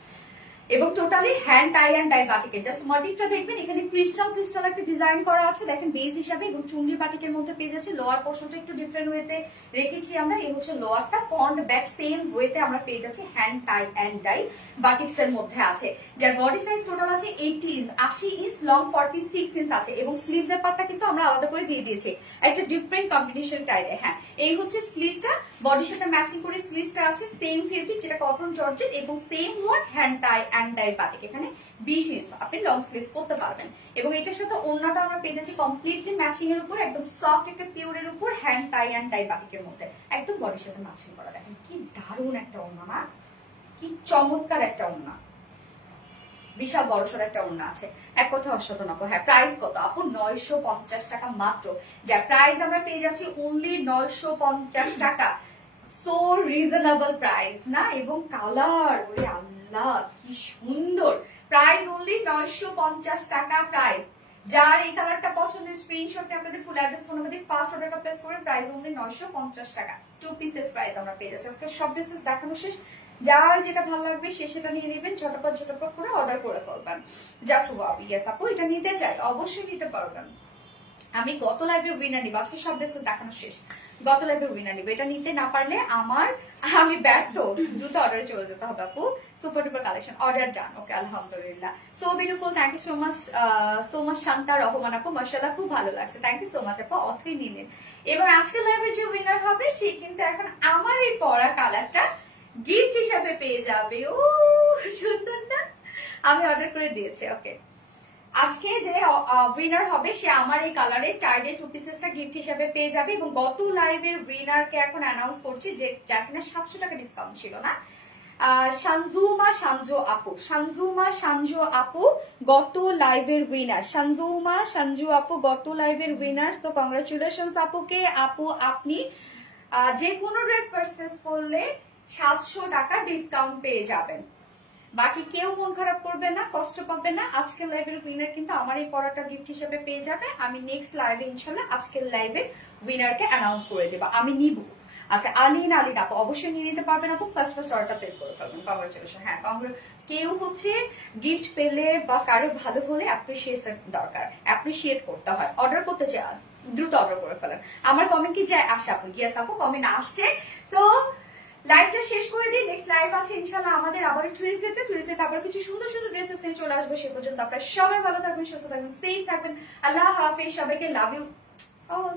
এবং totally hand tie and dye বাটিকে, জাস্ট মোটিভটা দেখবেন, এখানে ক্রিস্টাল একটা ডিজাইন করা আছে দেখেন বেজ হিসাবে, এবং চুনরি বাটিকের মধ্যে পেয়ে যাচ্ছে। লোয়ার পোর্শনটা একটু ডিফারেন্ট ওয়েতে রেখেছি আমরা, এই হচ্ছে লোয়ারটা, ফ্রন্ট ব্যাক সেম ওয়েতে আমরা পেয়ে যাচ্ছি hand tie and die batiks এর মধ্যে আছে, যার বডি সাইজ টোটাল আছে 80 ইঞ্চ, 80 ইঞ্চ, লং 46 ইঞ্চ আছে, এবং স্লিভস এর পার্টটা কিন্তু আমরা আলাদা করে দিয়ে দিয়েছি একটা ডিফারেন্ট কম্বিনেশন টাইপে। হ্যাঁ এই হচ্ছে স্লিভসটা, বডির সাথে ম্যাচিং করে স্লিভসটা আছে সেম ফেব্রিক, যেটা কটন জর্জেট, এবং same word hand tie and dye batik, এখানে 20 ইঞ্চ আপনি লং স্লিভস করতে পারবেন। এবং এটার সাথে ওড়নাটা আমরা পেয়ে যাচ্ছি কমপ্লিটলি ম্যাচিং এর উপর, একদম সফট একটা পিওরের উপর, হ্যান্ড টাই অ্যান্ড ডাই বাটিকের মধ্যে, একদম বডির সাথে ম্যাচিং করা। দেখেন কি দারুণ একটা ওড়না না, কি চমৎকার একটা ওড়না, বিশাল বড়সড় একটা ওড়না আছে, এক কথা অসাধারণ আপু। হ্যাঁ প্রাইস কত আপু? 950 টাকা মাত্র, যার প্রাইস আমরা পেয়ে যাচ্ছি অনলি 950 টাকা। সো রিজনেবল প্রাইস না, এবং কালার ওরে আল্লাহ কি সুন্দর। প্রাইস অনলি 950 টাকা প্রাইস। যার এই কালারটা পছন্দের স্ক্রিনশটে আপনাদের ফুল অ্যাড্রেস ফোন নাম্বার দিয়ে ফার্স্ট অর্ডারটা প্লেস করবেন। প্রাইস অনলি 950 টাকা। 2 পিসেস প্রাইস আমরা পেয়ে যাচ্ছি। আজকে সব পিসেস দেখানো শেষ। যার যেটা ভালো লাগবে সে সেটা নিয়ে নেবেন, ঝটপট ঝটপট করে অর্ডার করে ফেলবেন। জাস্ট ওয়াও, ইয়েস আপু এটা নিতে চাই, অবশ্যই নিতে পারবেন। আমি গত লাইভের উইনার নিব, আজকে সব ড্রেসেস দেখানো শেষ। গত লাইভের উইনার নিব, এটা নিতে না পারলে আমি ব্যর্থ, দ্রুত অর্ডারে চলে যেতে হবে আপু। Super duper collection, order done. Okay, আলহামদুলিল্লাহ, so beautiful, thank you so much Shanta Rahman আপু, মাশাআল্লাহ খুব ভালো লাগছে, থ্যাংক ইউ সো মাচ আপু, অথই নিলেন। এবং আজকে লাইভের যে উইনার হবে সে কিন্তু এখন আমার এই পরা কালারটা গিফট হিসাবে পেয়ে যাবে। ও সুন্দর না, আমি অর্ডার করে দিয়েছি। ওকে, আজকে যে উইনার হবে সে আমার এই কালারের টাইডে 2 পিসেসটা গিফট হিসেবে পেয়ে যাবে। এবং গত লাইভের উইনারকে এখন অ্যানাউন্স করছি, যে যার কিনা 700 টাকা ডিসকাউন্ট ছিল না, সানজুমা সানজু আপু গত লাইভের উইনার। সানজু আপু গত লাইভের উইনার। তো কংগ্রাচুলেশনস আপুকে। আপু আপনি যে কোনো ড্রেস পারচেজ করলে 700 টাকা ডিসকাউন্ট পেয়ে যাবেন। বাকি কেউ মন খারাপ করবে না, কষ্ট পাবে না। আজকের লাইভের উইনার কিন্তু আমার এই পড়াটা গিফট হিসেবে পেয়ে যাবে। আমি নেক্সট লাইভে ইনশাল্লাহ আজকের লাইভে উইনারকে অ্যানাউন্স করে দেবো, আমি নিব। আচ্ছা, আলিন আপু অবশ্যই নিয়ে নিতে পারবেন আপু, ফার্স্ট অর্ডারটা প্লেস করে ফেলবেন। কংগ্রাচুলেশন। হ্যাঁ, কেউ হচ্ছে গিফট পেলে বা কারো ভালো হলে অ্যাপ্রিসিয়েশন দরকার, অ্যাপ্রিসিয়েট করতে হয়। অর্ডার করতে চান দ্রুত অর্ডার করে ফেলেন। আমার কমেন্ট কি যায় আসে আপু? ইয়েস আপু, কমেন্ট আসছে। তো লাইভটা শেষ করে দিই, নেক্সট লাইভ আছে ইনশাআল্লাহ আমাদের আবার টুইসডেতে আবার কিছু সুন্দর সুন্দর ড্রেসেস নিয়ে চলে আসবে। সে পর্যন্ত আপনারা সবাই ভালো থাকবেন, সুস্থ থাকবেন, সেফ থাকবেন। আল্লাহ হাফেজ, সবাইকে লাভ ইউ অল।